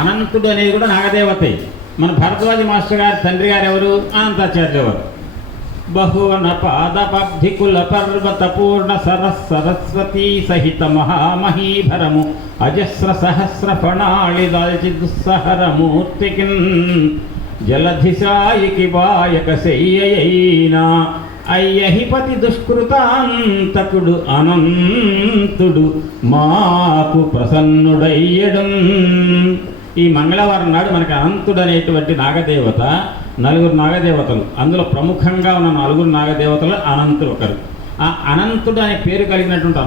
అనంతుడు అనేది కూడా నాగదేవతే. మన భరద్వాజ మాస్టర్ గారి తండ్రి గారు ఎవరు? అనంతాచార్యులు వారు. బహువన పాదపబ్ధి కుల పర్వత పూర్ణ సరస్వతీ సహిత మహామహీభరము అజస్ర సహస్ర ఫణాళి దాల్చి దుస్సహరమూర్తికిన్ జలధిశాయికి బాయక శయ్యయైనా అయ్యహిపతి దుష్కృతాంతకుడు అనంతుడు మాకు ప్రసన్నుడయ్యడు. ఈ మంగళవారం నాడు మనకి అనంతుడు అనేటువంటి నాగదేవత, నలుగురు నాగదేవతలు, అందులో ప్రముఖంగా ఉన్న నలుగురు నాగదేవతలు అనంతుడు ఒకరు. ఆ అనంతుడు అనే పేరు కలిగినటువంటి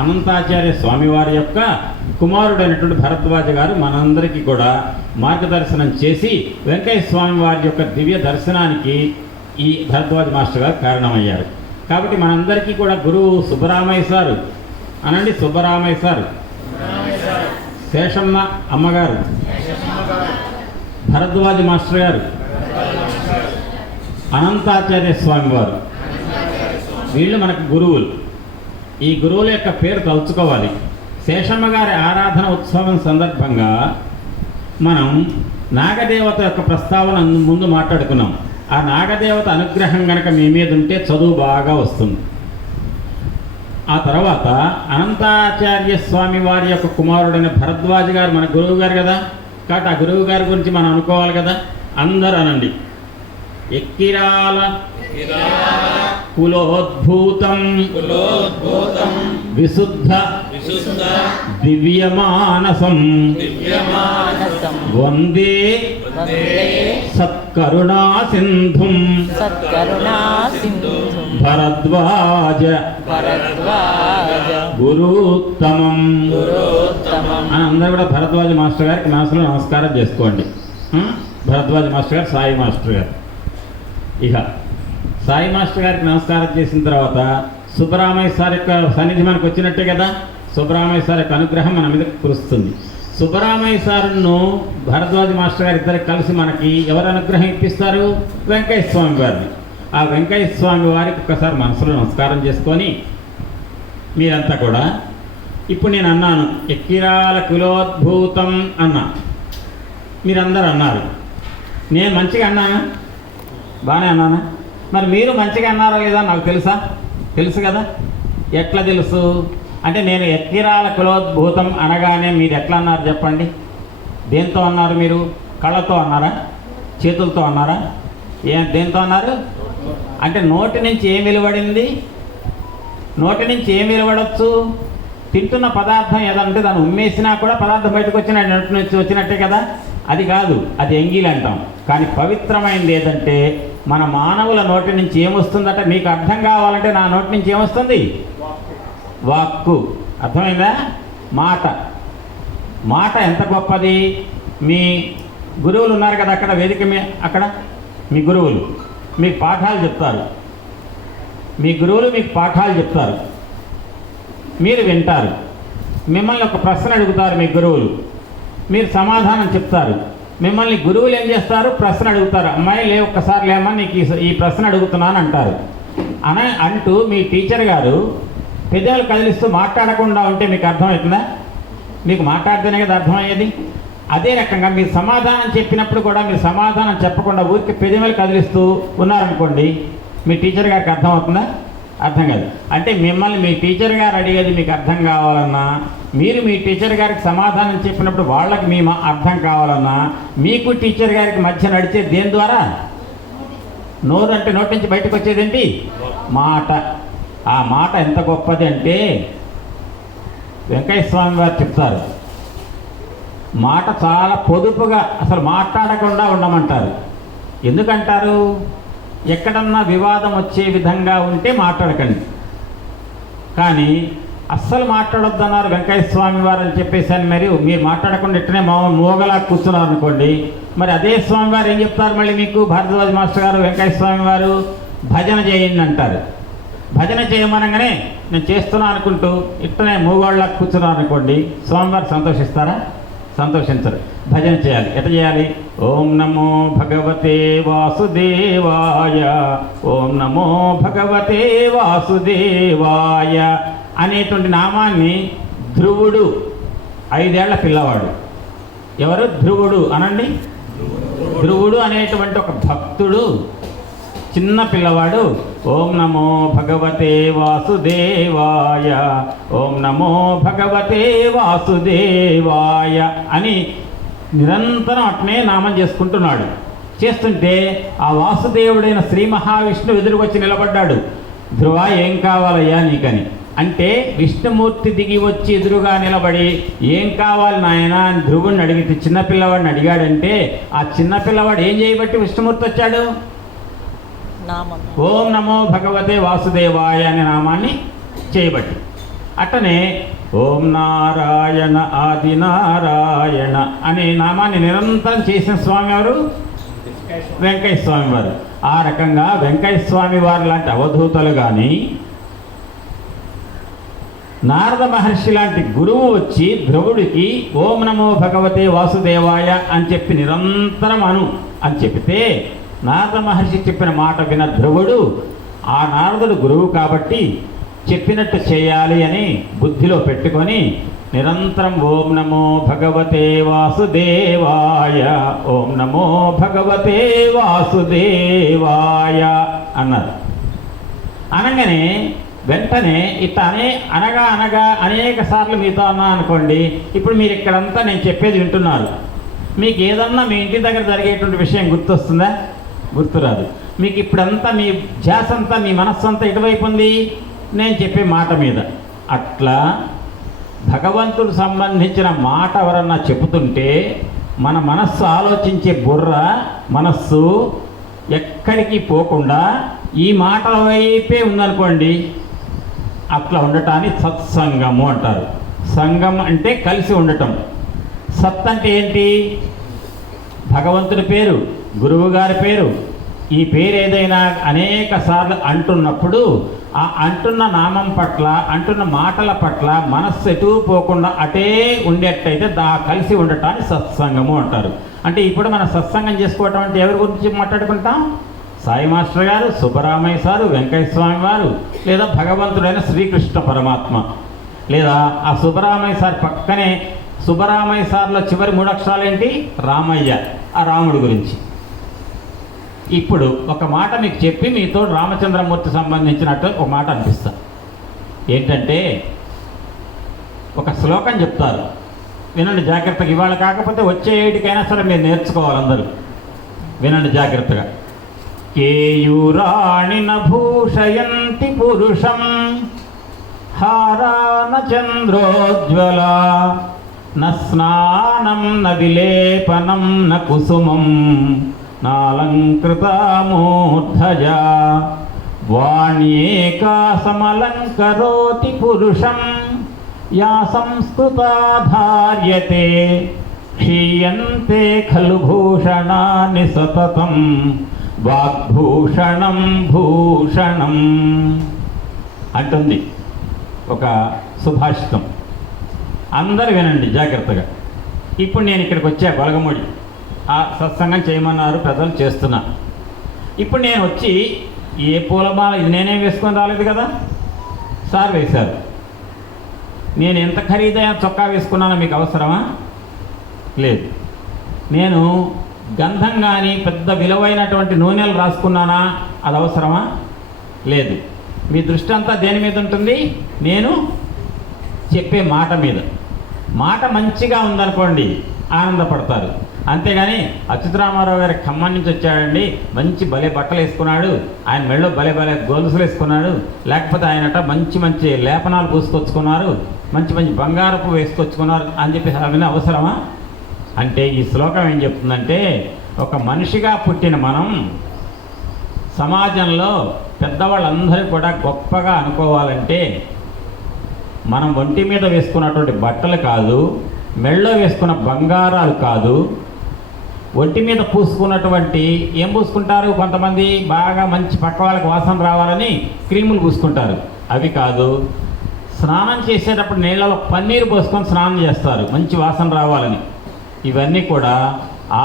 అనంతాచార్య స్వామివారి యొక్క కుమారుడైనటువంటి భరద్వాజ గారు మనందరికీ కూడా మార్గదర్శనం చేసి వెంకయ్య స్వామి వారి యొక్క దివ్య దర్శనానికి ఈ భరద్వాజ మాస్టర్ గారు కారణమయ్యారు. కాబట్టి మనందరికీ కూడా గురువు సుబ్బరామయ్య సారు అనండి, సుబ్బరామయ్య సారు, శేషమ్మ అమ్మగారు, భరద్వాజ మాస్టర్ గారు, అనంతాచార్య స్వామి వారు, వీళ్ళు మనకు గురువులు. ఈ గురువుల యొక్క పేరు తలుచుకోవాలి. శేషమ్మ గారి ఆరాధన ఉత్సవం సందర్భంగా మనం నాగదేవత యొక్క ప్రస్తావన ముందు మాట్లాడుకున్నాం. ఆ నాగదేవత అనుగ్రహం కనుక మీ మీద ఉంటే చదువు బాగా వస్తుంది. ఆ తర్వాత అనంతాచార్య స్వామి వారి యొక్క కుమారుడైన భరద్వాజ గారు మన గురువు గారు కదా. కాబట్టి ఆ గురువు గారి గురించి మనం అనుకోవాలి కదా. అందరూ అనండి. ఎక్కిరాల కులోద్భూతం విశుద్ధ దివ్యమానసం వందే సత్కరుణా సింధుం భరద్వాజ గురుత్తమం అని అందరూ కూడా భరద్వాజ మాస్టర్ గారికి మనసులో నమస్కారం చేసుకోండి. భరద్వాజ మాస్టర్ గారు, సాయి మాస్టర్ గారు. ఇక సాయి మాస్టర్ గారికి నమస్కారం చేసిన తర్వాత సుబ్బరామయ్య సార్ యొక్క సన్నిధి మనకు వచ్చినట్టే కదా. సుబ్బరామయ్య సార్ యొక్క అనుగ్రహం మన మీద కురుస్తుంది. సుబ్బరామయ్య సార్ను భరద్వాజ మాస్టర్ గారు ఇద్దరికి కలిసి మనకి ఎవరు అనుగ్రహం ఇప్పిస్తారు? వెంకయ్య స్వామి వారిని. ఆ వెంకయ్య స్వామి వారికి ఒక్కసారి మనసులో నమస్కారం చేసుకొని మీరంతా కూడా, ఇప్పుడు నేను అన్నాను ఎక్కిరాల కులోద్భూతం అన్నా, మీరందరూ అన్నారు. నేను మంచిగా అన్నానా? బాగానే అన్నానా? మరి మీరు మంచిగా అన్నారా లేదా నాకు తెలుసు కదా. ఎట్లా తెలుసు అంటే, నేను ఎక్కిరాల కులోద్భూతం అనగానే మీరు ఎట్లా అన్నారు చెప్పండి? దేంతో అన్నారు మీరు? కళ్ళతో అన్నారా? చేతులతో అన్నారా? దేంతో అన్నారు? అంటే నోటి నుంచి ఏం వెలువడింది? నోటి నుంచి ఏం వెలువడవచ్చు? తింటున్న పదార్థం ఏదంటే దాన్ని ఉమ్మేసినా కూడా పదార్థం బయటకు వచ్చిన నోటి నుంచి వచ్చినట్టే కదా. అది కాదు, అది ఎంగిలి అంటాం. కానీ పవిత్రమైనది ఏదంటే మన మానవుల నోటి నుంచి ఏమొస్తుందట? మీకు అర్థం కావాలంటే నా నోటి నుంచి ఏమొస్తుంది? వాక్కు. అర్థమైందా? మాట ఎంత గొప్పది. మీ గురువులు ఉన్నారు కదా అక్కడ వేదిక అక్కడ మీ గురువులు మీకు పాఠాలు చెప్తారు. మీరు వింటారు. మిమ్మల్ని ఒక ప్రశ్న అడుగుతారు మీ గురువులు, మీరు సమాధానం చెప్తారు. మిమ్మల్ని గురువులు ఏం చేస్తారు? ప్రశ్న అడుగుతారు. అమ్మాయి లే, ఒక్కసారి లేమ్మా, నీకు ఈ ప్రశ్న అడుగుతున్నాను అంటారు. అంటూ మీ టీచర్ గారు పెదాలు కదిలిస్తూ మాట్లాడకుండా ఉంటే మీకు అర్థమవుతుందా? మీకు మాట్లాడితేనే కదా అర్థమయ్యేది. అదే రకంగా మీరు సమాధానం చెప్పినప్పుడు కూడా మీరు సమాధానం చెప్పకుండా ఊరికి పెదవులు కదిలిస్తూ ఉన్నారనుకోండి, మీ టీచర్ గారికి అర్థమవుతుందా? అర్థం కాదు. అంటే మిమ్మల్ని మీ టీచర్ గారు అడిగేది మీకు అర్థం కావాలన్నా, మీరు మీ టీచర్ గారికి సమాధానం చెప్పినప్పుడు వాళ్ళకి మీ అర్థం కావాలన్నా, మీకు టీచర్ గారికి మధ్య నడిచేది దేని ద్వారా? నోరు. అంటే నోటి నుంచి బయటకు వచ్చేదేంటి? మాట. ఆ మాట ఎంత గొప్పది అంటే వెంకయ్య స్వామి వారు చెప్తారు, మాట చాలా పొదుపుగా అసలు మాట్లాడకుండా ఉండమంటారు. ఎందుకంటారు? ఎక్కడన్నా వివాదం వచ్చే విధంగా ఉంటే మాట్లాడకండి, కానీ అస్సలు మాట్లాడొద్దన్నారు వెంకయ్య స్వామి వారు అని చెప్పేసి మరి మీరు మాట్లాడకుండా ఇట్టనే మోగలా కూర్చున్నారు అనుకోండి, మరి అదే స్వామి వారు ఏం చెప్తారు మళ్ళీ మీకు? భారద్వాజ మాస్టర్ గారు, వెంకయ్య స్వామి వారు భజన చేయండి అంటారు. భజన చేయమనగానే నేను చేస్తున్నా అనుకుంటూ ఇట్టనే మూగోళ్ళ కూర్చున్నాను అనుకోండి, స్వామివారు సంతోషిస్తారా? సంతోషించరు. భజన చేయాలి. ఎట్లా చేయాలి? ఓం నమో భగవతే వాసుదేవాయ, ఓం నమో భగవతే వాసుదేవాయ అనేటువంటి నామాన్ని ధ్రువుడు 5 ఏళ్ల పిల్లవాడు ఎవరు? ధ్రువుడు అనండి. ధ్రువుడు అనేటువంటి ఒక భక్తుడు, చిన్న పిల్లవాడు ఓం నమో భగవతే వాసుదేవాయ, ఓం నమో భగవతే వాసుదేవాయ అని నిరంతరం అట్నే నామం చేసుకుంటున్నాడు. చేస్తుంటే ఆ వాసుదేవుడైన శ్రీ మహావిష్ణువు ఎదురుకొచ్చి నిలబడ్డాడు. ధ్రువ, ఏం కావాలయ్యా నీకని అంటే విష్ణుమూర్తి దిగి వచ్చి ఎదురుగా నిలబడి ఏం కావాలి నాయన అని ధ్రువుడిని అడిగితే చిన్నపిల్లవాడిని అడిగాడంటే ఆ చిన్నపిల్లవాడు ఏం చేయబట్టి విష్ణుమూర్తి వచ్చాడు? ఓం నమో భగవతే వాసుదేవాయ అనే నామాన్ని చేయబట్టి. అట్టనే ఓం నారాయణ ఆది నారాయణ అనే నామాన్ని నిరంతరం చేసిన స్వామి ఎవరు? వెంకయ్య స్వామి వారు. ఆ రకంగా వెంకయ్య స్వామి వారు లాంటి అవధూతలు కానీ, నారద మహర్షి లాంటి గురువు వచ్చి ధ్రువుడికి ఓం నమో భగవతే వాసుదేవాయ అని చెప్పి నిరంతరం అని చెబితే నారద మహర్షి చెప్పిన మాట విన ధ్రువుడు, ఆ నారదుడు గురువు కాబట్టి చెప్పినట్టు చేయాలి అని బుద్ధిలో పెట్టుకొని నిరంతరం ఓం నమో భగవతే వాసుదేవాయ, ఓం నమో భగవతే వాసుదేవాయ అన్నారు. అనగానే వెంటనే ఇట్లా అనగా అనేక సార్లు మీతో అన్నా అనుకోండి, ఇప్పుడు మీరు ఇక్కడంతా నేను చెప్పేది వింటున్నారు. మీకు ఏదన్నా మీ ఇంటి దగ్గర జరిగేటువంటి విషయం గుర్తొస్తుందా? గుర్తురాదు. మీకు ఇప్పుడంతా మీ ధ్యాస అంతా, మీ మనస్సు అంతా ఎటువైపు ఉంది? నేను చెప్పే మాట మీద. అట్లా భగవంతుడు సంబంధించిన మాట ఎవరన్నా చెబుతుంటే మన మనస్సు ఆలోచించే బుర్ర, మనస్సు ఎక్కడికి పోకుండా ఈ మాటల వైపే ఉందనుకోండి, అట్లా ఉండటాన్ని సత్సంగము అంటారు. సంగం అంటే కలిసి ఉండటం. సత్ అంటే ఏంటి? భగవంతుడి పేరు, గురువు గారి పేరు. ఈ పేరు ఏదైనా అనేక సార్లు అంటున్నప్పుడు ఆ అంటున్న నామం పట్ల, అంటున్న మాటల పట్ల మనస్సు ఎటు పోకుండా అటే ఉండేటైతే కలిసి ఉండటాన్ని సత్సంగము అంటారు. అంటే ఇప్పుడు మనం సత్సంగం చేసుకోవటం అంటే ఎవరి గురించి మాట్లాడుకుంటాం? సాయి మాస్టర్ గారు, సుబ్బరామయ్య సారు, వెంకయ్య స్వామి వారు, లేదా భగవంతుడైన శ్రీకృష్ణ పరమాత్మ, లేదా ఆ సుబ్బరామయ్య సార్ పక్కనే సుబ్బరామయ్య సార్లో చివరి 3 అక్షరాలు ఏంటి? రామయ్య, ఆ రాముడి గురించి. ఇప్పుడు ఒక మాట మీకు చెప్పి మీతో రామచంద్రమూర్తి సంబంధించినట్టు ఒక మాట అనిపిస్తా. ఏంటంటే ఒక శ్లోకం చెప్తారు, వినండి జాగ్రత్తగా. ఇవాళ కాకపోతే వచ్చే ఏటికైనా సరే మీరు నేర్చుకోవాలి అందరూ. వినండి జాగ్రత్తగా. కేయూరాణి నభూషయంతి పురుషం హారాన చంద్రోజ్వల న స్నానం న విలేపనం న కుసుమం నాలంకృత మూర్ధజ వాణ్యేకా సమలంకరోతి పురుషం యా సంస్కృతా ధార్యతే క్షీయంతే ఖలు భూషణాని సతతం వాగ్భూషణం భూషణం అంటుంది ఒక సుభాషితం. అందరు వినండి జాగ్రత్తగా. ఇప్పుడు నేను ఇక్కడికి వచ్చా బలగముడి, ఆ సత్సంగం చేయమన్నారు, ప్రజలు చేస్తున్నా. ఇప్పుడు నేను వచ్చి ఏ పూలమాల ఇది నేనే వేసుకొని రాలేదు కదా, సార్ వేశారు. నేను ఎంత ఖరీదైన చొక్కా వేసుకున్నానో మీకు అవసరమా? లేదు. నేను గంధం కానీ పెద్ద విలువైనటువంటి నూనెలు రాసుకున్నానా? అది అవసరమా? లేదు. మీ దృష్టి అంతా దేని మీద ఉంటుంది? నేను చెప్పే మాట మీద. మాట మంచిగా ఉందనుకోండి, ఆనందపడతారు. అంతేగాని అచ్యుతరామారావు గారి ఖమ్మం నుంచి వచ్చాడండి, మంచి భలే బట్టలు వేసుకున్నాడు, ఆయన మెళ్ళో భలే గొలుసులు వేసుకున్నాడు, లేకపోతే ఆయనట మంచి మంచి లేపనాలు పూసుకొచ్చుకున్నారు, మంచి మంచి బంగారపు వేసుకొచ్చుకున్నారు అని చెప్పి అవన్నీ అవసరమా? అంటే ఈ శ్లోకం ఏం చెప్తుందంటే, ఒక మనిషిగా పుట్టిన మనం సమాజంలో పెద్దవాళ్ళందరూ కూడా గొప్పగా అనుకోవాలంటే మనం ఒంటి మీద వేసుకున్నటువంటి బట్టలు కాదు, మెళ్ళో వేసుకున్న బంగారాలు కాదు, ఒంటి మీద పూసుకున్నటువంటి ఏం పూసుకుంటారు కొంతమంది, బాగా మంచి పక్క వాళ్ళకి వాసన రావాలని క్రీములు పూసుకుంటారు, అవి కాదు. స్నానం చేసేటప్పుడు నీళ్ళలో పన్నీరు పోసుకొని స్నానం చేస్తారు మంచి వాసన రావాలని. ఇవన్నీ కూడా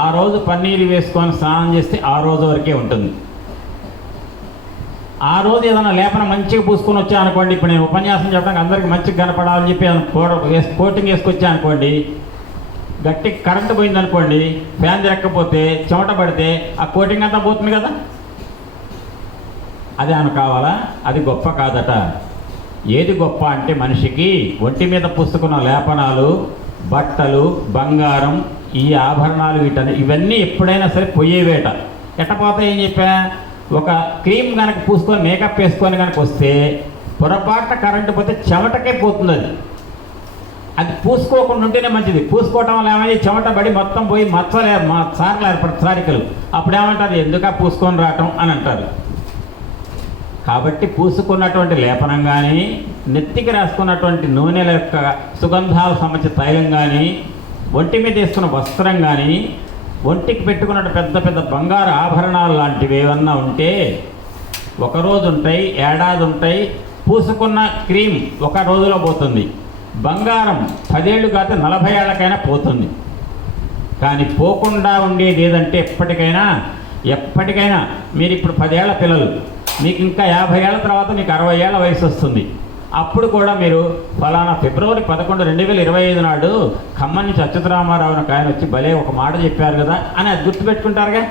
ఆ రోజు పన్నీరు వేసుకొని స్నానం చేస్తే ఆ రోజు వరకే ఉంటుంది. ఆ రోజు ఏదైనా లేపన మంచిగా పూసుకొని వచ్చా అనుకోండి, ఇప్పుడు నేను ఉపన్యాసం చెప్పడానికి అందరికీ మంచిగా కనపడాలని చెప్పి కోటింగ్ వేసుకొచ్చా అనుకోండి, గట్టి కరెంటు పోయిందనుకోండి, ఫ్యాన్ తిరగకపోతే చెమట పడితే ఆ కోటింగ్ అంతా పోతుంది కదా. అది ఆయన కావాలా? అది గొప్ప కాదట. ఏది గొప్ప అంటే మనిషికి ఒంటి మీద పూసుకున్న లేపనాలు, బట్టలు, బంగారం, ఈ ఆభరణాలు, ఇవన్నీ ఎప్పుడైనా సరే పోయేవేట. ఎట్టపోతే ఏం చెప్పా, ఒక క్రీమ్ కనుక పూసుకొని మేకప్ వేసుకొని కనుక వస్తే పొరపాటున కరెంటు పోతే చెమటకే పోతుంది. అది పూసుకోకుండా ఉంటేనే మంచిది. పూసుకోవటం వల్ల ఏమైంది, చెమట పడి మొత్తం పోయి సార్లు ఏర్పడతాయి, సారికలు. అప్పుడు ఏమంటారు, ఎందుక పూసుకొని రావటం అని అంటారు. కాబట్టి పూసుకున్నటువంటి లేపనం కానీ, నెత్తికి రాసుకున్నటువంటి నూనెల యొక్క సుగంధాలు సంబంధించిన తైలం కానీ, ఒంటి మీద వేసుకున్న వస్త్రం కానీ, ఒంటికి పెట్టుకున్న పెద్ద పెద్ద బంగారు ఆభరణాలు లాంటివి ఏమన్నా ఉంటే ఒకరోజు ఉంటాయి, ఏడాది ఉంటాయి. పూసుకున్న క్రీమ్ ఒక రోజులో పోతుంది. బంగారం 10 ఏళ్ళు కాదు 40 ఏళ్ళకైనా పోతుంది. కానీ పోకుండా ఉండేది ఏదంటే ఎప్పటికైనా మీరు ఇప్పుడు 10 ఏళ్ల పిల్లలు, మీకు ఇంకా 50 ఏళ్ల తర్వాత మీకు 60 ఏళ్ల వయసు వస్తుంది. అప్పుడు కూడా మీరు ఫలానా ఫిబ్రవరి 11, 2025 నాడు ఖమ్మం నుంచి అచ్యుతరామారావు ఆయన వచ్చి భలే ఒక మాట చెప్పారు కదా అని అది గుర్తుపెట్టుకుంటారుగా.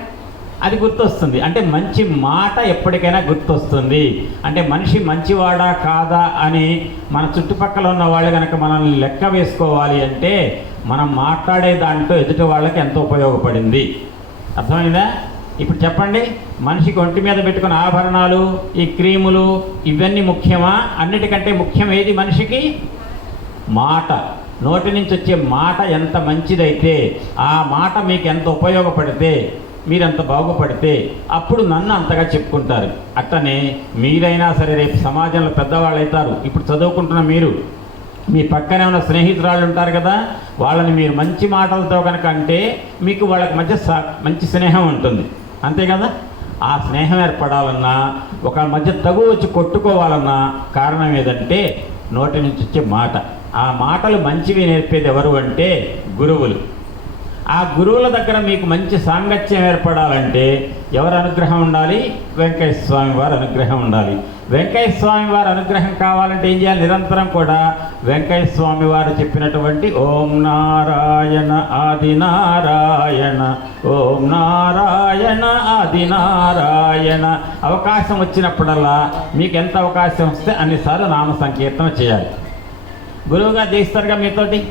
అది గుర్తొస్తుంది. అంటే మంచి మాట ఎప్పటికైనా గుర్తొస్తుంది. అంటే మనిషి మంచివాడా కాదా అని మన చుట్టుపక్కల ఉన్న వాళ్ళు కనుక మనల్ని లెక్క వేసుకోవాలి అంటే మనం మాట్లాడే దాంట్లో ఎదుటి వాళ్ళకి ఎంతో ఉపయోగపడింది. అర్థమైందా? ఇప్పుడు చెప్పండి, మనిషికి ఒంటి మీద పెట్టుకున్న ఆభరణాలు, ఈ క్రీములు, ఇవన్నీ ముఖ్యమా? అన్నిటికంటే ముఖ్యం ఏది మనిషికి? మాట. నోటి నుంచి వచ్చే మాట ఎంత మంచిదైతే, ఆ మాట మీకు ఎంత ఉపయోగపడితే, మీరెంత బాగుపడితే అప్పుడు నన్ను అంతగా చెప్పుకుంటారు. అట్టనే మీరైనా సరే రేపు సమాజంలో పెద్దవాళ్ళు అవుతారు. ఇప్పుడు చదువుకుంటున్న మీరు, మీ పక్కనే ఉన్న స్నేహితురాళ్ళు ఉంటారు కదా, వాళ్ళని మీరు మంచి మాటలతో కనుక అంటే మీకు వాళ్ళకి మధ్య మంచి స్నేహం ఉంటుంది. అంతే కదా? ఆ స్నేహం ఏర్పడాలన్నా, ఒక మధ్య తగు వచ్చి కొట్టుకోవాలన్నా కారణం ఏదంటే నోటి నుంచి వచ్చే మాట. ఆ మాటలు మంచివి నేర్పేది ఎవరు అంటే గురువులు. ఆ గురువుల దగ్గర మీకు మంచి సాంగత్యం ఏర్పడాలంటే ఎవరు అనుగ్రహం ఉండాలి? వెంకయ్య స్వామి వారి అనుగ్రహం ఉండాలి. వెంకయ్య స్వామి వారి అనుగ్రహం కావాలంటే ఏం చేయాలి? నిరంతరం కూడా వెంకయ్య స్వామి వారు చెప్పినటువంటి ఓం నారాయణ ఆది నారాయణ, ఓం నారాయణ ఆది నారాయణ, అవకాశం వచ్చినప్పుడల్లా మీకు ఎంత అవకాశం వస్తే అన్నిసార్లు నామ సంకీర్తన చేయాలి. గురువుగా చేయిస్తారుగా మీతోటి,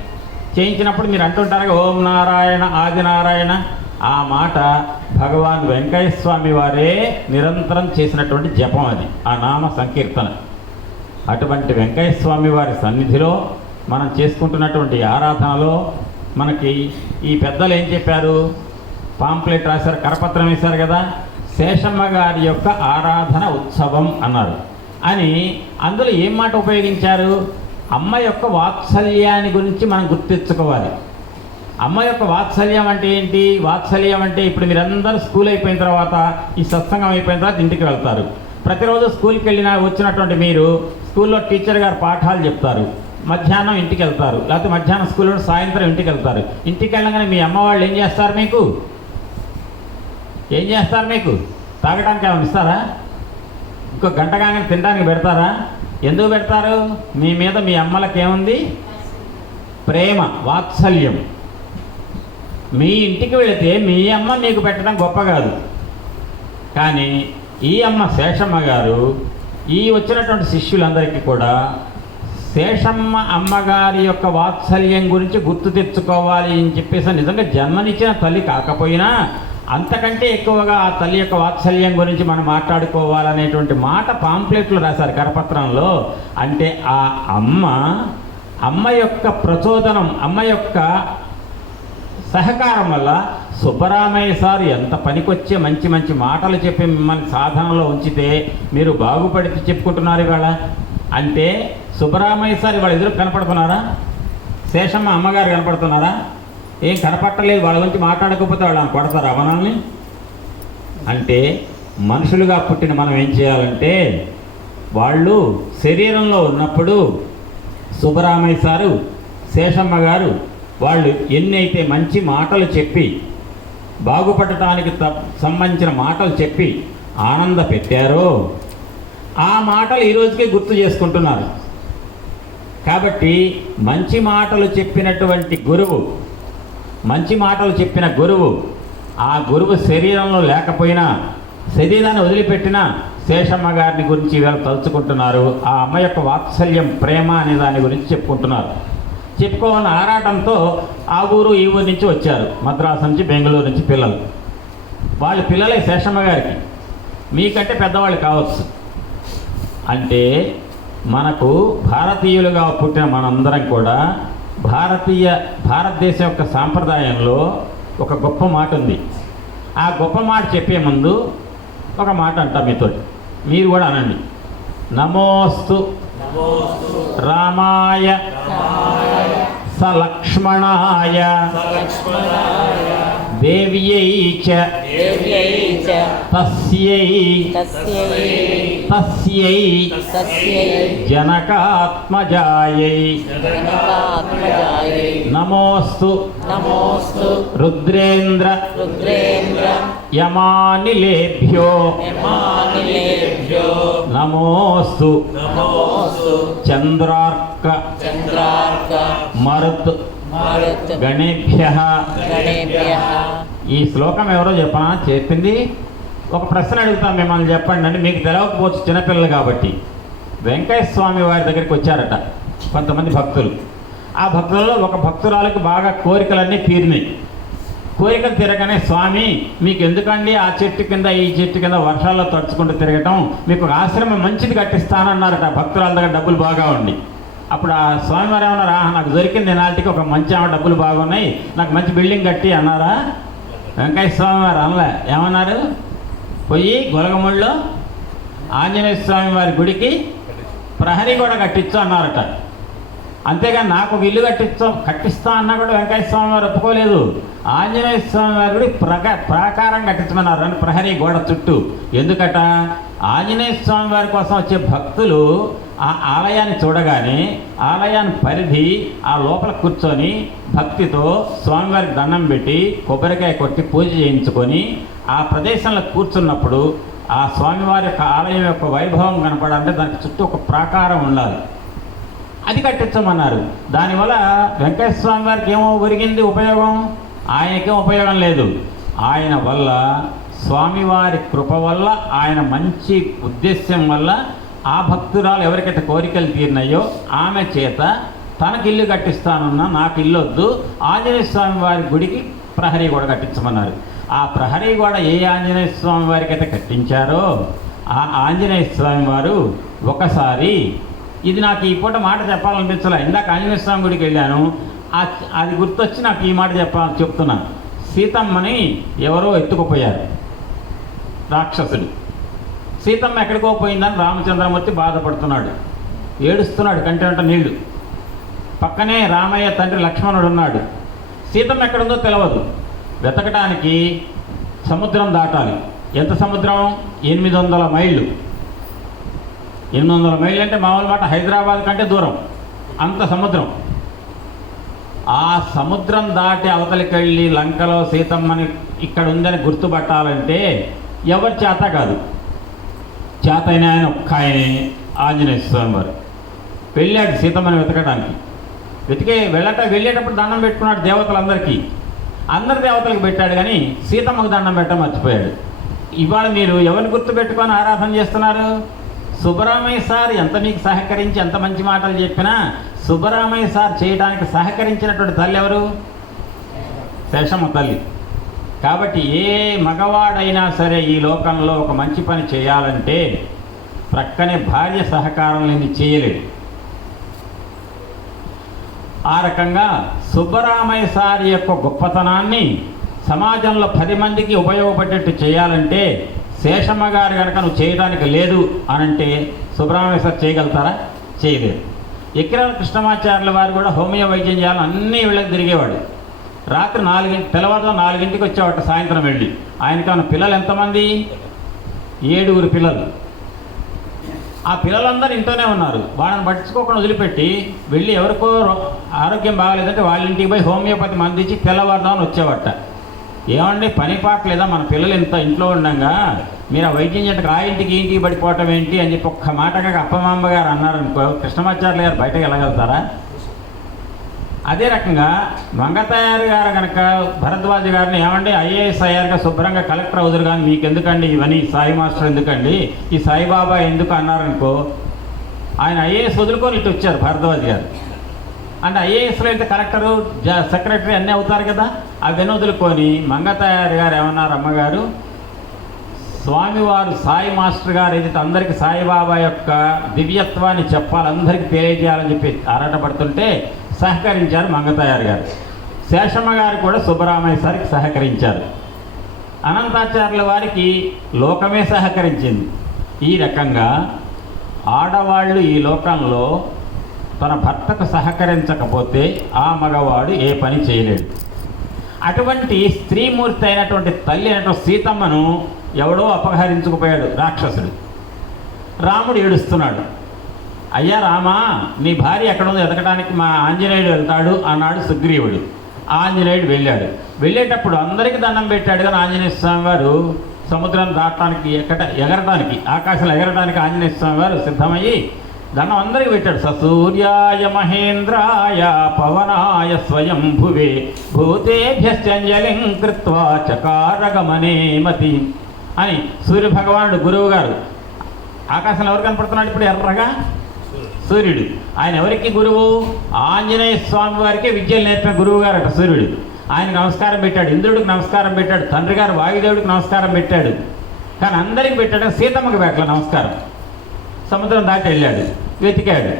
చేయించినప్పుడు మీరు అంటుంటారుగా ఓం నారాయణ ఆది నారాయణ. ఆ మాట భగవాన్ వెంకయ్య స్వామి వారే నిరంతరం చేసినటువంటి జపం అది, ఆ నామ సంకీర్తన. అటువంటి వెంకయ్య స్వామి వారి సన్నిధిలో మనం చేసుకుంటున్నటువంటి ఆరాధనలో మనకి ఈ పెద్దలు ఏం చెప్పారు? పాంప్లెట్ రాశారు, కరపత్రం వేశారు కదా, శేషమ్మ గారి యొక్క ఆరాధన ఉత్సవం అన్నారు. అని అందులో ఏం మాట ఉపయోగించారు? అమ్మ యొక్క వాత్సల్యాన్ని గురించి మనం గుర్తించుకోవాలి. అమ్మ యొక్క వాత్సల్యం అంటే ఏంటి? వాత్సల్యం అంటే ఇప్పుడు మీరందరూ స్కూల్ అయిపోయిన తర్వాత, ఈ సత్సంగం అయిపోయిన తర్వాత ఇంటికి వెళ్తారు. ప్రతిరోజు స్కూల్కి వచ్చినటువంటి మీరు స్కూల్లో టీచర్ గారు పాఠాలు చెప్తారు, మధ్యాహ్నం ఇంటికి వెళ్తారు, లేకపోతే మధ్యాహ్నం స్కూల్లో సాయంత్రం ఇంటికి వెళ్తారు. ఇంటికి వెళ్ళగానే మీ అమ్మ వాళ్ళు ఏం చేస్తారు? ఏం చేస్తారు? మీకు తాగడానికి ఏమైనా ఇస్తారా? ఇంకో గంట కాగానే తినడానికి పెడతారా? ఎందుకు పెడతారు? మీ మీద మీ అమ్మలకి ఏముంది? ప్రేమ, వాత్సల్యం. మీ ఇంటికి వెళితే మీ అమ్మ మీకు పెట్టడం గొప్ప కాదు. కానీ ఈ అమ్మ శేషమ్మ గారు ఈ వచ్చినటువంటి శిష్యులందరికీ కూడా శేషమ్మ అమ్మగారి యొక్క వాత్సల్యం గురించి గుర్తు తెచ్చుకోవాలి అని చెప్పేసి, నిజంగా జన్మనిచ్చిన తల్లి కాకపోయినా అంతకంటే ఎక్కువగా ఆ తల్లి యొక్క వాత్సల్యం గురించి మనం మాట్లాడుకోవాలనేటువంటి మాట పాంప్లెట్లు రాశారు కరపత్రంలో. అంటే ఆ అమ్మ యొక్క ప్రచోదనం, అమ్మ యొక్క సహకారం వల్ల సుబ్బరామయ్య సార్ ఎంత పనికొచ్చే మంచి మంచి మాటలు చెప్పి మిమ్మల్ని సాధనలో ఉంచితే మీరు బాగుపడితే చెప్పుకుంటున్నారు ఇవాళ. అంటే సుబ్బరామయ్య సార్ ఇవాళ ఎదురు కనపడుతున్నారా? శేషమ్మ అమ్మగారు కనపడుతున్నారా? ఏం కనపట్టలేదు. వాళ్ళ గురించి మాట్లాడకపోతే వాళ్ళని కొడతారా మనల్ని? అంటే మనుషులుగా పుట్టిన మనం ఏం చేయాలంటే, వాళ్ళు శరీరంలో ఉన్నప్పుడు సుబ్బరామయ్య సారు, శేషమ్మ గారు వాళ్ళు ఎన్నైతే మంచి మాటలు చెప్పి బాగుపడటానికి సంబంధించిన మాటలు చెప్పి ఆనంద పెట్టారో ఆ మాటలు ఈరోజుకే గుర్తు చేసుకుంటున్నారు. కాబట్టి మంచి మాటలు చెప్పినటువంటి గురువు మంచి మాటలు చెప్పిన గురువు, ఆ గురువు శరీరంలో లేకపోయినా శరీరాన్ని వదిలిపెట్టినా శేషమ్మ గారిని గురించి వీళ్ళు తలుచుకుంటున్నారు. ఆ అమ్మ యొక్క వాత్సల్యం, ప్రేమ అనే దాని గురించి చెప్పుకుంటున్నారు. చెప్పుకోవాలని ఆరాటంతో ఆ ఊరు ఈ ఊరు నుంచి వచ్చారు, మద్రాసు నుంచి, బెంగళూరు నుంచి పిల్లలు. వాళ్ళ పిల్లలే శేషమ్మ గారికి, మీకంటే పెద్దవాళ్ళు కావచ్చు. అంటే మనకు భారతీయులుగా పుట్టిన మనందరం కూడా భారతదేశం యొక్క సాంప్రదాయంలో ఒక గొప్ప మాట ఉంది. ఆ గొప్ప మాట చెప్పే ముందు ఒక మాట అంటా మీతో, మీరు కూడా అనండి. నమోస్తు రామాయ సలక్ష్మణాయ దేవ్యై చ తస్యై జనకాత్మజాయై నమోస్తు రుద్రేంద్ర యమానిలేభ్యో నమోస్తు చంద్రార్క మరుత్ గణేభ్యః. ఈ శ్లోకం ఎవరో చెప్పింది. ఒక ప్రశ్న అడుగుతాం, మిమ్మల్ని చెప్పండి అంటే మీకు తెలవకపోవచ్చు, చిన్నపిల్లలు కాబట్టి. వెంకయ్య స్వామి వారి దగ్గరికి వచ్చారట కొంతమంది భక్తులు. ఆ భక్తులలో ఒక భక్తురాలకు బాగా కోరికలన్నీ తీరినాయి. కోరికలు తిరగనే, స్వామి మీకు ఎందుకండి ఆ చెట్టు కింద ఈ చెట్టు కింద వర్షాల్లో తడుచుకుంటూ తిరగటం, మీకు ఒక ఆశ్రమం మంచిది కట్టిస్తానన్నారట భక్తురాల దగ్గర డబ్బులు బాగా ఉండి. అప్పుడు ఆ స్వామివారు ఏమన్నారా, నాకు దొరికింది నాటికి ఒక మంచి ఆమె డబ్బులు బాగున్నాయి, నాకు మంచి బిల్డింగ్ కట్టి అన్నారా? వెంకయ్య స్వామివారు అనలే. ఏమన్నారు? పోయి గొలగముళ్ళలో ఆంజనేయ స్వామి వారి గుడికి ప్రహరీ కూడా కట్టించు అన్నారట. అంతేగాని నాకు ఒక ఇల్లు కట్టిస్తా అన్నా కూడా వెంకయ్య స్వామి వారు ఒప్పుకోలేదు. ఆంజనేయ స్వామి వారి గుడి ప్రాకారం కట్టించమన్నారు, అని ప్రహరీ గోడ చుట్టూ. ఎందుకట? ఆంజనేయ స్వామి వారి కోసం వచ్చే భక్తులు ఆ ఆలయాన్ని చూడగానే ఆలయాన్ని పరిధి ఆ లోపల కూర్చొని భక్తితో స్వామివారికి దండం పెట్టి కొబ్బరికాయ కొట్టి పూజ చేయించుకొని ఆ ప్రదేశంలో కూర్చున్నప్పుడు ఆ స్వామివారి యొక్క ఆలయం యొక్క వైభవం కనపడాలంటే దానికి చుట్టూ ఒక ప్రాకారం ఉండాలి, అది కట్టించమన్నారు. దానివల్ల వెంకటేశ్వర స్వామి వారికి ఏమో ఒరిగింది ఉపయోగం? ఆయనకేం ఉపయోగం లేదు. ఆయన వల్ల, స్వామివారి కృప వల్ల, ఆయన మంచి ఉద్దేశ్యం వల్ల ఆ భక్తురాలు ఎవరికైతే కోరికలు తీరినాయో ఆమె చేత తనకి ఇల్లు కట్టిస్తానన్నా, నాకు ఇల్లు వద్దు, ఆంజనేయ స్వామి వారి గుడికి ప్రహరీ గోడ కట్టించమన్నారు. ఆ ప్రహరీ గోడ ఏ ఆంజనేయ స్వామి వారికి అయితే కట్టించారో ఆ ఆంజనేయ స్వామి వారు ఒకసారి, ఇది నాకు ఈ పూట మాట చెప్పాలనిపించలే, ఇందాక ఆంజనేయ స్వామి గుడికి వెళ్ళాను, అది గుర్తొచ్చి నాకు ఈ మాట చెప్తున్నాను. సీతమ్మని ఎవరో ఎత్తుకుపోయారు రాక్షసుడు. సీతమ్మ ఎక్కడికో పోయిందని రామచంద్రమూర్తి బాధపడుతున్నాడు, ఏడుస్తున్నాడు, కంటెంట నీళ్లు. పక్కనే రామయ్య తండ్రి లక్ష్మణుడు ఉన్నాడు. సీతమ్మ ఎక్కడుందో తెలియదు, వెతకడానికి సముద్రం దాటాలి. ఎంత సముద్రం? 800 మైళ్ళు. 800 మైళ్ళు అంటే మామూలు మాట హైదరాబాద్ కంటే దూరం, అంత సముద్రం. ఆ సముద్రం దాటి అవతలికి వెళ్ళి లంకలో సీతమ్మని ఇక్కడ ఉందని గుర్తుపట్టాలంటే ఎవరి చేత కాదు, చేతైన ఆయన ఒక్క ఆయనే, ఆంజనేయ స్వామి వారు. వెళ్ళాడు సీతమ్మని వెతకడానికి. వెళ్ళేటప్పుడు దండం పెట్టుకున్నాడు దేవతలందరికీ, అందరి దేవతలకు పెట్టాడు, కానీ సీతమ్మకు దండం పెట్టడం మర్చిపోయాడు. ఇవాళ మీరు ఎవరిని గుర్తుపెట్టుకొని ఆరాధన చేస్తున్నారు? సుబ్బరామయ్య సార్ ఎంత మీకు సహకరించి ఎంత మంచి మాటలు చెప్పినా సుబ్బరామయ్య సార్ చేయడానికి సహకరించినటువంటి తల్లి ఎవరు? శేషమ్మ తల్లి. కాబట్టి ఏ మగవాడైనా సరే ఈ లోకంలో ఒక మంచి పని చేయాలంటే ప్రక్కనే భార్య సహకారం లేని చేయలేడు. ఆ రకంగా సుబ్బరామయ్య సార్ యొక్క గొప్పతనాన్ని సమాజంలో 10 మందికి ఉపయోగపడేట్టు చేయాలంటే శేషమ్మ గారు కనుక నువ్వు చేయడానికి లేదు అనంటే సుబ్బరామయ్య సార్ చేయగలుగుతారా? చేయలేరు. ఎక్కిరాల కృష్ణమాచార్యుల వారు కూడా హోమియో వైద్యం చేయాలని అన్ని వీళ్ళకి తిరిగేవాడు. రాత్రి 4 తెల్లవారులో 4ంటికి వచ్చేవాట, సాయంత్రం వెళ్ళి. ఆయనకన్నా పిల్లలు ఎంతమంది? 7 పిల్లలు. ఆ పిల్లలందరూ ఇంట్లోనే ఉన్నారు. వాళ్ళని పట్టించుకోకుండా వదిలిపెట్టి వెళ్ళి ఎవరికో ఆరోగ్యం బాగాలేదంటే వాళ్ళ ఇంటికి పోయి హోమియోపతి మందు ఇచ్చి తెల్లవారుదామని వచ్చేవాట. ఏమండి పని పాట లేదా? మన పిల్లలు ఇంత ఇంట్లో ఉండగా మీరు ఆ వైద్యం చేయడానికి ఆ ఇంటికి ఇంటికి పడిపోవటం ఏంటి అని చెప్పి ఒక్క మాటగా అప్పమాంబ గారు అన్నారనుకో, కృష్ణమాచార్యులు గారు బయటకు వెళ్ళగలుగుతారా? అదే రకంగా మంగతయారు గారు కనుక భరద్వాజ్ గారిని ఏమంటే ఐఏఎస్ అయ్యారుగా శుభ్రంగా కలెక్టర్ అవుదురు కానీ మీకు ఎందుకండి ఇవన్నీ సాయి మాస్టర్ ఎందుకండి ఈ సాయిబాబా ఎందుకు అన్నారనుకో, ఆయన ఐఏఎస్ వదులుకొని ఇటు వచ్చారు భరద్వాజ్ గారు. అంటే ఐఏఎస్లో అయితే కలెక్టరు సెక్రటరీ అన్నీ అవుతారు కదా, అవన్నీ వదులుకొని మంగతయారు గారు ఏమన్నారు, అమ్మగారు స్వామివారు సాయి మాస్టర్ గారు ఏదైతే అందరికీ సాయిబాబా యొక్క దివ్యత్వాన్ని చెప్పాలి, అందరికీ తెలియజేయాలని చెప్పి ఆరాటపడుతుంటే సహకరించారు మంగతయారు గారు. శేషమ్మ గారు కూడా సుబ్బరామయ్య సారికి సహకరించారు. అనంతాచార్యుల వారికి లోకమే సహకరించింది. ఈ రకంగా ఆడవాళ్ళు ఈ లోకంలో తన భర్తకు సహకరించకపోతే ఆ మగవాడు ఏ పని చేయలేడు. అటువంటి స్త్రీమూర్తి అయినటువంటి తల్లి అయినటువంటి సీతమ్మను ఎవడో అపహరించుకుపోయాడు రాక్షసుడు. రాముడు ఏడుస్తున్నాడు, అయ్యా రామా నీ భార్య ఎక్కడుందో ఎదగడానికి మా ఆంజనేయుడు వెళ్తాడు అన్నాడు సుగ్రీవుడు. ఆంజనేయుడు వెళ్ళేటప్పుడు అందరికీ దండం పెట్టాడు, కానీ ఆంజనేయ స్వామి వారు సముద్రాన్ని దాటడానికి ఎగరడానికి ఆకాశంలో ఎగరడానికి ఆంజనేయ స్వామి వారు సిద్ధమయ్యి దండం అందరికీ పెట్టాడు. సూర్యాయ మహేంద్రాయ పవనాయ స్వయంభువే భూతేభ్యంజలిం కృత్వా చకారగమనే మతి అని సూర్యభగవానుడు గురువు గారు. ఆకాశంలో ఎవరు కనపడుతున్నాడు ఇప్పుడు ఎర్రగా? సూర్యుడు. ఆయన ఎవరికి గురువు? ఆంజనేయ స్వామి వారికి విద్యలు నేర్పిన గురువు గారట సూర్యుడు. ఆయనకు నమస్కారం పెట్టాడు, ఇంద్రుడికి నమస్కారం పెట్టాడు, తండ్రి గారు వాయుదేవుడికి నమస్కారం పెట్టాడు. కానీ అందరికి పెట్టాడు, సీతమ్మకి పెట్టలే నమస్కారం. సముద్రం దాటి వెళ్ళాడు, వెతికాడు,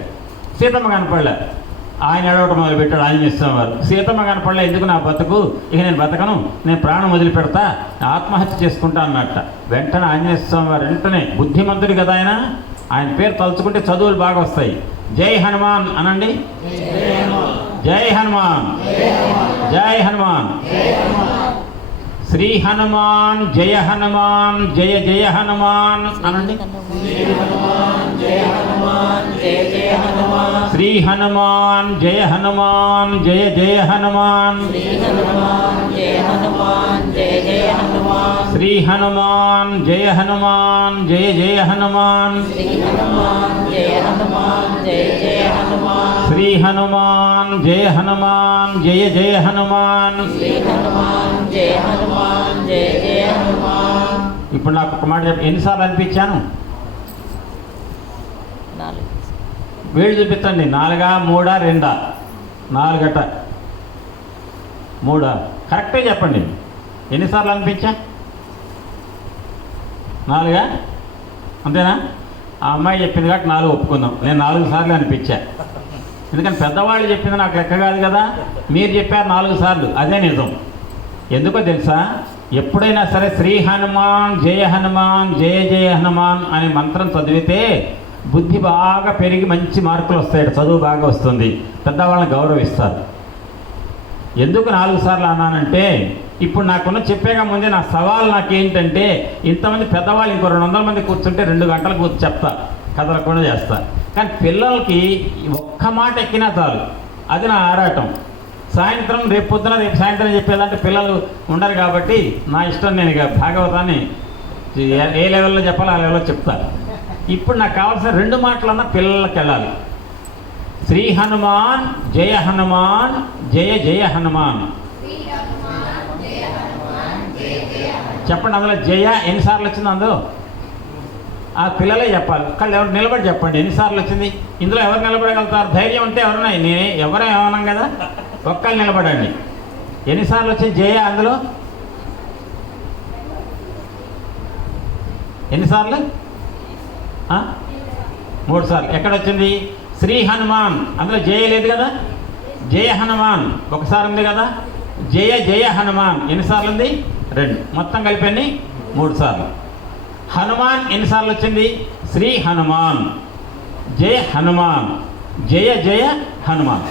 సీతమ్మ కనపడలే. ఆయన ఎడవటం మొదలుపెట్టాడు ఆంజనేయ స్వామి వారు. సీతమ్మ కనపడలే, ఎందుకు నా బతుకు, ఇక నేను బతకను, నేను ప్రాణం వదిలిపెడతా, ఆత్మహత్య చేసుకుంటా అన్నట్ట. వెంటనే ఆంజనేయ స్వామి వారు వెంటనే బుద్ధిమంతుడు కదా ఆయన పేరు తలుచుకుంటే చదువులు బాగా వస్తాయి. జై హనుమాన్ అనండి. జై హనుమాన్, జై హనుమాన్. శ్రీ హనుమాన్ జయ హనుమాన్ జయ జయ హనుమాన్ అనండి. శ్రీ హనుమాన్ జయ హనుమాన్ జయ జయ హనుమాన్. శ్రీ హనుమాన్ జయ హనుమాన్ జయ జయ హనుమాన్. శ్రీ హనుమాన్ జయ హనుమాన్ జయ జయ హనుమాన్. శ్రీ హనుమాన్ జయ హనుమాన్ జయ జయ హనుమాన్. శ్రీ హనుమాన్ జయ హనుమాన్ జయ జయ హనుమాన్. శ్రీ హనుమాన్ జయ హనుమాన్ జయ జయ హనుమాన్. శ్రీ హనుమాన్ జయ హనుమాన్ జయ జయ హనుమాన్. ఇప్పుడు నాకు ఒక మాట చెప్పి ఎన్నిసార్లు అనిపించాను? వేళ్ళు చూపించండి. 4, 3, 2, 4 3 కరెక్టే చెప్పండి. ఎన్నిసార్లు అనిపించా? 4 అంతేనా? ఆ అమ్మాయి చెప్పింది కాబట్టి 4 ఒప్పుకుందాం. నేను 4 సార్లు అనిపించా. ఎందుకంటే పెద్దవాళ్ళు చెప్పింది నాకు లెక్క కాదు కదా. మీరు చెప్పారు 4 సార్లు, అదే నిజం. ఎందుకో తెలుసా? ఎప్పుడైనా సరే శ్రీ హనుమాన్ జయ హనుమాన్ జయ జయ హనుమాన్ అనే మంత్రం చదివితే బుద్ధి బాగా పెరిగి మంచి మార్కులు వస్తాయి, చదువు బాగా వస్తుంది, పెద్దవాళ్ళని గౌరవిస్తారు. ఎందుకు 4 సార్లు అన్నానంటే, ఇప్పుడు నాకున్న చెప్పేగా ముందే నా సవాల్ నాకేంటంటే, ఇంతమంది పెద్దవాళ్ళు ఇంకో 200 మంది కూర్చుంటే 2 గంటలు కూర్చు చెప్తా, కదలకుండా చేస్తా. కానీ పిల్లలకి ఒక్క మాట ఎక్కినా చాలు, అది నా ఆరాటం. సాయంత్రం రేపు పొద్దున రేపు సాయంత్రం చెప్పేదంటే పిల్లలు ఉండరు కాబట్టి నా ఇష్టం. నేను ఇక భాగవతాన్ని ఏ లెవెల్లో చెప్పాలో ఆ లెవెల్లో చెప్తాను. ఇప్పుడు నాకు కావాల్సిన 2 మాటలన్నా పిల్లలకి వెళ్ళాలి. శ్రీ హనుమాన్ జయ హనుమాన్ జయ జయ హనుమాన్. చెప్పండి. అందులో జయ ఎన్నిసార్లు వచ్చింది? అందులో ఆ పిల్లలే చెప్పాలి. ఒక్కళ్ళు ఎవరు నిలబడి చెప్పండి ఎన్నిసార్లు వచ్చింది. ఇందులో ఎవరు నిలబడగలుగుతారు? ధైర్యం ఉంటే ఎవరున్నా, నేనే ఎవరో ఏమన్నాం కదా, ఒక్కళ్ళు నిలబడండి. ఎన్నిసార్లు వచ్చింది జయ? అందులో ఎన్నిసార్లు? 3 సార్లు. ఎక్కడొచ్చింది? శ్రీ హనుమాన్, అందులో జయ లేదు కదా. జయ హనుమాన్ ఒకసారి ఉంది కదా. జయ జయ హనుమాన్ ఎన్నిసార్లు ఉంది? 2. మొత్తం కలిపి 3 సార్లు. హనుమాన్ ఎన్నిసార్లు వచ్చింది? శ్రీ హనుమాన్ జయ హనుమాన్ జయ జయ హనుమాన్.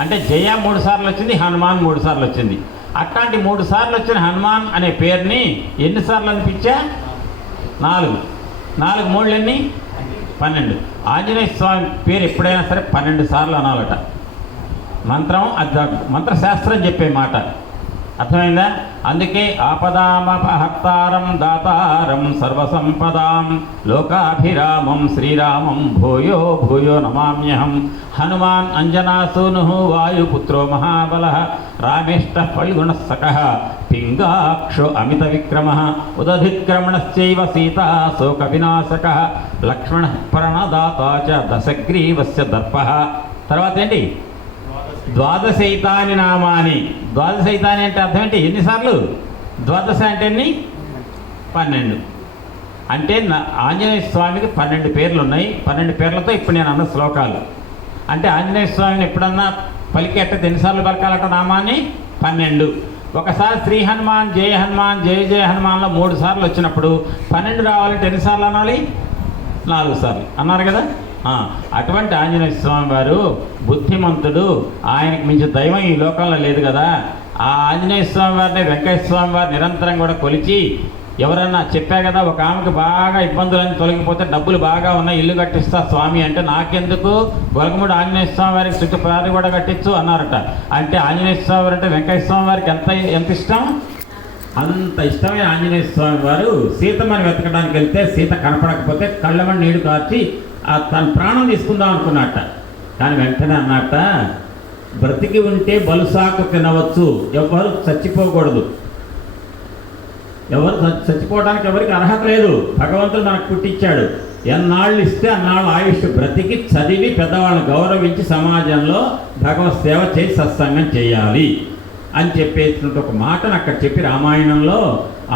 అంటే జయ 3 సార్లు వచ్చింది, హనుమాన్ 3 సార్లు వచ్చింది. అట్లాంటి 3 సార్లు వచ్చిన హనుమాన్ అనే పేరుని ఎన్నిసార్లు అనిపించా? 4. 4 3 ఎన్ని? 12. ఆంజనేయ స్వామి పేరు ఎప్పుడైనా సరే 12 సార్లు అనాలట. మంత్రం అది మంత్రశాస్త్రం చెప్పే మాట. అర్థమైందా? అందుకే ఆపదామపహర్తారం దాతారం సర్వసంపదాం లోకాభిరామం శ్రీరామం భూయో భూయో నమామ్యహం. హనుమాన్ అంజనాసూను వాయుపుత్రో మహాబలః రామేష్టః ఫల్గుణస్సకః పింగాక్షో అమిత విక్రమః ఉదధిక్రమణశ్చైవ సీతా శోక వినాశకః లక్ష్మణః ప్రణదాతా చ దశగ్రీవస్య దర్పః. తర్వాత ఏంటి? ద్వాదశైతాని నామాని. ద్వాదశైతాని అంటే అర్థం ఏంటి? ఎన్నిసార్లు? ద్వాదశ అంటే ఎన్ని? 12. అంటే ఆంజనేయ స్వామికి 12 పేర్లు ఉన్నాయి. 12 పేర్లతో ఇప్పుడు నేను అన్న శ్లోకాలు. అంటే ఆంజనేయ స్వామిని ఎప్పుడన్నా పలికేట ఎన్నిసార్లు పలకాలట నామాన్ని? 12. ఒకసారి శ్రీ హనుమాన్ జయ హనుమాన్ జయ జయ హనుమాన్లో 3 సార్లు వచ్చినప్పుడు 12 రావాలంటే ఎన్నిసార్లు అనాలి? 4 సార్లు అన్నారు కదా. అటువంటి ఆంజనేయ స్వామి వారు బుద్ధిమంతుడు, ఆయనకు మించి దైవం ఈ లోకంలో లేదు కదా. ఆ ఆంజనేయ స్వామి వారిని వెంకయ్య స్వామి వారు నిరంతరం కూడా కొలిచి, ఎవరన్నా చెప్పా కదా ఒక ఆమెకు బాగా ఇబ్బందులన్నీ తొలగిపోతే డబ్బులు బాగా ఉన్నాయి ఇల్లు కట్టిస్తా స్వామి అంటే, నాకెందుకు గొలగముడు ఆంజనేయ స్వామి వారికి చుట్టుప్రాది కూడా కట్టించు అన్నారట. అంటే ఆంజనేయ స్వామి వారు అంటే వెంకయ్య స్వామి వారికి ఎంత ఇష్టం? అంత ఇష్టమైన ఆంజనేయ స్వామి వారు సీతమ్మని వెతకడానికి వెళ్తే సీత కనపడకపోతే కళ్ళమని నీళ్లు కార్చి తన ప్రాణం తీసుకుందాం అనుకున్నట్ట. కానీ వెంటనే అన్నట్ట, బ్రతికి ఉంటే బలుసాకు తినవచ్చు, ఎవరు చచ్చిపోకూడదు. ఎవరు చచ్చిపోవడానికి ఎవరికి అర్హత లేదు. భగవంతుడు మనకు పుట్టించాడు. ఎన్నాళ్ళు ఇస్తే అన్నాళ్ళు ఆయుష్ బ్రతికి చదివి పెద్దవాళ్ళని గౌరవించి సమాజంలో భగవత్ సేవ చేసి సత్సంగం చేయాలి అని చెప్పేసినట్టు ఒక మాటను అక్కడ చెప్పి రామాయణంలో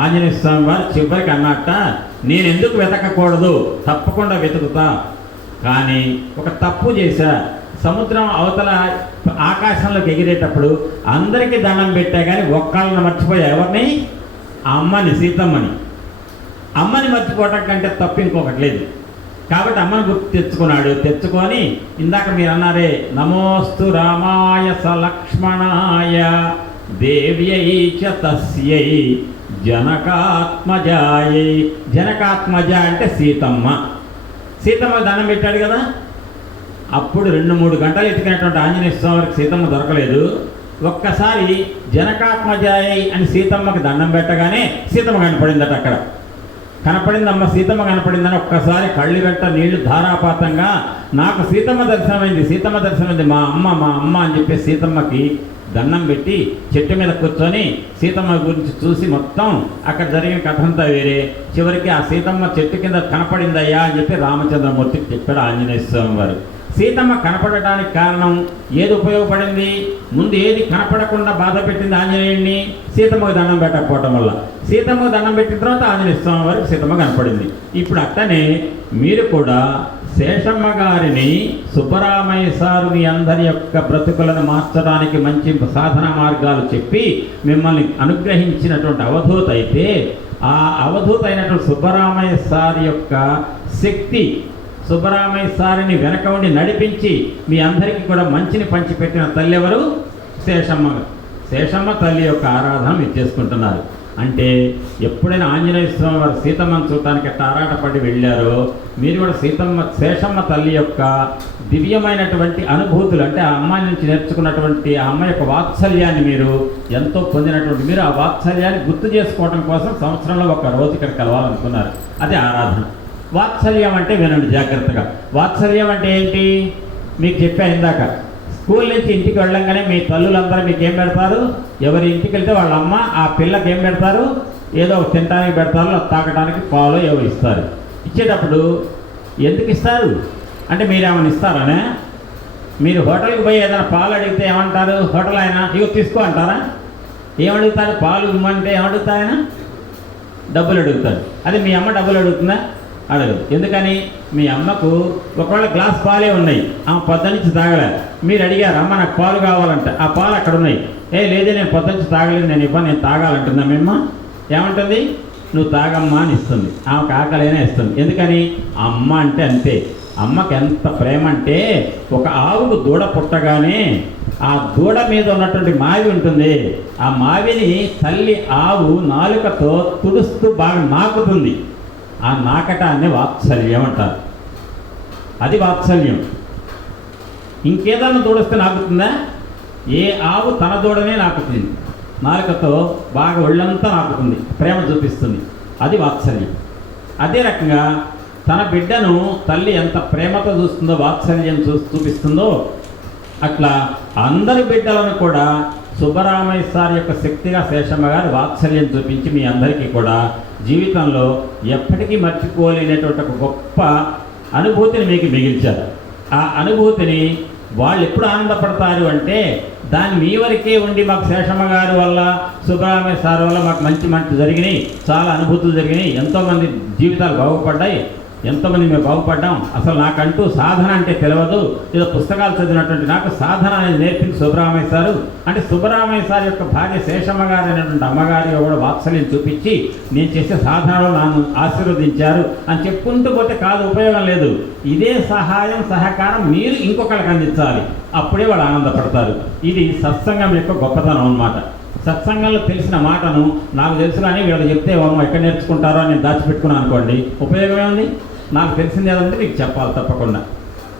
ఆంజనేయ స్వామి వారు చివరికి అన్నట్ట, నేను ఎందుకు వెతకకూడదు? తప్పకుండా వెతుకుతా. కానీ ఒక తప్పు చేశా. సముద్రం అవతల ఆకాశంలోకి ఎగిరేటప్పుడు అందరికీ దండం పెట్టా కానీ ఒక్కళ్ళని మర్చిపోయా. ఎవరిని? ఆ అమ్మని, సీతమ్మని. అమ్మని మర్చిపోవటం కంటే తప్పు ఇంకొకటి లేదు. కాబట్టి అమ్మని గుర్తు తెచ్చుకొని ఇందాక మీరు అన్నారే, నమోస్తు రామాయ సలక్ష్మణాయ దేవ్యై చ తస్యై జనకాత్మజాయై. జనకాత్మజ అంటే సీతమ్మ. సీతమ్మ దండం పెట్టాడు కదా. అప్పుడు 2-3 గంటలు ఎత్తుకునేటువంటి ఆంజనేయ స్వామికి సీతమ్మ దొరకలేదు. ఒక్కసారి జనకాత్మజాయై అని సీతమ్మకి దండం పెట్టగానే సీతమ్మ కనపడిందట. అక్కడ కనపడిందమ్మ, సీతమ్మ కనపడిందని ఒక్కసారి కళ్ళు వెంట నీళ్లు ధారాపాతంగా, నాకు సీతమ్మ దర్శనమైంది, మా అమ్మ అని చెప్పి సీతమ్మకి దండం పెట్టి చెట్టు మీద కూర్చొని సీతమ్మ గురించి చూసి మొత్తం అక్కడ జరిగిన కథ అంతా వేరే. చివరికి ఆ సీతమ్మ చెట్టు కింద కనపడిందయ్యా అని చెప్పి రామచంద్రమూర్తికి చెప్పాడు ఆంజనేయ స్వామి వారు. సీతమ్మ కనపడటానికి కారణం ఏది ఉపయోగపడింది? ముందు ఏది కనపడకుండా బాధ పెట్టింది ఆంజనేయుడిని? సీతమ్మకు దండం పెట్టకపోవటం వల్ల. సీతమ్మకు దండం పెట్టిన తర్వాత ఆంజనేయ స్వామి వారికి సీతమ్మ కనపడింది. ఇప్పుడు అట్టనే మీరు కూడా శేషమ్మ గారిని, సుబ్బరామయ్య సారు మీ అందరి యొక్క బ్రతుకులను మార్చడానికి మంచి సాధన మార్గాలు చెప్పి మిమ్మల్ని అనుగ్రహించినటువంటి అవధూత అయితే, ఆ అవధూత అయినటువంటి సుబ్బరామయ్య సారి యొక్క శక్తి, సుబ్బరామయ్య సారిని వెనక ఉండి నడిపించి మీ అందరికీ కూడా మంచిని పంచిపెట్టిన తల్లి ఎవరు? శేషమ్మ. శేషమ్మ తల్లి యొక్క ఆరాధన మీరు చేసుకుంటున్నారు. అంటే ఎప్పుడైనా ఆంజనేయ స్వామి వారు సీతమ్మను చూడటానికి ఎట్లా ఆరాటపడి వెళ్ళారో, మీరు కూడా శేషమ్మ తల్లి యొక్క దివ్యమైనటువంటి అనుభూతులు, అంటే ఆ అమ్మాయి నుంచి నేర్చుకున్నటువంటి ఆ అమ్మాయి యొక్క వాత్సల్యాన్ని మీరు ఎంతో పొందినటువంటి మీరు ఆ వాత్సల్యాన్ని గుర్తు చేసుకోవడం కోసం సంవత్సరంలో ఒక రోజు ఇక్కడ కలవాలనుకున్నారు. అదే ఆరాధన. వాత్సల్యం అంటే వినండి జాగ్రత్తగా. వాత్సల్యం అంటే ఏంటి? మీకు చెప్పా ఇందాక, స్కూల్ నుంచి ఇంటికి వెళ్ళంగానే మీ తల్లులందరూ మీకు ఏం పెడతారు? ఎవరి ఇంటికి వెళ్తే వాళ్ళ అమ్మ ఆ పిల్లకి ఏం పెడతారు? ఏదో తినడానికి పెడతారు, తాగడానికి పాలు ఏవో ఇస్తారు. ఇచ్చేటప్పుడు ఎందుకు ఇస్తారు అంటే మీరేమైనా ఇస్తారనే? మీరు హోటల్కి పోయి ఏదైనా పాలు అడిగితే ఏమంటారు? హోటల్ ఆయన ఇగో తీసుకో అంటారా? ఏమడుగుతారు? పాలు ఇమ్మంటే ఏమడుగుతారు ఆయన? డబ్బులు అడుగుతారు. అది మీ అమ్మ డబ్బులు అడుగుతుందా? అడగదు. ఎందుకని? మీ అమ్మకు ఒకవేళ గ్లాస్ పాలే ఉన్నాయి, ఆమె పొద్దునుంచి తాగలే, మీరు అడిగారు అమ్మ నాకు పాలు కావాలంటే, ఆ పాలు అక్కడ ఉన్నాయి, లేదే నేను పొద్దునుంచి తాగలేదు, నేను ఇవ్వను, నేను తాగాలంటుందా మీ అమ్మ? ఏమంటుంది? నువ్వు తాగమ్మా అని ఇస్తుంది. ఆమెకు ఆకలైనా ఇస్తుంది. ఎందుకని? అమ్మ అంటే అంతే. అమ్మకి ఎంత ప్రేమ అంటే, ఒక ఆవుకు దూడ పుట్టగానే ఆ దూడ మీద ఉన్నటువంటి మావి ఉంటుంది, ఆ మావిని తల్లి ఆవు నాలుకతో తుడుస్తూ బాగా నాకుతుంది. ఆ నాకటాన్ని వాత్సల్యం అంటారు. అది వాత్సల్యం. ఇంకేదన్నా దూడస్తే నాకుతుందా? ఏ ఆవు తన దూడనే నాకుతుంది. నాలుకతో బాగా ఒళ్ళంతా నాకుతుంది, ప్రేమ చూపిస్తుంది, అది వాత్సల్యం. అదే రకంగా తన బిడ్డను తల్లి ఎంత ప్రేమతో చూస్తుందో, వాత్సల్యం చూపిస్తుందో, అట్లా అందరి బిడ్డలను కూడా సుబ్బరామయ్య సార్ యొక్క శక్తిగా శేషమ్మ గారు వాత్సల్యం చూపించి మీ అందరికీ కూడా జీవితంలో ఎప్పటికీ మర్చిపోలేనటువంటి ఒక గొప్ప అనుభూతిని మీకు మిగిల్చారు. ఆ అనుభూతిని వాళ్ళు ఎప్పుడు ఆనందపడతారు అంటే, దాన్ని మీ వరకే ఉండి మాకు శేషమ్మ గారి వల్ల, సుబ్బరామయ్య సార్ వల్ల మాకు మంచి జరిగినాయి, చాలా అనుభూతులు జరిగినాయి, ఎంతోమంది జీవితాలు బాగుపడ్డాయి, ఎంతోమంది మేము బాగుపడ్డాం, అసలు నాకంటూ సాధన అంటే తెలియదు, ఏదో పుస్తకాలు చదివినటువంటి నాకు సాధన అనేది నేర్పింది సుబ్బరామయ్య సారు. అంటే సుబ్బరామయ్య సార్ యొక్క భార్య శేషమ్మ గారు అనేటువంటి అమ్మగారి కూడా వాత్సల్యం చూపించి నేను చేసే సాధనలో నన్ను ఆశీర్వదించారు అని చెప్పుకుంటూ పోతే కాదు, ఉపయోగం లేదు. ఇదే సహాయం సహకారం మీరు ఇంకొకరికి అందించాలి, అప్పుడే వాళ్ళు ఆనందపడతారు. ఇది సత్సంగం యొక్క గొప్పతనం అన్నమాట. సత్సంగంలో తెలిసిన మాటను నాకు తెలుసు కానీ వీళ్ళు చెప్తే వాళ్ళు ఎక్కడ నేర్చుకుంటారో అని నేను దాచిపెట్టుకున్నాను అనుకోండి, ఉపయోగమే ఉంది. నాకు తెలిసింది ఏదంటే మీకు చెప్పాలి తప్పకుండా.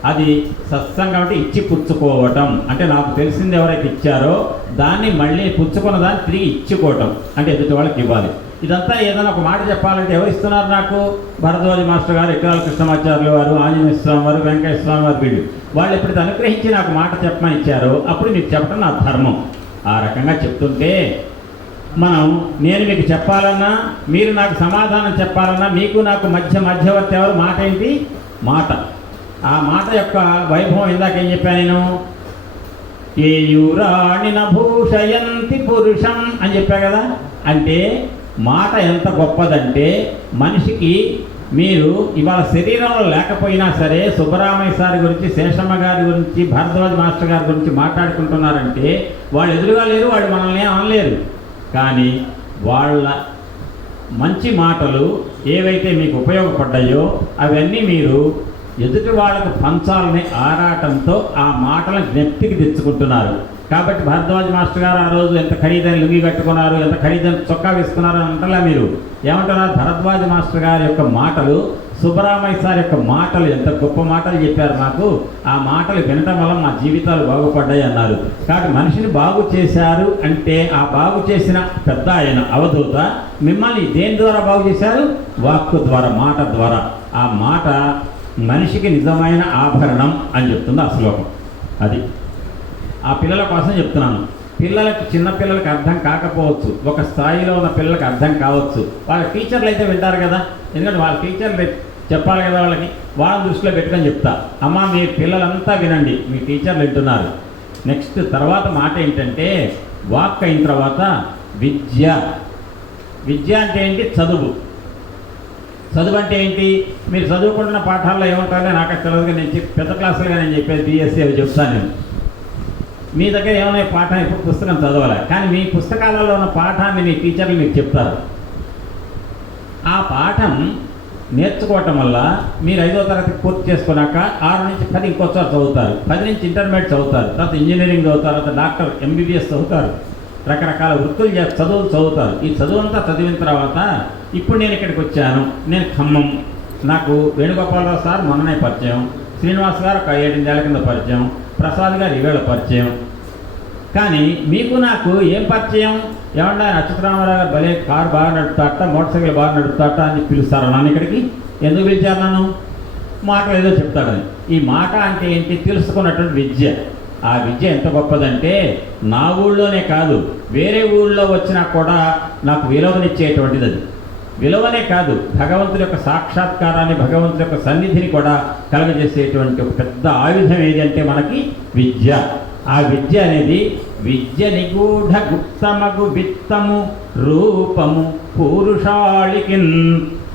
అది సత్సంగం అంటే ఇచ్చి పుచ్చుకోవటం. అంటే నాకు తెలిసింది ఎవరైతే ఇచ్చారో దాన్ని మళ్ళీ పుచ్చుకున్న దాన్ని తిరిగి ఇచ్చుకోవటం, అంటే ఎదుటి వాళ్ళకి ఇవ్వాలి. ఇదంతా ఏదైనా ఒక మాట చెప్పాలంటే ఎవరు ఇస్తున్నారు నాకు? భరద్వాజ మాస్టర్ గారు, ఎకరాల కృష్ణమాచార్యులు వారు, ఆంజనేయ స్వామి వారు, వెంకటేశ్వర స్వామి వారు, వీళ్ళు వాళ్ళు ఎప్పుడైతే అనుగ్రహించి నాకు మాట చెప్పమని ఇచ్చారో అప్పుడు మీకు చెప్పడం నా ధర్మం. ఆ రకంగా చెప్తుంటే నేను మీకు చెప్పాలన్నా, మీరు నాకు సమాధానం చెప్పాలన్నా, మీకు నాకు మధ్యవర్తి ఎవరు? మాట ఏంటి? మాట. ఆ మాట యొక్క వైభవం ఇందాక ఏం చెప్పాను నేను? ఏయురాణి నభూషయంతి పురుషం అని చెప్పా కదా. అంటే మాట ఎంత గొప్పదంటే, మనిషికి మీరు ఇవాళ శరీరంలో లేకపోయినా సరే సుబ్బరామయ్య సార్ గురించి, శేషమ్మ గారి గురించి, భరద్వాజ్ మాస్టర్ గారి గురించి మాట్లాడుకుంటున్నారంటే వాళ్ళు ఎదురుగా లేరు, వాళ్ళు మనల్ని అనలేరు. కానీ వాళ్ళ మంచి మాటలు ఏవైతే మీకు ఉపయోగపడ్డాయో అవన్నీ మీరు ఎదుటి వాళ్ళకు పంచాలని ఆరాటంతో ఆ మాటలను జ్ఞప్తికి తెచ్చుకుంటున్నారు. కాబట్టి భరద్వాజ్ మాస్టర్ గారు ఆ రోజు ఎంత ఖరీదైన లుంగి కట్టుకున్నారు, ఎంత ఖరీదైన చొక్కా వేసుకున్నారు అని అంటలా మీరు ఏమంటున్నారు? భరద్వాజ్ మాస్టర్ గారి యొక్క మాటలు, సుబ్బరామయ్య సార్ యొక్క మాటలు ఎంత గొప్ప మాటలు చెప్పారు నాకు, ఆ మాటలు వినటం వల్ల మా జీవితాలు బాగుపడ్డాయి అన్నారు. కాబట్టి మనిషిని బాగు చేశారు అంటే ఆ బాగు చేసిన పెద్ద ఆయన అవధూత మిమ్మల్ని దేని ద్వారా బాగు చేశారు? వాక్కు ద్వారా, మాట ద్వారా. ఆ మాట మనిషికి నిజమైన ఆభరణం అని చెప్తుంది ఆ శ్లోకం. అది ఆ పిల్లల కోసం చెప్తున్నాను. పిల్లలకు, చిన్న పిల్లలకి అర్థం కాకపోవచ్చు, ఒక స్థాయిలో ఉన్న పిల్లలకి అర్థం కావచ్చు. వాళ్ళ టీచర్లు అయితే వింటారు కదా, ఎందుకంటే వాళ్ళ టీచర్లు చెప్పాలి కదా వాళ్ళని దృష్టిలో పెట్టుకొని చెప్తా. అమ్మ మీ పిల్లలంతా వినండి, మీ టీచర్లు వింటున్నారు. నెక్స్ట్ తర్వాత మాట ఏంటంటే, వాక్ అయిన తర్వాత విద్య. విద్య అంటే ఏంటి? చదువు. చదువు అంటే ఏంటి? మీరు చదువుకుంటున్న పాఠాల్లో ఏమంటారో నాకు తెలియదుగా, నేను పెద్ద క్లాసులుగా నేను చెప్పేది BSc అవి చెప్తాను నేను. మీ దగ్గర ఏమైనా పాఠం ఇప్పుడు పుస్తకం చదవాలి, కానీ మీ పుస్తకాలలో ఉన్న పాఠాన్ని మీ టీచర్లు మీకు చెప్తారు. ఆ పాఠం నేర్చుకోవటం వల్ల మీరు 5వ తరగతి పూర్తి చేసుకున్నాక 6 నుంచి 10 ఇంకోసారి చదువుతారు, 10 నుంచి ఇంటర్మీడియట్ చదువుతారు, తర్వాత ఇంజనీరింగ్ చదువుతారు, తర్వాత డాక్టర్, MBBS చదువుతారు, రకరకాల వృత్తులు చదువులు చదువుతారు. ఈ చదువంతా చదివిన తర్వాత ఇప్పుడు నేను ఇక్కడికి వచ్చాను, నేను ఖమ్మం, నాకు వేణుగోపాలరావు సార్ మొన్ననే పరిచయం, శ్రీనివాస్ గారు ఒక 7 ఏళ్ల కింద పరిచయం, ప్రసాద్ గారు ఈవేళ పరిచయం. కానీ మీకు నాకు ఏం పరిచయం? ఏమన్నా అచ్యుతరామారావు గారు భలే కారు బాగా నడుపుతాట, మోటార్ సైకిల్ బాగా నడుపుతాట అని పిలుస్తారు నన్ను ఇక్కడికి. ఎందుకు పిలిచారు నన్ను? మాటలు ఏదో చెప్తాడని. ఈ మాట అంటే ఏంటి? తెలుసుకున్నటువంటి విద్య. ఆ విద్య ఎంత గొప్పదంటే నా ఊళ్ళోనే కాదు, వేరే ఊళ్ళో వచ్చినా కూడా నాకు విలువనిచ్చేటువంటిది. అది విలువనే కాదు, భగవంతుడి యొక్క సాక్షాత్కారాన్ని, భగవంతుడి యొక్క సన్నిధిని కూడా కలుగజేసేటువంటి ఒక పెద్ద ఆయుధం ఏది అంటే మనకి విద్య. ఆ విద్య అనేది విద్య నిగూఢ గుప్తమగు విత్తము రూపము పూరుషాళికిన్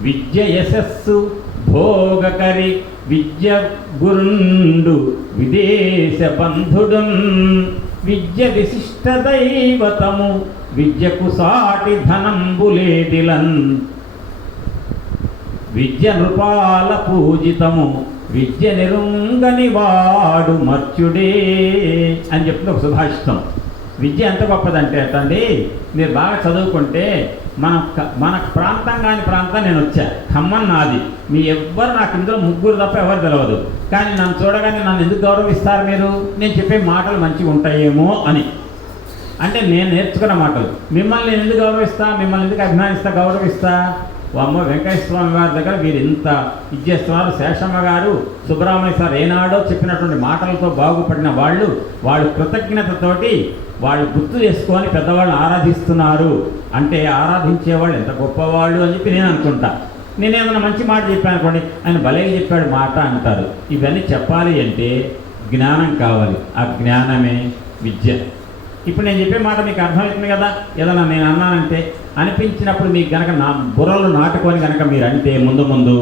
విద్య యశస్సు భోగకరి విద్య గురుండు విదేశ బంధుడున్ విద్య విశిష్ట దైవతము విద్యకు సాటి ధనంబులేదిలన్ విద్య నృపాల పూజితము విద్య నిరుంగని వాడు మర్చుడే అని చెప్తుంది ఒక సుభాషితం. విద్య ఎంత గొప్పదంటే అండి, మీరు బాగా చదువుకుంటే మన ప్రాంతం కాని ప్రాంతం నేను వచ్చా, ఖమ్మం నాది, మీ ఎవ్వరు నాకు ఇందులో ముగ్గురు తప్ప ఎవరు తెలియదు. కానీ నన్ను చూడగానే నన్ను ఎందుకు గౌరవిస్తారు మీరు? నేను చెప్పే మాటలు మంచిగా ఉంటాయేమో అని. అంటే నేను నేర్చుకున్న మాటలు. మిమ్మల్ని నేను ఎందుకు గౌరవిస్తా, మిమ్మల్ని ఎందుకు అభిమానిస్తా, గౌరవిస్తా? అమ్మ వెంకటేశ్వర స్వామి వారి దగ్గర మీరు ఇంత ఇచ్చేస్తున్నారు. శేషమ్మ గారు, సుబ్రహ్మణ్య సార్ ఏనాడో చెప్పినటువంటి మాటలతో బాగుపడిన వాళ్ళు కృతజ్ఞతతోటి వాళ్ళు గుర్తు చేసుకొని పెద్దవాళ్ళని ఆరాధిస్తున్నారు అంటే ఆరాధించేవాళ్ళు ఎంత గొప్పవాళ్ళు అని చెప్పి నేను అనుకుంటా. నేను ఏమైనా మంచి మాట చెప్పాను అనుకోండి, ఆయన భలే చెప్పాడు మాట అంటారు. ఇవన్నీ చెప్పాలి అంటే జ్ఞానం కావాలి. ఆ జ్ఞానమే విద్య. ఇప్పుడు నేను చెప్పే మాట మీకు అర్థమవుతుంది కదా. ఏదన్నా నేను అన్నానంటే అనిపించినప్పుడు మీకు కనుక నా బుర్రలు నాటుకొని కనుక మీరు అంటే ముందు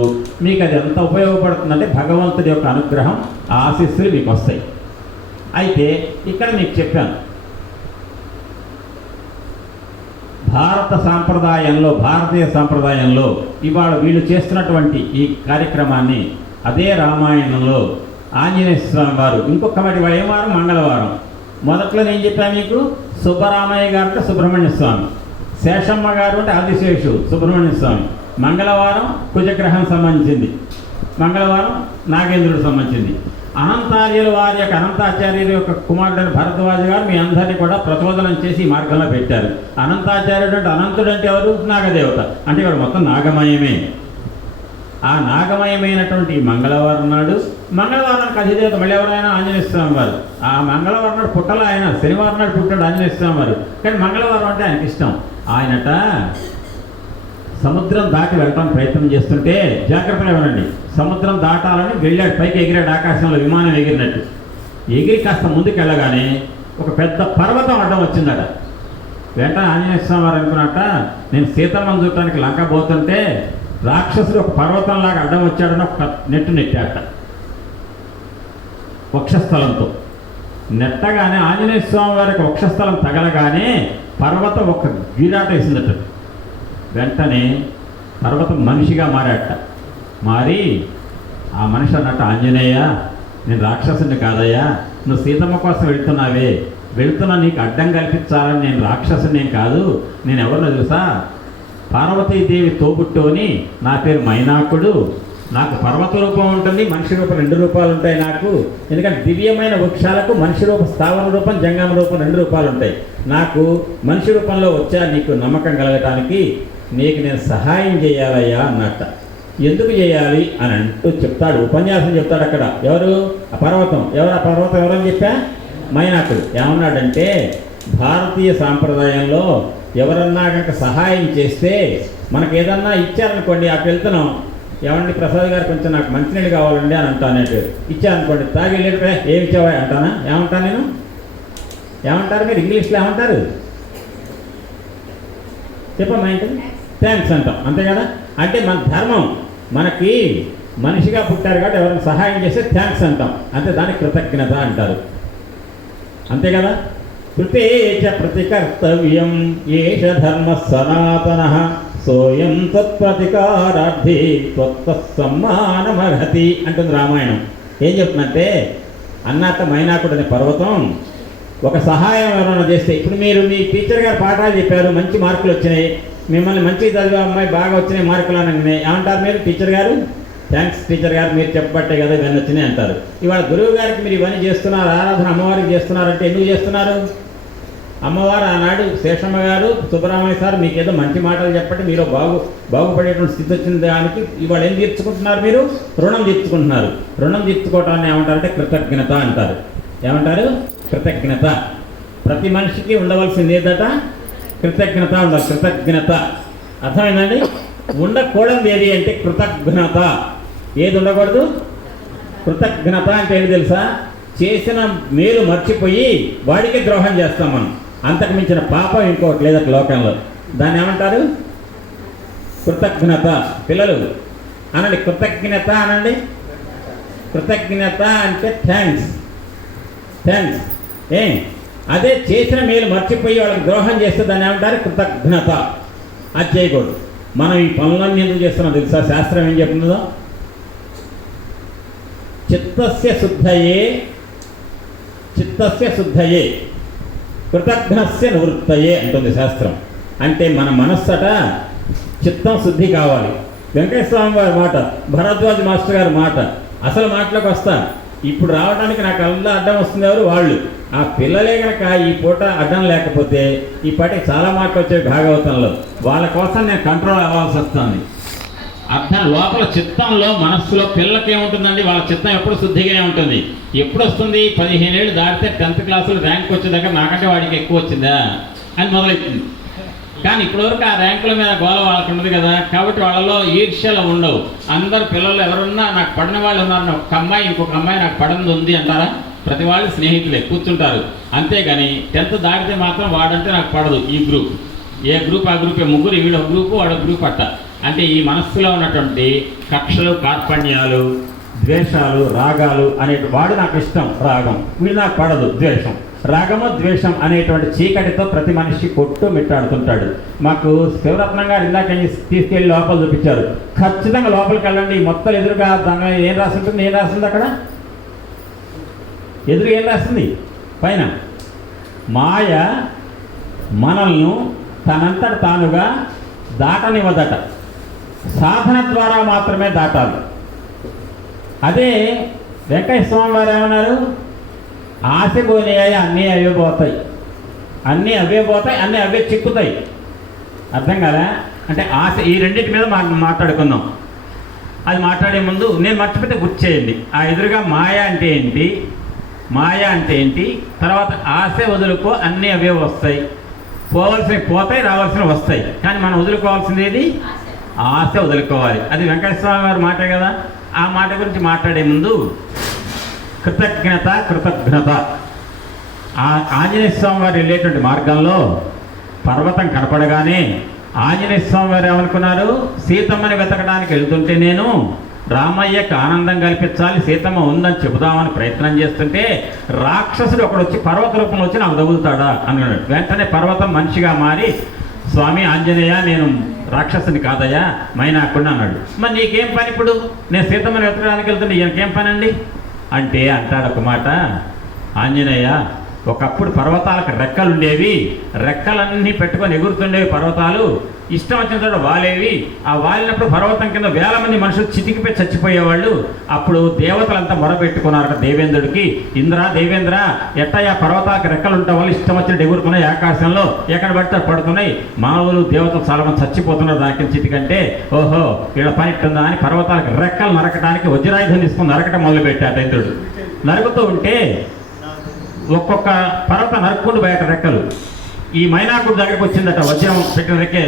మీకు అది ఎంత ఉపయోగపడుతుందంటే భగవంతుడి యొక్క అనుగ్రహం, ఆశీస్సులు మీకు వస్తాయి. అయితే ఇక్కడ మీకు చెప్పాను, భారతీయ సాంప్రదాయంలో ఇవాళ వీళ్ళు చేస్తున్నటువంటి ఈ కార్యక్రమాన్ని అదే రామాయణంలో ఆంజనేయ స్వామి వారు ఇంకొక వారం మంగళవారం మొదట్లో నేను చెప్పాను మీకు, సుబ్బరామయ్య గారు అంటే సుబ్రహ్మణ్య స్వామి, శేషమ్మ గారు అంటే ఆదిశేషు సుబ్రహ్మణ్య స్వామి, మంగళవారం కుజగ్రహం సంబంధించింది, మంగళవారం నాగేంద్రుడు సంబంధించింది. అనంతార్యుల వారి యొక్క అనంతాచార్యుల యొక్క కుమారుడైన భరద్వాజ గారు మీ అందరినీ కూడా ప్రచోదనం చేసి ఈ మార్గంలో పెట్టారు. అనంతాచార్యుడు అంటే అనంతుడు అంటే ఎవరు? నాగదేవత. అంటే ఇక్కడ మొత్తం నాగమయమే. ఆ నాగమయమైనటువంటి మంగళవారం నాడు, మంగళవారానికి అధిదేవత మళ్ళీ ఎవరైనా ఆంజనేయ స్వామి వారు. ఆ మంగళవారం నాడు పుట్టలో ఆయన, శనివారం నాడు పుట్టాడు ఆంజనేయ స్వామి వారు. కానీ మంగళవారం అంటే ఆయనకి ఇష్టం. ఆయనట సముద్రం దాటి వెళ్ళడానికి ప్రయత్నం చేస్తుంటే, జాగ్రత్తగా వినండి, సముద్రం దాటాలని వెళ్ళాడు, పైకి ఎగిరాడు, ఆకాశంలో విమానం ఎగిరినట్టు. ఎగిరి కాస్త ముందుకు వెళ్ళగానే ఒక పెద్ద పర్వతం అడ్డం వచ్చిందట. వెంటనే ఆంజనేయ స్వామి వారు అనుకున్నట్ట, నేను సీతమ్మను చూడటానికి లంక పోతుంటే రాక్షసుడు ఒక పర్వతంలాగా అడ్డం వచ్చాడని ఒక నెట్టాట వక్షస్థలంతో. నెట్టగానే ఆంజనేయ స్వామి వారికి వక్షస్థలం తగలగానే పర్వతం ఒక గీరాట వేసిందట. వెంటనే పర్వతం మనిషిగా మారాట. మారి ఆ మనిషి అన్నట్టు, ఆంజనేయ నేను రాక్షసుని కాదయ్యా, నువ్వు సీతమ్మ కోసం వెళ్తున్నా నీకు అడ్డం కల్పించాలని నేను రాక్షసుని కాదు, నేను ఎవరినో తెలుసా, పార్వతీదేవి తోబుట్టుని, నా పేరు మైనాకుడు, నాకు పర్వత రూపం ఉంటుంది, మనిషి రూపం 2 రూపాలు ఉంటాయి నాకు. ఎందుకంటే దివ్యమైన వృక్షాలకు మనిషి రూపం, స్థావర రూపం, జంగమ రూపం 2 రూపాలు ఉంటాయి. నాకు మనిషి రూపంలో వచ్చా నీకు నమ్మకం కలగటానికి నీకు నేను సహాయం చేయాలయ్యా అన్నట్ట. ఎందుకు చేయాలి అని అంటూ చెప్తాడు, ఉపన్యాసం చెప్తాడు అక్కడ. ఎవరు? ఆ పర్వతం. ఆ పర్వతం ఎవరని చెప్పా? మైనాకుడు. ఏమన్నాడంటే, భారతీయ సాంప్రదాయంలో ఎవరన్నా కనుక సహాయం చేస్తే, మనకు ఏదన్నా ఇచ్చారనుకోండి, అటు వెళ్తున్నాం, ఏమండి ప్రసాద్ గారు కొంచెం నాకు మంచినీళ్ళు కావాలండి అని అంటానంటే, ఇచ్చారనుకోండి, తాగి వెళ్ళిపోయా ఏమి ఇచ్చావా అంటానా? ఏమంటాను నేను? ఏమంటారు మీరు ఇంగ్లీష్లో? ఏమంటారు చెప్పమ్మా? ఏంటి? థ్యాంక్స్ అంటాం, అంతే కదా. అంటే మన ధర్మం, మనకి మనిషిగా పుట్టారు కాబట్టి ఎవరైనా సహాయం చేస్తే థ్యాంక్స్ అంటాం, అంతే. దానికి కృతజ్ఞత అంటారు, అంతే కదా. కృతే చ ప్రతికర్తవ్యం ఏష ధర్మ సనాతన సోయం తత్ప్రతికారార్థి త్వత్త సమ్మానమర్హతి అంటుంది రామాయణం. ఏం చెప్తుందంటే, అన్నట్ట మైనాకుడు అనే పర్వతం ఒక సహాయం ఎవరైనా చేస్తే, ఇప్పుడు మీరు మీ టీచర్ గారు పాఠాలు చెప్పారు, మంచి మార్కులు వచ్చినాయి, మిమ్మల్ని మంచి చదివే అమ్మాయి బాగా వచ్చినాయి మార్కులు అనగానే ఏమంటారు మీరు? టీచర్ గారు థ్యాంక్స్ టీచర్ గారు, మీరు చెప్పబట్టే కదా ఇవన్నీ వచ్చినాయి అంటారు. ఇవాళ గురువు గారికి మీరు ఇవన్నీ చేస్తున్నారు, ఆరాధన అమ్మవారికి చేస్తున్నారంటే ఎందుకు చేస్తున్నారు? అమ్మవారు ఆనాడు శేషమ్మ గారు, సుబ్బరామయ్య సార్ మీకు ఏదో మంచి మాటలు చెప్పండి, మీరు బాగుపడేటువంటి స్థితి వచ్చిన దానికి ఇవాళ ఏం తీర్చుకుంటున్నారు? మీరు రుణం తీర్చుకుంటున్నారు. రుణం తీర్చుకోవటాన్ని ఏమంటారంటే కృతజ్ఞత అంటారు. ఏమంటారు? కృతజ్ఞత. ప్రతి మనిషికి ఉండవలసింది ఏదట? కృతజ్ఞత ఉండాలి. కృతజ్ఞత అర్థమైందండి? ఉండకూడదు ఏది అంటే కృతజ్ఞత. ఏది ఉండకూడదు? కృతజ్ఞత అంటే ఏంటి తెలుసా? చేసిన మేలు మర్చిపోయి వాడికి ద్రోహం చేస్తాం మనం. అంతకు మించిన పాపం ఇంకోటి లేదట లోకంలో. దాన్ని ఏమంటారు? కృతజ్ఞత. పిల్లలు అనండి, కృతజ్ఞత అనండి. కృతజ్ఞత అంటే థ్యాంక్స్. థ్యాంక్స్. అదే చేసిన మేలు మర్చిపోయి వాళ్ళకి ద్రోహం చేస్తే దాన్ని ఏమంటారు? కృతజ్ఞత. అది చేయకూడదు. మనం ఈ పనులన్నీ ఎందుకు చేస్తున్నాం తెలుసా? శాస్త్రం ఏం చెప్తుందో, చిత్తస్య శుద్ధయే కృతజ్ఞస్య నివృత్తయే అంటుంది శాస్త్రం. అంటే మన మనస్సట చిత్తం శుద్ధి కావాలి. వెంకటేశ్వర స్వామి వారి మాట, భరద్వాజ మాస్టర్ గారి మాట, అసలు మాటలోకి వస్తా. ఇప్పుడు రావడానికి నాకు అంతా అడ్డం వస్తుంది ఎవరు? వాళ్ళు. ఆ పిల్లలే కనుక ఈ పూట అడ్డం లేకపోతే ఈ పాటికి చాలా మాటలు వచ్చే భాగవతంలో. వాళ్ళ కోసం నేను కంట్రోల్ అవ్వాల్సి వస్తుంది. అర్థం లోపల చిత్తంలో మనస్సులో పిల్లకి ఏముంటుందండి? వాళ్ళ చిత్తం ఎప్పుడు శుద్ధిగానే ఉంటుంది. ఎప్పుడు వస్తుంది? 15 ఏళ్ళు దాటితే 10th క్లాసులో ర్యాంక్ వచ్చే దగ్గర నాకంటే వాడికి ఎక్కువ వచ్చిందా అని మొదలవుతుంది. కానీ ఇప్పటివరకు ఆ ర్యాంకుల మీద గోల వాళ్ళకు ఉండదు కదా. కాబట్టి వాళ్ళలో ఈర్ష్యలు ఉండవు. అందరు పిల్లలు ఎవరున్నా నాకు పడిన వాళ్ళు ఉన్నారు, ఒక అమ్మాయి ఇంకొక అమ్మాయి నాకు పడింది ఉంది అంటారా? ప్రతి వాళ్ళు స్నేహితులే కూర్చుంటారు. అంతేగాని 10th దాటితే మాత్రం వాడంటే నాకు పడదు ఈ గ్రూప్, ఏ గ్రూప్ ఆ గ్రూపే, ముగ్గురు వీళ్ళ గ్రూపు వాడ గ్రూప్ అట్ట. అంటే ఈ మనస్సులో ఉన్నటువంటి కక్షలు, కార్పణ్యాలు, ద్వేషాలు, రాగాలు అనే వాడు నాకు ఇష్టం రాగం, వీడు నాకు పడదు ద్వేషం. రాగము ద్వేషం అనేటువంటి చీకటితో ప్రతి మనిషి కొట్టు మిట్టాడుతుంటాడు. మాకు శివరత్నం గారు ఇందాక తీసుకెళ్ళి లోపల చూపించారు. ఖచ్చితంగా లోపలికి వెళ్ళండి. మొత్తం ఎదురుగా దాని ఏం రాసింటుంది? ఏం రాసింది అక్కడ ఎదురు? ఏం రాసింది పైన? మాయ మనల్ని తనంతట తానుగా దాటనివ్వదట, సాధన ద్వారా మాత్రమే దాటాలి. అదే వెంకటేశ్వర స్వామి వారు ఏమన్నారు? ఆశ పోయినాయి, అన్నీ అవే పోతాయి, అన్నీ అవే పోతాయి, అన్నీ అవే చిక్కుతాయి. అర్థం కదా? అంటే ఆశ, ఈ రెండింటి మీద మాట్లాడుకుందాం. అది మాట్లాడే ముందు నేను మర్చిపోతే గుర్తు చేయండి. ఆ ఎదురుగా మాయ అంటే ఏంటి, మాయ అంటే ఏంటి, తర్వాత ఆశ వదులుకో, అన్నీ అవే వస్తాయి, పోవలసినవి పోతాయి, రావాల్సినవి వస్తాయి. కానీ మనం వదులుకోవాల్సింది ఏది? ఆశ వదులుకోవాలి. అది వెంకటేశ్వర స్వామి వారి మాటే కదా. ఆ మాట గురించి మాట్లాడే ముందు కృతజ్ఞత, కృతజ్ఞత. ఆంజనేయ స్వామి వారు వెళ్ళేటువంటి మార్గంలో పర్వతం కనపడగానే ఆంజనేయ స్వామి వారు ఏమనుకున్నారు? సీతమ్మని వెతకడానికి వెళ్తుంటే నేను రామయ్యకు ఆనందం కల్పించాలి, సీతమ్మ ఉందని చెబుదామని ప్రయత్నం చేస్తుంటే రాక్షసుడు ఒకడు వచ్చి పర్వత రూపంలో వచ్చి నాకు తగులుతాడా అన్నాడు. వెంటనే పర్వతం మనిషిగా మారి, స్వామి ఆంజనేయ, నేను రాక్షసుని కాదయ్యా, మైనాకుడిని అన్నాడు. మరి నీకేం పని ఇప్పుడు? నేను సీతమ్మని వెతకడానికి వెళ్తుంటే ఈయనకేం పని అండి అంటే అంటాడు ఒక మాట, ఆంజనేయ, ఒకప్పుడు పర్వతాలకు రెక్కలు ఉండేవి, రెక్కలన్నీ పెట్టుకొని ఎగురుతుండేవి పర్వతాలు, ఇష్టం వచ్చిన చోట వాలేవి. ఆ వాలినప్పుడు పర్వతం కింద వేల మంది మనుషులు చితికిపోయి చచ్చిపోయేవాళ్ళు. అప్పుడు దేవతలంతా మొరపెట్టుకున్నారట దేవేంద్రుడికి, ఇంద్ర, దేవేంద్ర, ఎట్టయ్యా పర్వతాలకు రెక్కలు ఉండటం వల్ల ఇష్టం వచ్చినట్టు ఎగురుకున్నాయి ఆకాశంలో, ఎక్కడ పడితే పడుతున్నాయి, మానవులు దేవతలు చాలా మంది చచ్చిపోతున్నారు దానికి చితికంటే. ఓహో, వీళ్ళ పని ఇట్టుందా అని పర్వతాలకు రెక్కలు నరకడానికి వజ్రాయుధం తీసుకుని నరకటం మొదలుపెట్టాట ఇంద్రుడు. నరుకుతూ ఉంటే ఒక్కొక్క పర్వతం నరుక్కుంటూ బయట రెక్కలు ఈ మైనాకుడు దగ్గరికి వచ్చిందట. వజ్రం పెట్టిన రెక్కే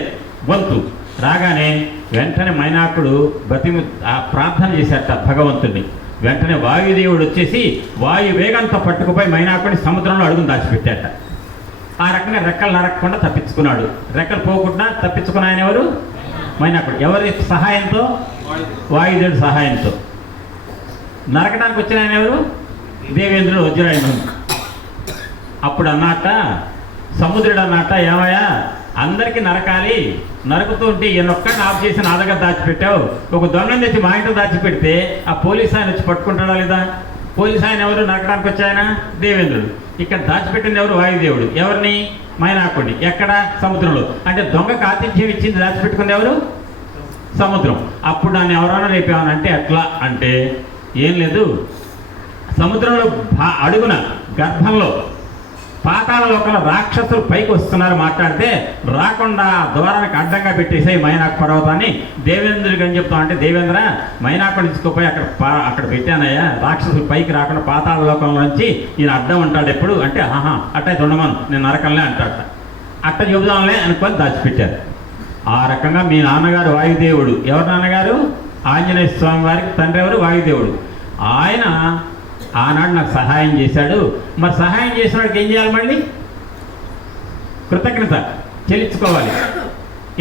వంతు రాగానే వెంటనే మైనాకుడు ప్రార్థన చేశాట భగవంతుడిని. వెంటనే వాయుదేవుడు వచ్చేసి వాయు వేగంతో పట్టుకుపోయి మైనాకుడిని సముద్రంలో అడుగుని దాచిపెట్టాట. ఆ రకంగా రెక్కలు నరకకుండా తప్పించుకున్నాడు. రెక్కలు పోకుండా తప్పించుకున్న ఆయన ఎవరు? మైనాకుడు. ఎవరి సహాయంతో? వాయుదేవుడి సహాయంతో. నరకడానికి వచ్చిన ఆయన ఎవరు? దేవేంద్రుడు వజ్రాయుధం. అప్పుడు అన్నట్ట సముద్రుడు అన్నట్ట, ఏమయ్యా అందరికీ నరకాలి, నరుకుతూ ఉంటే ఈయనొక్కడిని ఆఫ్ చేసి నా దగ్గర దాచిపెట్టావు, ఒక దొంగని తెచ్చి మా ఇంట్లో దాచిపెడితే ఆ పోలీసు ఆయన వచ్చి పట్టుకుంటాడా లేదా? పోలీసు ఆయన ఎవరు? నరకడానికి వచ్చాయన దేవేంద్రుడు. ఇక్కడ దాచిపెట్టింది ఎవరు? వాయుదేవుడు. ఎవరిని? మైనాకుడిని. ఎక్కడ? సముద్రంలో. అంటే దొంగకు ఆతిథ్యం ఇచ్చింది దాచిపెట్టుకుంది ఎవరు? సముద్రం. అప్పుడు దాన్ని ఎవరైనా రేపేమని అంటే ఎట్లా అంటే ఏం లేదు, సముద్రంలో అడుగున గర్భంలో పాతాళ లోకంలో రాక్షసులు పైకి వస్తున్నారు, మాట్లాడితే రాకుండా ద్వారానికి అడ్డంగా పెట్టేసాయి మైనాకు పర్వతాన్ని. దేవేంద్రుడికి అని చెప్తాం అంటే, దేవేంద్ర మైనాకుడు తీసుకుపోయి అక్కడ పెట్టానయ్యా, రాక్షసులు పైకి రాకుండా పాతాళ లోకంలో నుంచి ఈయన అడ్డం ఉంటాడు ఎప్పుడు అంటే, ఆహా అట్టయితే ఉండమను, నేను నరకంలే అంటాట. అట్ట చెబుదాంలే అనుకొని దాచిపెట్టారు. ఆ రకంగా మీ నాన్నగారు వాయుదేవుడు. ఎవరు నాన్నగారు? ఆంజనేయ స్వామి వారికి తండ్రి ఎవరు? వాయుదేవుడు. ఆయన ఆనాడు నాకు సహాయం చేశాడు. మరి సహాయం చేసిన వాడికి ఏం చేయాలి? మళ్ళీ కృతజ్ఞత చెల్లించుకోవాలి.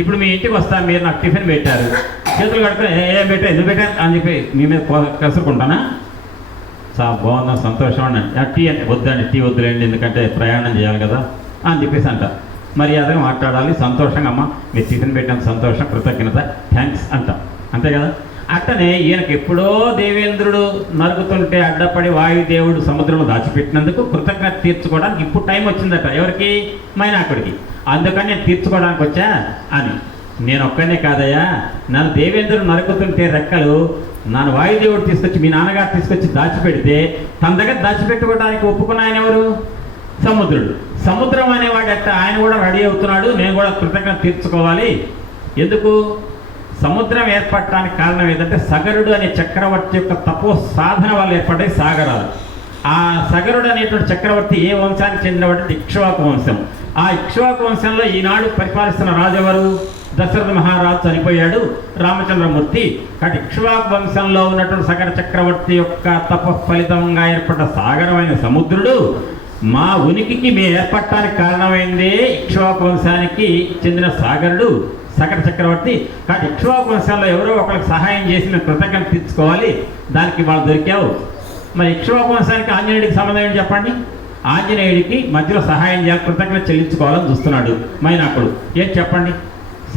ఇప్పుడు మీ ఇంటికి వస్తాను, మీరు నాకు టిఫిన్ పెట్టారు, చేతులు కడుపుని ఏం పెట్టా, ఎందుకు పెట్టారు అని చెప్పి మీ మీద కసురుకుంటానా? బాగుందా, సంతోషం అండి. టీ అంటే వద్దండి, టీ వద్దులేండి, ఎందుకంటే ప్రయాణం చేయాలి కదా అని చెప్పేసి అంట. మర్యాదగా మాట్లాడాలి, సంతోషంగా అమ్మ మీరు టిఫిన్ పెట్టినంత సంతోషం, కృతజ్ఞత, థ్యాంక్స్ అంట. అంతే కదా? అట్టనే ఈయనకి ఎప్పుడో దేవేంద్రుడు నరుకుతుంటే అడ్డపడి వాయుదేవుడు సముద్రంలో దాచిపెట్టినందుకు కృతజ్ఞత తీర్చుకోవడానికి ఇప్పుడు టైం వచ్చిందట. ఎవరికి? మైనాకుడికి. అందుకని నేను తీర్చుకోవడానికి వచ్చా అని. నేను ఒక్కనే కాదయ్యా, నన్ను దేవేంద్రుడు నరుకుతుంటే రెక్కలు నన్ను వాయుదేవుడు తీసుకొచ్చి మీ నాన్నగారు తీసుకొచ్చి దాచిపెడితే తన దగ్గర దాచిపెట్టుకోవడానికి ఒప్పుకున్న ఆయన ఎవరు? సముద్రుడు. సముద్రం అనేవాడు అట్ట ఆయన కూడా రెడీ అవుతున్నాడు, నేను కూడా కృతజ్ఞత తీర్చుకోవాలి. ఎందుకు? సముద్రం ఏర్పడటానికి కారణం ఏంటంటే సగరుడు అనే చక్రవర్తి యొక్క తపో సాధన వల్ల ఏర్పడ్డాయి సాగరాలు. ఆ సగరుడు అనేటువంటి చక్రవర్తి ఏ వంశానికి చెందినవాడు? ఇక్ష్వాకు వంశం. ఆ ఇక్ష్వాకు వంశంలో ఈనాడు పరిపాలిస్తున్న రాజు ఎవరు? దశరథ మహారాజు చనిపోయాడు, రామచంద్రమూర్తి. కాబట్టి ఇక్ష్వాకు వంశంలో ఉన్నటువంటి సగర చక్రవర్తి యొక్క తప ఫలితంగా ఏర్పడ్డ సాగరమైన సముద్రుడు మా ఉనికికి మేము ఏర్పడటానికి కారణమైందే ఇక్ష్వాకు వంశానికి చెందిన సాగరుడు సగర చక్రవర్తి. కాబట్టి ఇక్ష్వాకు వంశంలో ఎవరో ఒకరికి సహాయం చేసి మేము కృతజ్ఞత తీర్చుకోవాలి, దానికి వాళ్ళు దొరికావు. మరి ఇక్ష్వాకు వంశానికి ఆంజనేయుడికి సంబంధం ఏంటి చెప్పండి? ఆంజనేయుడికి మధ్యలో సహాయం చేయాలి, కృతజ్ఞత చెల్లించుకోవాలని చూస్తున్నాడు మైనాకుడు. ఏం చెప్పండి?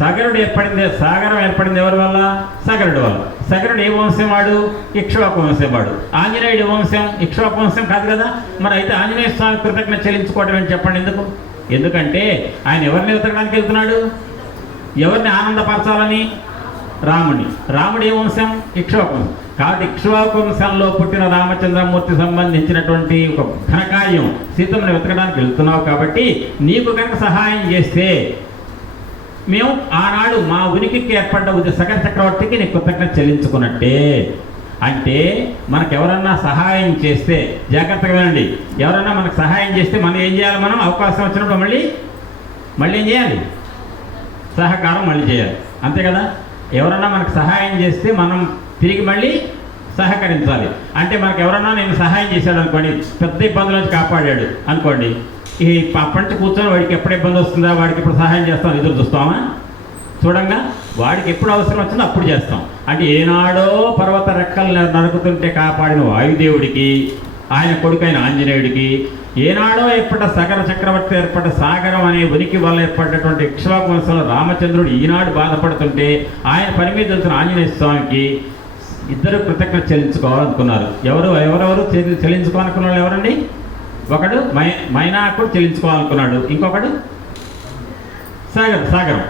సాగరుడు ఏర్పడింది, సాగరం ఏర్పడింది ఎవరి వల్ల? సగరుడు వల్ల. సగరుడు ఏ వంశం వాడు? ఇక్ష్వాకు వంశం వాడు. ఆంజనేయుడి వంశం ఇక్ష్వాకు వంశం కాదు కదా. మరి అయితే ఆంజనేయ స్వామి కృతజ్ఞత చెల్లించుకోవడం అని చెప్పండి ఎందుకు? ఎందుకంటే ఆయన ఎవరిని వెతకడానికి వెళ్తున్నాడు? ఎవరిని ఆనందపరచాలని? రాముని. రాముడు ఏ వంశం? ఇక్ష్వాకు వంశం. కాబట్టి ఇక్ష్వాకు వంశంలో పుట్టిన రామచంద్రమూర్తి సంబంధించినటువంటి ఒక ఘనకార్యం సీతమ్మని వెతకడానికి వెళ్తున్నావు కాబట్టి నీకు కనుక సహాయం చేస్తే మేము ఆనాడు మా ఉనికికి ఏర్పడ్డ సగర చక్రవర్తికి నీకు కృతజ్ఞత చెల్లించుకున్నట్టే. అంటే మనకు ఎవరన్నా సహాయం చేస్తే జాగ్రత్తగా వినండి, ఎవరన్నా మనకు సహాయం చేస్తే మనం ఏం చేయాలి? మనం అవకాశం వచ్చినప్పుడు మళ్ళీ ఏం చేయాలి? సహకారం మళ్ళీ చేయాలి, అంతే కదా. ఎవరన్నా మనకు సహాయం చేస్తే మనం తిరిగి మళ్ళీ సహకరించాలి. అంటే మనకు ఎవరన్నా నేను సహాయం చేశాడు అనుకోండి, పెద్ద ఇబ్బందుల నుంచి కాపాడాడు అనుకోండి, ఈ అప్పటి కూర్చొని వాడికి ఎప్పుడు ఇబ్బంది వస్తుందా, వాడికి ఇప్పుడు సహాయం చేస్తాం ఎదురు చూస్తామా? చూడంగా వాడికి ఎప్పుడు అవసరం వచ్చిందో అప్పుడు చేస్తాం. అంటే ఏనాడో పర్వత రెక్కలు నరుకుతుంటే కాపాడిన వాయుదేవుడికి, ఆయన కొడుకైన ఆంజనేయుడికి, ఏనాడో ఏర్పడ్డ సగర చక్రవర్తి ఏర్పడ్డ సాగరం అనే ఉనికి వల్ల ఏర్పడినటువంటి ఇక్ష్వాకు వంశంలో రామచంద్రుడు ఈనాడు బాధపడుతుంటే ఆయన పని మీద వెళ్తున్న ఆంజనేయ స్వామికి ఇద్దరు కృతజ్ఞత చెల్లించుకోవాలనుకున్నారు. ఎవరెవరు చెల్లించుకోవాలనుకున్న వాళ్ళు ఎవరండి? ఒకడు మైనాకుడు చెల్లించుకోవాలనుకున్నాడు, ఇంకొకడు సాగరం,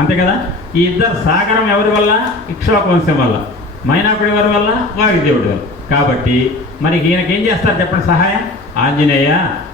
అంతే కదా. ఈ ఇద్దరు సాగరం ఎవరి వల్ల? ఇక్ష్వాకు వంశం వల్ల. మైనాకుడు ఎవరి వల్ల? వాయుదేవుడి వల్ల. కాబట్టి మరి ఈయనకి ఏం చేస్తారు చెప్పండి సహాయం? ఆంజనేయ,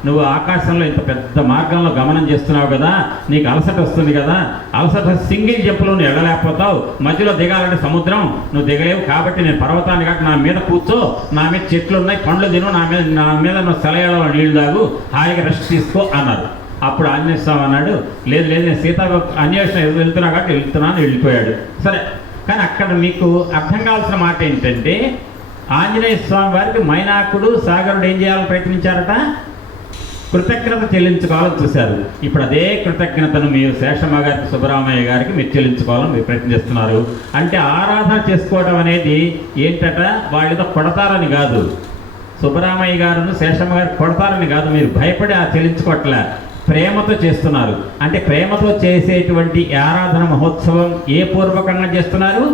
నువ్వు ఆకాశంలో ఇంత పెద్ద మార్గంలో గమనం చేస్తున్నావు కదా, నీకు అలసట వస్తుంది కదా, అలసట సింగిల్ జంపులో నువ్వు వెళ్ళలేకపోతావు, మధ్యలో దిగాలంటే సముద్రం, నువ్వు దిగలేవు. కాబట్టి నేను పర్వతాన్ని కాక నా మీద కూర్చో, నా మీద చెట్లు ఉన్నాయి, పండ్లు తిను, నా మీద నువ్వు సెలయేళ్ళలో నీళ్లు తాగు, హాయిగా రెస్ట్ తీసుకో అన్నారు. అప్పుడు ఆంజనేయ స్వామి అన్నాడు, లేదు నేను సీత అన్వేషణ వెళ్తున్నా కాబట్టి వెళ్తున్నాను, వెళ్ళిపోయాడు. సరే, కానీ అక్కడ మీకు అర్థం కావాల్సిన మాట ఏంటంటే ఆంజనేయ స్వామి వారికి మైనాకుడు సాగరుడు ఏం చేయాలని ప్రయత్నించారట? కృతజ్ఞత చెల్లించుకోవాలని చూశారు. ఇప్పుడు అదే కృతజ్ఞతను మీరు శేషమ్మ గారికి, సుబ్బరామయ్య గారికి మీరు చెల్లించుకోవాలని మీరు ప్రయత్నిస్తున్నారు. అంటే ఆరాధన చేసుకోవడం అనేది ఏంటట? వాళ్ళేదో కొడతారని కాదు, సుబ్బరామయ్య గారును శేషమ్మ గారికి కొడతారని కాదు, మీరు భయపడి ఆ చెల్లించుకోవట్లే, ప్రేమతో చేస్తున్నారు. అంటే ప్రేమతో చేసేటువంటి ఆరాధన మహోత్సవం ఏ పూర్వకంగా చేస్తున్నారు?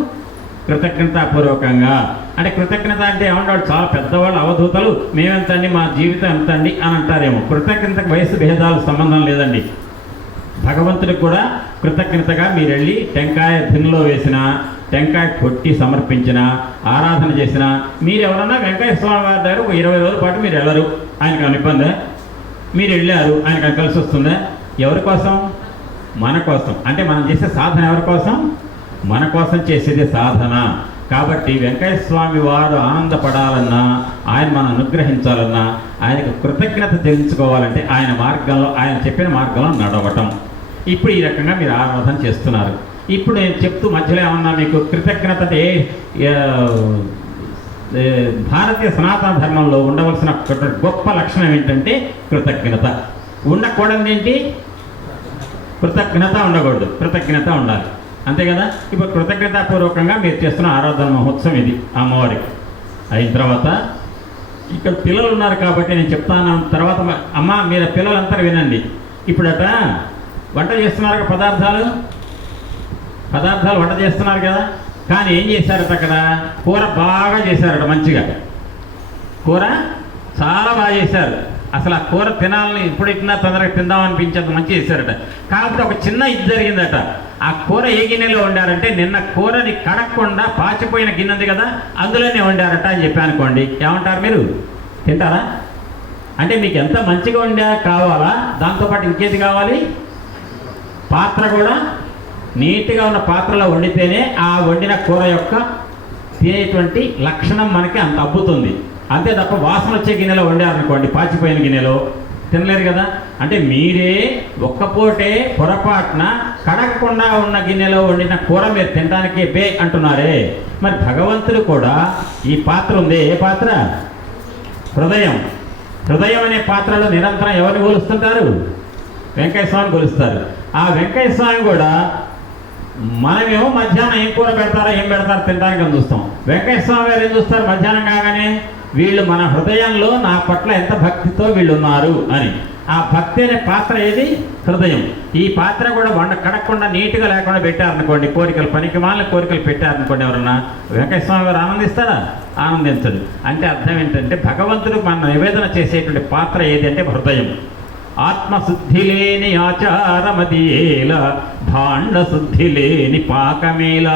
కృతజ్ఞతాపూర్వకంగా. అంటే కృతజ్ఞత అంటే ఏమంటాడు? చాలా పెద్దవాళ్ళు అవధూతలు, మేమెంతండి, మా జీవితం ఎంతండి అని అంటారేమో. కృతజ్ఞతకు వయసు భేదాలు సంబంధం లేదండి. భగవంతుడికి కూడా కృతజ్ఞతగా మీరు వెళ్ళి టెంకాయ దిన్నెలో వేసిన, టెంకాయ కొట్టి సమర్పించిన, ఆరాధన చేసిన, మీరు ఎవరన్నా వెంకయ్య స్వామి వారి దగ్గర 20 రోజుల పాటు మీరు వెళ్ళరు, ఆయనకు అని ఇబ్బంది. మీరు వెళ్ళారు, ఆయనకు కలిసి వస్తుందా? ఎవరి కోసం? మన కోసం. అంటే మనం చేసే సాధన ఎవరి కోసం? మన కోసం చేసేది సాధన. కాబట్టి వెంకయ్య స్వామి వారు ఆనందపడాలన్నా, ఆయన మనం అనుగ్రహించాలన్నా, ఆయనకు కృతజ్ఞత చెల్లించుకోవాలంటే ఆయన మార్గంలో, ఆయన చెప్పిన మార్గంలో నడవటం. ఇప్పుడు ఈ రకంగా మీరు ఆరాధన చేస్తున్నారు. ఇప్పుడు నేను చెప్తూ మధ్యలో ఏమన్నా మీకు కృతజ్ఞత అంటే భారతీయ సనాతన ధర్మంలో ఉండవలసిన గొప్ప లక్షణం ఏంటంటే కృతజ్ఞత. ఉండకూడదు ఏంటి? కృతజ్ఞత ఉండకూడదు, కృతజ్ఞత ఉండాలి, అంతే కదా. ఇప్పుడు కృతజ్ఞతాపూర్వకంగా మీరు చేస్తున్న ఆరాధన మహోత్సవం ఇది అమ్మవారికి. అయిన తర్వాత ఇక్కడ పిల్లలు ఉన్నారు కాబట్టి నేను చెప్తాను. తర్వాత అమ్మ మీరు పిల్లలంతా వినండి. ఇప్పుడట వంట చేస్తున్నారు, పదార్థాలు వంట చేస్తున్నారు కదా. కానీ ఏం చేశారట? అక్కడ కూర బాగా చేశారట, మంచిగా కూర చాలా బాగా చేశారు. అసలు ఆ కూర తినాలని ఇప్పుడు ఇట్లా తొందరగా తిందామనిపించేంత మంచి చేశారట. కాకపోతే ఒక చిన్న ఇది జరిగిందట. ఆ కూర ఏ గిన్నెలో వండారంటే నిన్న కూరని కడగకుండా పాచిపోయిన గిన్నె ఉంది కదా, అందులోనే వండారట అని చెప్పి అనుకోండి. ఏమంటారు మీరు? తింటారా? అంటే మీకు ఎంత మంచిగా వండా కావాలా, దాంతోపాటు ఇంకేది కావాలి? పాత్ర కూడా నీట్గా ఉన్న పాత్రలో వండితేనే ఆ వండిన కూర యొక్క తినేటువంటి లక్షణం మనకి అంత అబ్బుతుంది. అంతే తప్ప వాసన వచ్చే గిన్నెలో వండారనుకోండి, పాచిపోయిన గిన్నెలో తినలేరు కదా. అంటే మీరే ఒక్కపోటే పొరపాటున కడగకుండా ఉన్న గిన్నెలో వండిన కూర మీరు తినడానికే బే అంటున్నారే. మరి భగవంతుడు కూడా ఈ పాత్ర ఉంది. ఏ పాత్ర? హృదయం. హృదయం అనే పాత్రలో నిరంతరం ఎవరిని కొలుస్తుంటారు? వెంకయ్య స్వామిని కొలుస్తారు. ఆ వెంకయ్య స్వామి కూడా మనమేమో మధ్యాహ్నం ఏం కూర పెడతారో ఏం పెడతారో తినడానికి అని చూస్తాం. వెంకయ్య స్వామి గారు ఏం చూస్తారు? మధ్యాహ్నం కాగానే వీళ్ళు మన హృదయంలో నా పట్ల ఎంత భక్తితో వీళ్ళు ఉన్నారు అని. ఆ భక్తి అనే పాత్ర ఏది? హృదయం. ఈ పాత్ర కూడా కడగకుండా నీట్గా లేకుండా పెట్టారనుకోండి, కోరికలు పనికి మాలిన కోరికలు పెట్టారనుకోండి, ఎవరన్నా వెంకయ్య స్వామి గారు ఆనందిస్తారా? ఆనందించడు. అంటే అర్థం ఏంటంటే భగవంతుడు మన నివేదన చేసేటువంటి పాత్ర ఏది అంటే హృదయం. ఆత్మశుద్ధి లేని ఆచారమదియేల, భాండశుద్ధి లేని పాకమేల,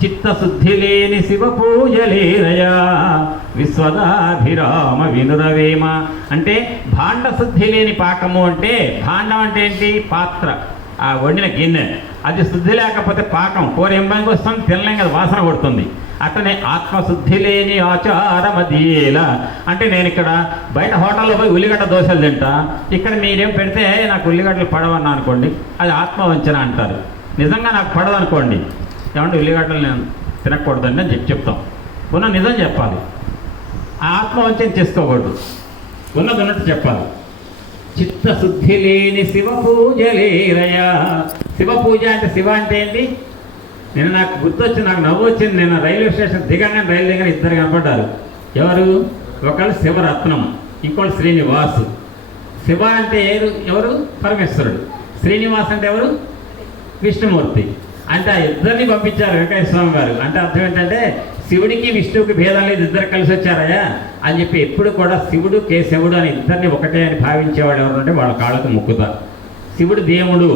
చిత్తశుద్ధి లేని శివ పూజలేరయా, విశ్వదాభిరామ వినురవేమ. అంటే భాండశుద్ధి లేని పాకము అంటే, భాండం అంటే ఏంటి? పాత్ర, ఆ వండిన గిన్నె. అది శుద్ధి లేకపోతే పాకం కూర ఏం పనికి వస్తుంది? తినలేం కదా, వాసన కొడుతుంది. అట్లనే ఆత్మశుద్ధి లేని ఆచారమదియేల అంటే నేను ఇక్కడ బయట హోటల్లో పోయి ఉల్లిగడ్డ దోశలు తింటా, ఇక్కడ మీరేం పెడితే నాకు ఉల్లిగడ్డలు పడవన్నా అనుకోండి, అది ఆత్మవంచన అంటారు. నిజంగా నాకు పడదు అనుకోండి, ఏమంటే ఉల్లిగడ్డలు నేను తినకూడదండి అని చెప్తాం. ఉన్న నిజం చెప్పాలి, ఆ ఆత్మవంచన చేసుకోకూడదు, ఉన్నది ఉన్నట్టు చెప్పాలి. చిత్తశుద్ధి లేని శివ పూజలేరయా. శివ పూజ అంటే, శివ అంటే ఏంటి? నేను నాకు గుర్తొచ్చింది, నాకు నవ్వు వచ్చింది. నేను రైల్వే స్టేషన్ దిగానే రైలు దిగానే ఇద్దరు కనపడ్డారు. ఎవరు? ఒకళ్ళు శివరత్నం, ఇంకోళ్ళు శ్రీనివాస్. శివ అంటే ఎవరు? పరమేశ్వరుడు. శ్రీనివాస్ అంటే ఎవరు? విష్ణుమూర్తి. అంటే ఆ ఇద్దరిని పంపించారు వెంకయ్య స్వామి గారు. అంటే అర్థం ఏంటంటే శివుడికి విష్ణువుకి భేదం లేదు, ఇద్దరు కలిసి వచ్చారయ్యా అని చెప్పి ఎప్పుడు కూడా శివుడు కేశవుడు అని ఇద్దరిని ఒకటే అని భావించేవాడు ఎవరంటే వాళ్ళ కాళ్ళకు మొక్కుతారు. శివుడు దేవుడు,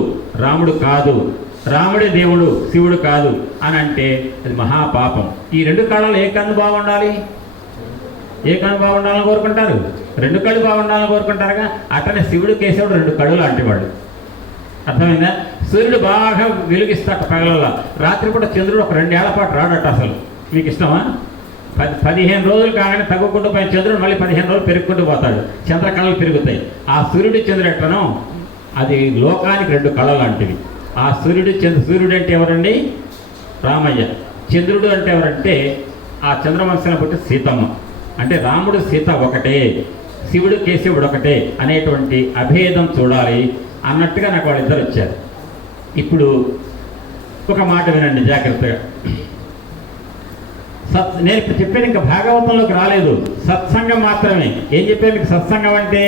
రాముడు కాదు, రాముడే దేవుడు, శివుడు కాదు అని అంటే అది మహాపాపం. ఈ రెండు కాళ్ళలో ఏ కన్ను బాగుండాలి? ఏ కన్ను బాగుండాలని కోరుకుంటారు? రెండు కళ్ళు బాగుండాలని కోరుకుంటారుగా. అట్లనే శివుడు కేశవుడు రెండు కళ్ళు లాంటి వాడు. అర్థమైందా? సూర్యుడు బాగా వెలుగిస్తాట పగలల్లా, రాత్రి కూడా చంద్రుడు ఒక 2 ఏళ్ల పాటు రాడట. అసలు మీకు ఇష్టమా? 15 రోజులు కాగానే తగ్గుకుంటూ పోయిన చంద్రుడు మళ్ళీ 15 రోజులు పెరుగుకుంటూ పోతాడు, చంద్రకళలు పెరుగుతాయి. ఆ సూర్యుడు చంద్రుడు ఎట్లనో అది లోకానికి 2 కళలు లాంటివి. ఆ సూర్యుడు అంటే ఎవరండి? రామయ్య. చంద్రుడు అంటే ఎవరంటే ఆ చంద్రవంశంలో పుట్టి సీతమ్మ. అంటే రాముడు సీత ఒకటే, శివుడు కేశవుడు ఒకటే అనేటువంటి అభేదం చూడాలి అన్నట్టుగా నాకు వాళ్ళిద్దరు వచ్చారు. ఇప్పుడు ఒక మాట వినండి జాగ్రత్తగా. నేను ఇప్పుడు చెప్పేది ఇంకా భాగవతంలోకి రాలేదు, సత్సంగం మాత్రమే. ఏం చెప్పాను మీకు? సత్సంగం అంటే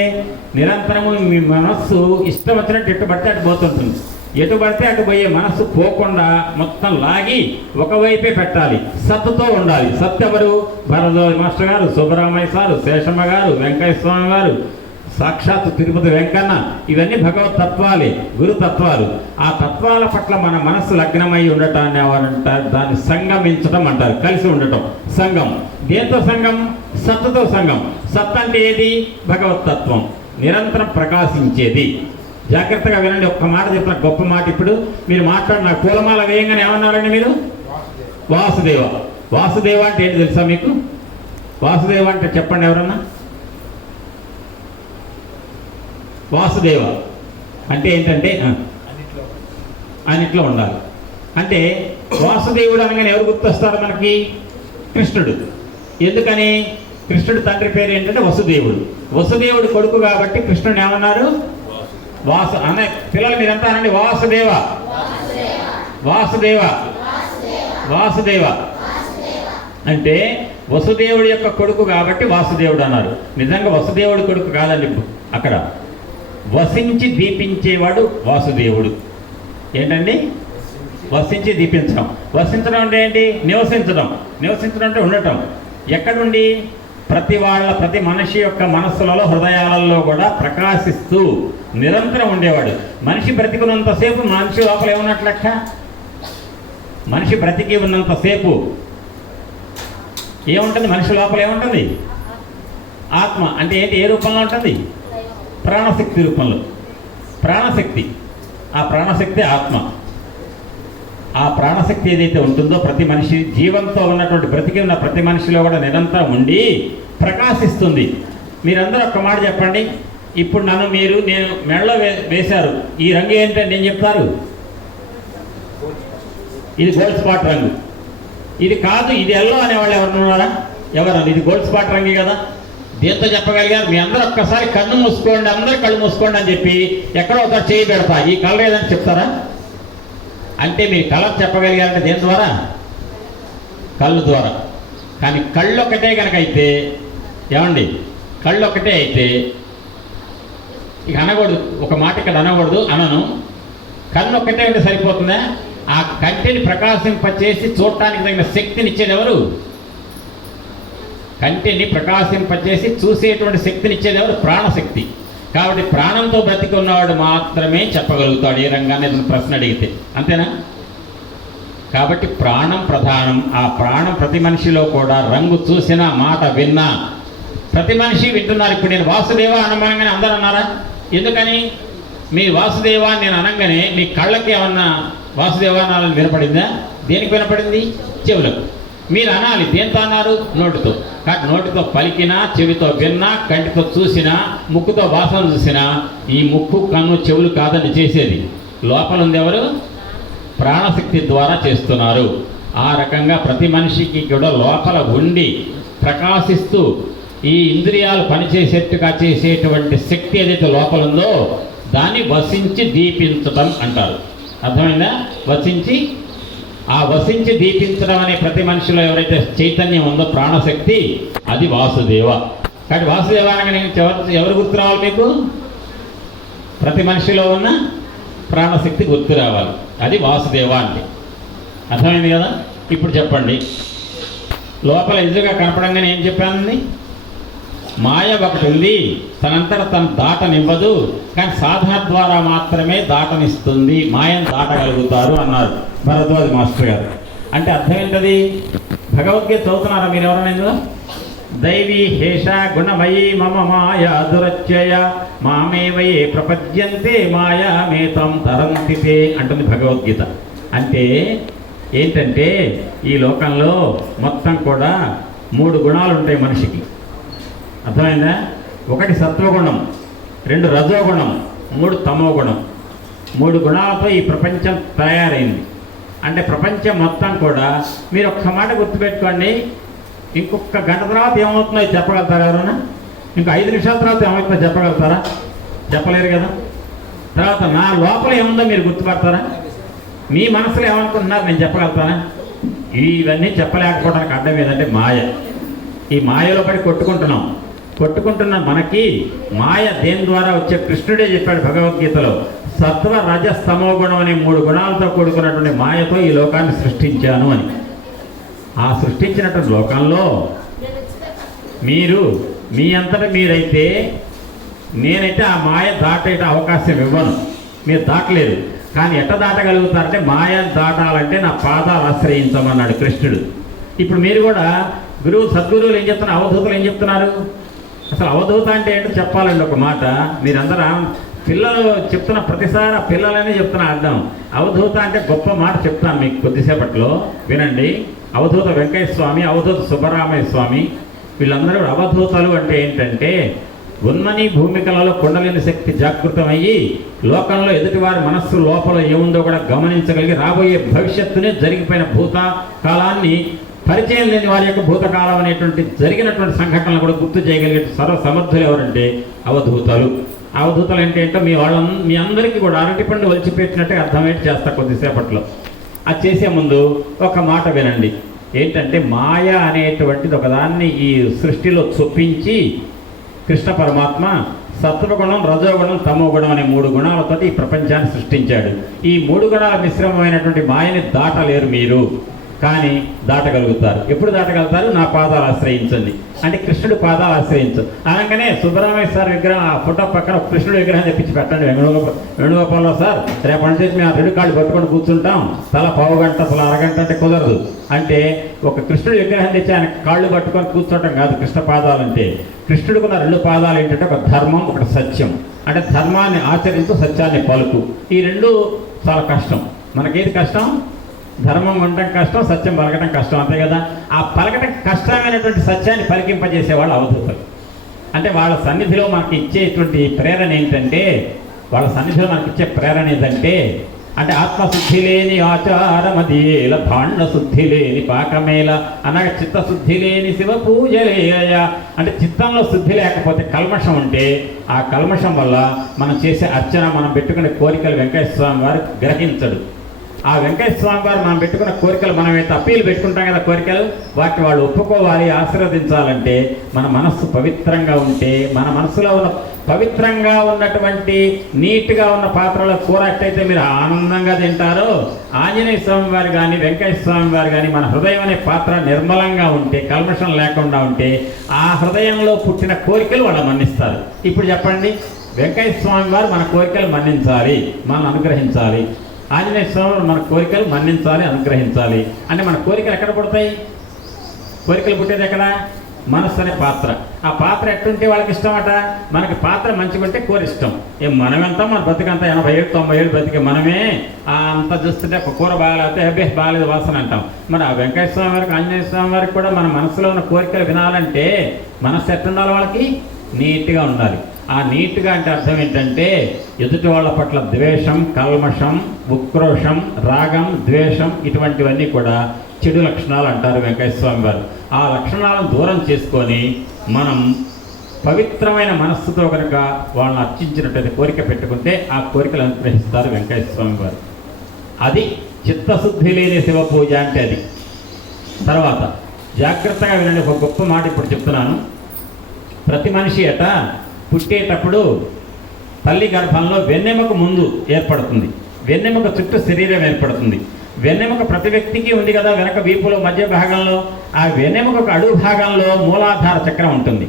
నిరంతరము మీ మనస్సు ఇష్టం వచ్చినట్టు ఎటు పడితే అటు పోతుంటుంది. ఎటు పడితే అటు పోయే మనస్సు పోకుండా మొత్తం లాగి ఒకవైపే పెట్టాలి, సత్తుతో ఉండాలి. సత్ ఎవరు? భరద్వాజ మాస్టర్ గారు, సుబ్బరామయ్య సారు, శేషమ్మ గారు, వెంకయ్య స్వామి గారు, సాక్షాత్ తిరుపతి వెంకన్న. ఇవన్నీ భగవత్ తత్వాలే, గురు తత్వాలు. ఆ తత్వాల పట్ల మన మనస్సు లగ్నమై ఉండటాన్ని ఎవరంటారు? దాన్ని సంగమించడం అంటారు, కలిసి ఉండటం. సంఘం దేంతో సంఘం? సత్తుతో సంఘం. సత్ అంటే ఏది? భగవత్ తత్వం, నిరంతరం ప్రకాశించేది. జాగ్రత్తగా వినండి, ఒక్క మాట చెప్పిన గొప్ప మాట. ఇప్పుడు మీరు మాట్లాడిన పూలమాల వేయంగానే ఏమన్నారండి మీరు? వాసుదేవ. వాసుదేవ అంటే ఏంటి తెలుసా మీకు? వాసుదేవ అంటే చెప్పండి ఎవరన్నా. వాసుదేవ అంటే ఏంటంటే అన్నిట్లో ఉండాలి. అంటే వాసుదేవుడు అనగానే ఎవరు గుర్తొస్తారు మనకి? కృష్ణుడు. ఎందుకని? కృష్ణుడు తండ్రి పేరు ఏంటంటే వసుదేవుడు. వసుదేవుడు కొడుకు కాబట్టి కృష్ణుడు ఏమన్నారు? అనే పిల్లలు మీరంతా అనండి, వాసుదేవ వాసుదేవ వాసుదేవ. అంటే వసుదేవుడి యొక్క కొడుకు కాబట్టి వాసుదేవుడు అన్నారు. నిజంగా వసుదేవుడి కొడుకు కాదండి. అక్కడ వసించి దీపించేవాడు వాసుదేవుడు. ఏంటండి? వసించి దీపించడం. వసించడం అంటే ఏంటి? నివసించడం. నివసించడం అంటే ఉండటం. ఎక్కడుండి? ప్రతి మనిషి యొక్క మనస్సులలో హృదయాలలో కూడా ప్రకాశిస్తూ నిరంతరం ఉండేవాడు. మనిషి బ్రతికున్నంతసేపు మనిషి లోపల ఏమున్నట్లు లెక్క? మనిషి బ్రతికి ఉన్నంతసేపు ఏముంటుంది? మనిషి లోపల ఏముంటుంది? ఆత్మ. అంటే ఏంటి? ఏ రూపంలో ఉంటుంది? ప్రాణశక్తి రూపంలో. ప్రాణశక్తి, ఆ ప్రాణశక్తి ఆత్మ. ఆ ప్రాణశక్తి ఏదైతే ఉంటుందో ప్రతి మనిషి జీవంతో ఉన్నటువంటి బ్రతికి ఉన్న ప్రతి మనిషిలో కూడా నిరంతరం ఉండి ప్రకాశిస్తుంది. మీరందరూ ఒక్క మాట చెప్పండి. ఇప్పుడు నేను మెడలో వేశారు, ఈ రంగు ఏంటంటే ఏం చెప్తారు? ఇది గోల్డ్ స్పాట్ రంగు. ఇది కాదు, ఇది ఎల్లో అనేవాళ్ళు ఎవరున్నారా? ఎవరన్నా ఇది గోల్డ్ స్పాట్ రంగే కదా? దేంతో చెప్పగలిగారు? మీ అందరూ ఒక్కసారి కన్ను మూసుకోండి, అందరూ కళ్ళు మూసుకోండి అని చెప్పి ఎక్కడో ఒకసారి చేయి పెడతా, ఈ కలర్ ఏదని చెప్తారా? అంటే మీరు కలర్ చెప్పగలిగారంటే దేని ద్వారా? కళ్ళు ద్వారా. కానీ కళ్ళు ఒకటే కనుక అయితే ఏమండి, కళ్ళు ఒకటే అయితే ఇక అనకూడదు, ఒక మాట ఇక్కడ అనకూడదు, అనను. కన్ను ఒక్కటే ఉంటే సరిపోతుందా? ఆ కంటిని ప్రకాశింపచేసి చూడటానికి తగిన శక్తినిచ్చేది ఎవరు? కంటిని ప్రకాశింపచేసి చూసేటువంటి శక్తినిచ్చేది ఎవరు? ప్రాణశక్తి. కాబట్టి ప్రాణంతో బ్రతికి ఉన్నవాడు మాత్రమే చెప్పగలుగుతాడు ఏ రంగాన్ని ప్రశ్న అడిగితే, అంతేనా? కాబట్టి ప్రాణం ప్రధానం. ఆ ప్రాణం ప్రతి మనిషిలో కూడా రంగు చూసినా మాట విన్నా ప్రతి మనిషి వింటున్నారు. ఇప్పుడు నేను వాసుదేవ అనగానే అందరూ అన్నారా? ఎందుకని? మీ వాసుదేవ నేను అనగానే మీ కళ్ళకి ఏమన్నా వాసుదేవ అనాలని వినపడిందా? దేనికి వినపడింది? చెవులకు. మీరు అనాలి, దేంతో అన్నారు? నోటితో. కాబట్టి నోటితో పలికినా, చెవితో విన్నా, కంటితో చూసినా, ముక్కుతో వాసన చూసినా ఈ ముక్కు కన్ను చెవులు కాదని చేసేది. లోపల ఉంది ఎవరు? ప్రాణశక్తి ద్వారా చేస్తున్నారు. ఆ రకంగా ప్రతి మనిషికి కూడా లోపల ఉండి ప్రకాశిస్తూ ఈ ఇంద్రియాలు పనిచేసేట్టుగా చేసేటువంటి శక్తి ఏదైతే లోపల ఉందో దాన్ని వసించి దీపించటం అంటారు. అర్థమైందా? వసించి దీపించడం అనే ప్రతి మనిషిలో ఎవరైతే చైతన్యం ఉందో ప్రాణశక్తి, అది వాసుదేవ. కాబట్టి వాసుదేవ అనగానే ఎవరు గుర్తు రావాలి మీకు? ప్రతి మనిషిలో ఉన్న ప్రాణశక్తి గుర్తు రావాలి. అది వాసుదేవ అంటే. అర్థమైంది కదా? ఇప్పుడు చెప్పండి, లోపల ఎదురుగా కనపడంగానే ఏం చెప్పానండి? మాయ ఒకటి ఉంది, తనంతట తను దాటనివ్వదు, కానీ సాధన ద్వారా మాత్రమే దాటనిస్తుంది, మాయను దాటగలుగుతారు అన్నారు భరద్వాజ మాస్టర్ గారు. అంటే అర్థం ఏంటది? భగవద్గీత చదువుతున్నారా మీరు ఎవరైనా ఇందులో? దైవీ హేష గుణమయీ మమ మాయ దురత్యయ మామేవయే ప్రపద్యంతే మాయా మేతం తరంతితే అంటుంది భగవద్గీత. అంటే ఏంటంటే ఈ లోకంలో మొత్తం కూడా 3 గుణాలు ఉంటాయి మనిషికి. అర్థమైందా? 1 సత్వగుణం, 2 రజోగుణం, 3 తమోగుణం. 3 గుణాలతో ఈ ప్రపంచం తయారైంది. అంటే ప్రపంచం మొత్తం కూడా మీరు ఒక్క మాట గుర్తుపెట్టుకోండి, ఇంకొక గంట తర్వాత ఏమవుతుందో చెప్పగలుగుతారా ఎవరైనా? ఇంకో 5 నిమిషాల తర్వాత ఏమవుతుందో చెప్పగలుగుతారా? చెప్పలేరు కదా. తర్వాత నా లోపల ఏముందో మీరు గుర్తుపడతారా? మీ మనసులో ఏమనుకుంటున్నారు నేను చెప్పగలుగుతారా? ఇవన్నీ చెప్పలేకపోవడానికి అడ్డం ఏదంటే మాయ. ఈ మాయలో పడి కొట్టుకుంటున్న మనకి మాయ దేని ద్వారా వచ్చే? కృష్ణుడే చెప్పాడు భగవద్గీతలో, సత్వ రజస్తమో గుణం అనే 3 గుణాలతో కూడుకున్నటువంటి మాయతో ఈ లోకాన్ని సృష్టించాను అని. ఆ సృష్టించినటువంటి లోకంలో మీరు మీ అంతటా మీరైతే, నేనైతే ఆ మాయ దాటే అవకాశం ఇవ్వను, మీరు దాటలేరు. కానీ ఎట్ట దాటగలుగుతారంటే మాయ దాటాలంటే నా పాదాలు ఆశ్రయించమన్నాడు కృష్ణుడు. ఇప్పుడు మీరు కూడా సద్గురువులు ఏం చెప్తున్నారు? అవధూతలు ఏం చెప్తున్నారు? అసలు అవధూత అంటే ఏంటో చెప్పాలండి ఒక మాట. మీరందరూ పిల్లలు చెప్తున్న ప్రతిసారి ఆ పిల్లలనే చెప్తున్నా అర్థం. అవధూత అంటే గొప్ప మాట చెప్తాను మీకు కొద్దిసేపట్లో, వినండి. అవధూత వెంకయ్య స్వామి, అవధూత సుబ్బరామయ్య స్వామి, వీళ్ళందరూ అవధూతలు అంటే ఏంటంటే ఉన్నని భూమికలలో కుండలిని శక్తి జాగృతమయ్యి లోకంలో ఎదుటివారి మనస్సు లోపల ఏముందో కూడా గమనించగలిగి రాబోయే భవిష్యత్తునే జరిగిపోయిన భూతకాలాన్ని పరిచయం లేని వారి యొక్క భూతకాలం అనేటువంటి జరిగినటువంటి సంఘటనలు కూడా గుర్తు చేయగలిగే సర్వ సమర్థులు ఎవరంటే అవధూతలు. అవధూతలు అంటే ఏంటో మీ అందరికీ కూడా అరటిపండు ఒలిచిపెట్టినట్టే అర్థమయ్యేది చేస్తా కొద్దిసేపట్లో. అది చేసే ముందు ఒక మాట వినండి. ఏంటంటే మాయ అనేటువంటిది ఒకదాన్ని ఈ సృష్టిలో చొప్పించి కృష్ణ పరమాత్మ సత్వగుణం, రజోగుణం, తమోగుణం అనే 3 గుణాలతో ఈ ప్రపంచాన్ని సృష్టించాడు. ఈ 3 గుణాల మిశ్రమమైనటువంటి మాయని దాటలేరు మీరు. కానీ దాటగలుగుతారు. ఎప్పుడు దాటగలుగుతారు? నా పాదాలు ఆశ్రయించండి అంటే కృష్ణుడి పాదాలు ఆశ్రయించు అనగానే సుబ్బరామయ్య సార్ విగ్రహం ఆ ఫోటో పక్కన కృష్ణుడి విగ్రహం తెప్పించి పెట్టండి. వేణుగోపాలరావు సార్ రేపటి నుంచి మేము ఆ 2 కాళ్ళు పట్టుకొని కూర్చుంటాం, తల పావు గంట అసలు అరగంట అంటే కుదరదు అంటే ఒక కృష్ణుడి విగ్రహం తెచ్చి ఆయన కాళ్ళు పట్టుకొని కూర్చోవటం కాదు కృష్ణ పాదాలు అంటే. కృష్ణుడికి ఉన్న 2 పాదాలు ఏంటంటే ఒక ధర్మం, ఒక సత్యం. అంటే ధర్మాన్ని ఆచరించు, సత్యాన్ని పలుకు. ఈ 2 చాలా కష్టం. మనకేది కష్టం? ధర్మం ఉండటం కష్టం, సత్యం పలకటం కష్టం, అంతే కదా. ఆ పలకటం కష్టమైనటువంటి సత్యాన్ని పలికింపజేసేవాళ్ళు అవధూతలు. అంటే వాళ్ళ సన్నిధిలో మనకి ఇచ్చేటువంటి ప్రేరణ ఏంటంటే అంటే ఆత్మశుద్ధి లేని ఆచారమదేల, భాండ శుద్ధి లేని పాకమేల అనగా చిత్తశుద్ధి లేని శివ పూజలేయ. అంటే చిత్తంలో శుద్ధి లేకపోతే కల్మషం ఉంటే ఆ కల్మషం వల్ల మనం చేసే అర్చన, మనం పెట్టుకునే కోరికలు వెంకటేశ్వర స్వామి వారు గ్రహించడు. ఆ వెంకటేశ్వర స్వామి వారు మనం పెట్టుకున్న కోరికలు, మనమైతే అప్పీలు పెట్టుకుంటాం కదా కోరికలు, వాటిని వాళ్ళు ఒప్పుకోవాలి, ఆశీర్వదించాలంటే మన మనస్సు పవిత్రంగా ఉంటే, మన మనసులో ఉన్న పవిత్రంగా ఉన్నటువంటి నీట్గా ఉన్న పాత్రలో కూర ఎట్టయితే మీరు ఆనందంగా తింటారో, ఆంజనేయ స్వామి వారు కానీ వెంకటేశ్వర స్వామి వారు కానీ మన హృదయం అనే పాత్ర నిర్మలంగా ఉంటే, కల్మషం లేకుండా ఉంటే ఆ హృదయంలో పుట్టిన కోరికలు వాళ్ళు మన్నిస్తారు. ఇప్పుడు చెప్పండి, వెంకటేశ్వర స్వామి వారు మన కోరికలు మన్నించాలి, మనల్ని అనుగ్రహించాలి. ఆంజనేయ స్వామి మన కోరికలు మన్నించాలి, అనుగ్రహించాలి. అంటే మన కోరికలు ఎక్కడ పుడతాయి? కోరికలు పుట్టేది ఎక్కడ? మనస్సు అనే పాత్ర. ఆ పాత్ర ఎట్టుంటే వాళ్ళకి ఇష్టం అట. మనకి పాత్ర మంచిగా ఉంటే కూర ఇష్టం. మనమెంతా మన బతికంతా 80 ఏళ్ళు 90 ఏళ్ళు బతికే మనమే అంత చూస్తుంటే ఒక కూర బాగాలేకపోతే అబ్బే బాగాలేదు వాసన అంటాం. మరి ఆ వెంకటేశ్వర స్వామి వారికి, ఆంజనేయ స్వామి వారికి కూడా మన మనసులో ఉన్న కోరికలు వినాలంటే మనస్సు ఎట్టుండాలి? వాళ్ళకి నీట్గా ఉండాలి. ఆ నీట్గా అంటే అర్థం ఏంటంటే ఎదుటి వాళ్ళ పట్ల ద్వేషం, కల్మషం, ఉక్రోషం, రాగం, ద్వేషం ఇటువంటివన్నీ కూడా చెడు లక్షణాలు అంటారు వెంకటేశ్వర స్వామి వారు. ఆ లక్షణాలను దూరం చేసుకొని మనం పవిత్రమైన మనస్సుతో కనుక వాళ్ళని అర్చించినట్టయితే, కోరిక పెట్టుకుంటే ఆ కోరికలు అనుగ్రహిస్తారు వెంకటేశ్వర స్వామి వారు. అది చిత్తశుద్ధి లేని శివ పూజ అంటే అది. తర్వాత జాగ్రత్తగా వినండి, ఒక గొప్ప మాట ఇప్పుడు చెప్తున్నాను. ప్రతి మనిషి అట పుట్టేటప్పుడు తల్లి గర్భంలో వెన్నెముక ముందు ఏర్పడుతుంది, వెన్నెముక చుట్టూ శరీరం ఏర్పడుతుంది. వెన్నెముక ప్రతి వ్యక్తికి ఉంది కదా, వెనక వీపులో మధ్య భాగంలో. ఆ వెన్నెముక అడుగు భాగంలో మూలాధార చక్రం ఉంటుంది.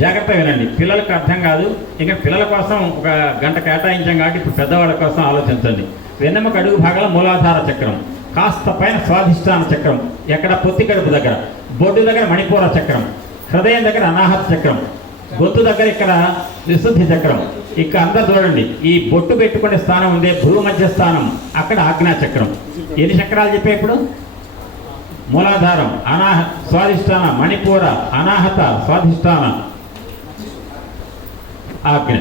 జాగ్రత్తగా వినండి, పిల్లలకు అర్థం కాదు, ఇంకా పిల్లల కోసం ఒక గంట కేటాయించాం కాబట్టి ఇప్పుడు పెద్దవాళ్ళ కోసం ఆలోచించండి. వెన్నెముక అడుగు భాగంలో మూలాధార చక్రం, కాస్త పైన స్వాధిష్టాన చక్రం, ఎక్కడ పొత్తి కడుపు దగ్గర, బొడ్డు దగ్గర మణిపూర చక్రం, హృదయం దగ్గర అనాహత చక్రం, గొంతు దగ్గర ఇక్కడ విశుద్ధి చక్రం. ఇక్కడ అందరు చూడండి, ఈ బొట్టు పెట్టుకునే స్థానం ఉందే భూమధ్య స్థానం, అక్కడ ఆజ్ఞా చక్రం. ఎన్ని చక్రాలు చెప్పే ఇప్పుడు? మూలాధారం, స్వాధిష్టాన, మణిపూర, అనాహత, స్వాధిష్టాన, ఆజ్ఞ.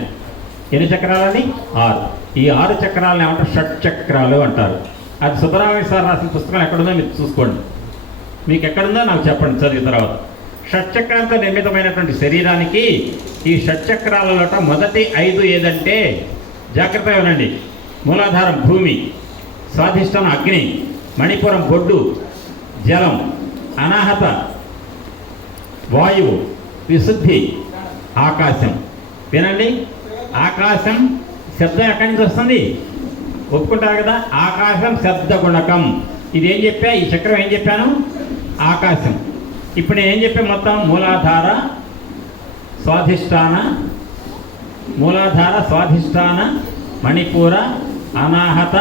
ఎన్ని చక్రాలని? 6. ఈ 6 చక్రాలను ఏమంటారు? షట్చక్రాలు అంటారు. అది సుబ్బరామయ్య సార్ రాసిన పుస్తకం ఎక్కడుందో మీరు చూసుకోండి. మీకు ఎక్కడుందో నాకు చెప్పండి చదివిన తర్వాత. షట్చక్రాలతో నిర్మితమైనటువంటి శరీరానికి ఈ షట్చక్రాలలో మొదటి 5 ఏదంటే, జాగ్రత్తగా వినండి, మూలాధారం భూమి, స్వాధిష్టానం అగ్ని, మణిపురం బొడ్డు జలం, అనాహత వాయువు, విశుద్ధి ఆకాశం. వినండి, ఆకాశం శబ్దం ఎక్కడి నుంచి వస్తుంది? ఒప్పుకుంటారు కదా, ఆకాశం శబ్ద గుణకం. ఇది ఏం చెప్పా? ఈ చక్రం ఏం చెప్పాను? ఆకాశం. ఇప్పుడు నేను ఏం చెప్పా? మొత్తం మూలాధార స్వాధిష్టాన, మూలాధార స్వాధిష్టాన, మణిపూర, అనాహత,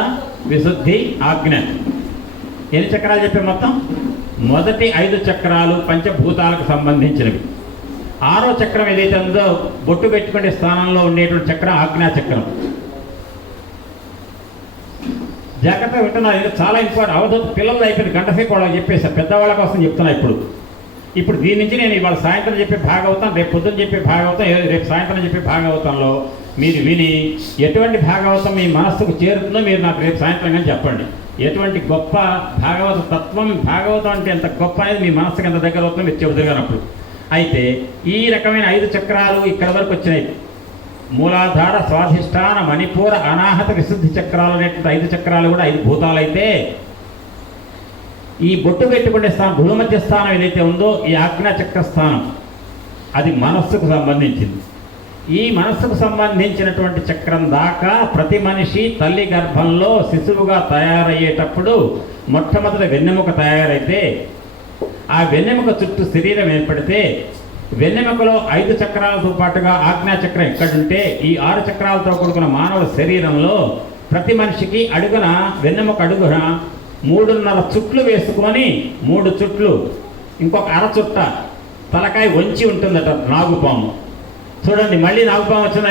విశుద్ధి, ఆజ్ఞ. ఎన్ని చక్రాలు చెప్పే మొత్తం? మొదటి 5 చక్రాలు పంచభూతాలకు సంబంధించినవి. 6వ చక్రం ఏదైతే ఉందో బొట్టు పెట్టుకునే స్థానంలో ఉండేటువంటి చక్రం ఆజ్ఞా చక్రం. జాగ్రత్తగా వింటున్నారు, ఇది చాలా ఇంపార్టెంట్. అవధూత పిల్లలు అయిపోయింది, గంటసేపు వాళ్ళకి చెప్పేసా, పెద్దవాళ్ళ కోసం చెప్తున్నా. ఇప్పుడు దీని నుంచి నేను ఇవాళ సాయంత్రం చెప్పే భాగవతం, రేపు పొద్దున్న చెప్పే భాగవతం, రేపు సాయంత్రం చెప్పే భాగవతంలో మీరు విని ఎటువంటి భాగవతం మీ మనస్సుకు చేరుతుందో మీరు నాకు రేపు సాయంత్రం కానీ చెప్పండి. ఎటువంటి గొప్ప భాగవత తత్వం, భాగవతం అంటే ఎంత గొప్ప అనేది మీ మనస్సుకి ఎంత దగ్గర అవుతుందో మీరు చెబుతున్నప్పుడు. అయితే ఈ రకమైన 5 చక్రాలు ఇక్కడ వరకు వచ్చినాయి. మూలాధార స్వాధిష్టాన, మణిపూర, అనాహత, విశుద్ధి చక్రాలు అనేటువంటి 5 చక్రాలు కూడా 5 భూతాలైతే, ఈ బొట్టు పెట్టుకునే స్థానం భూమధ్య స్థానం ఏదైతే ఉందో ఈ ఆజ్ఞా చక్ర స్థానం అది మనస్సుకు సంబంధించింది. ఈ మనస్సుకు సంబంధించినటువంటి చక్రం దాకా ప్రతి మనిషి తల్లి గర్భంలో శిశువుగా తయారయ్యేటప్పుడు మొట్టమొదటి వెన్నెముక తయారైతే ఆ వెన్నెముక చుట్టూ శరీరం ఏర్పడితే వెన్నెముకలో 5 చక్రాలతో పాటుగా ఆజ్ఞాచక్రం ఎక్కడుంటే ఈ 6 చక్రాలతో కూడుకున్న మానవ శరీరంలో ప్రతి మనిషికి అడుగున వెన్నెముక అడుగున 3.5 చుట్లు వేసుకొని 3 చుట్లు ఇంకొక అర చుట్ట తలకాయ వంచి ఉంటుందట నాగుపాము. చూడండి, మళ్ళీ నాగుపాము వచ్చిందా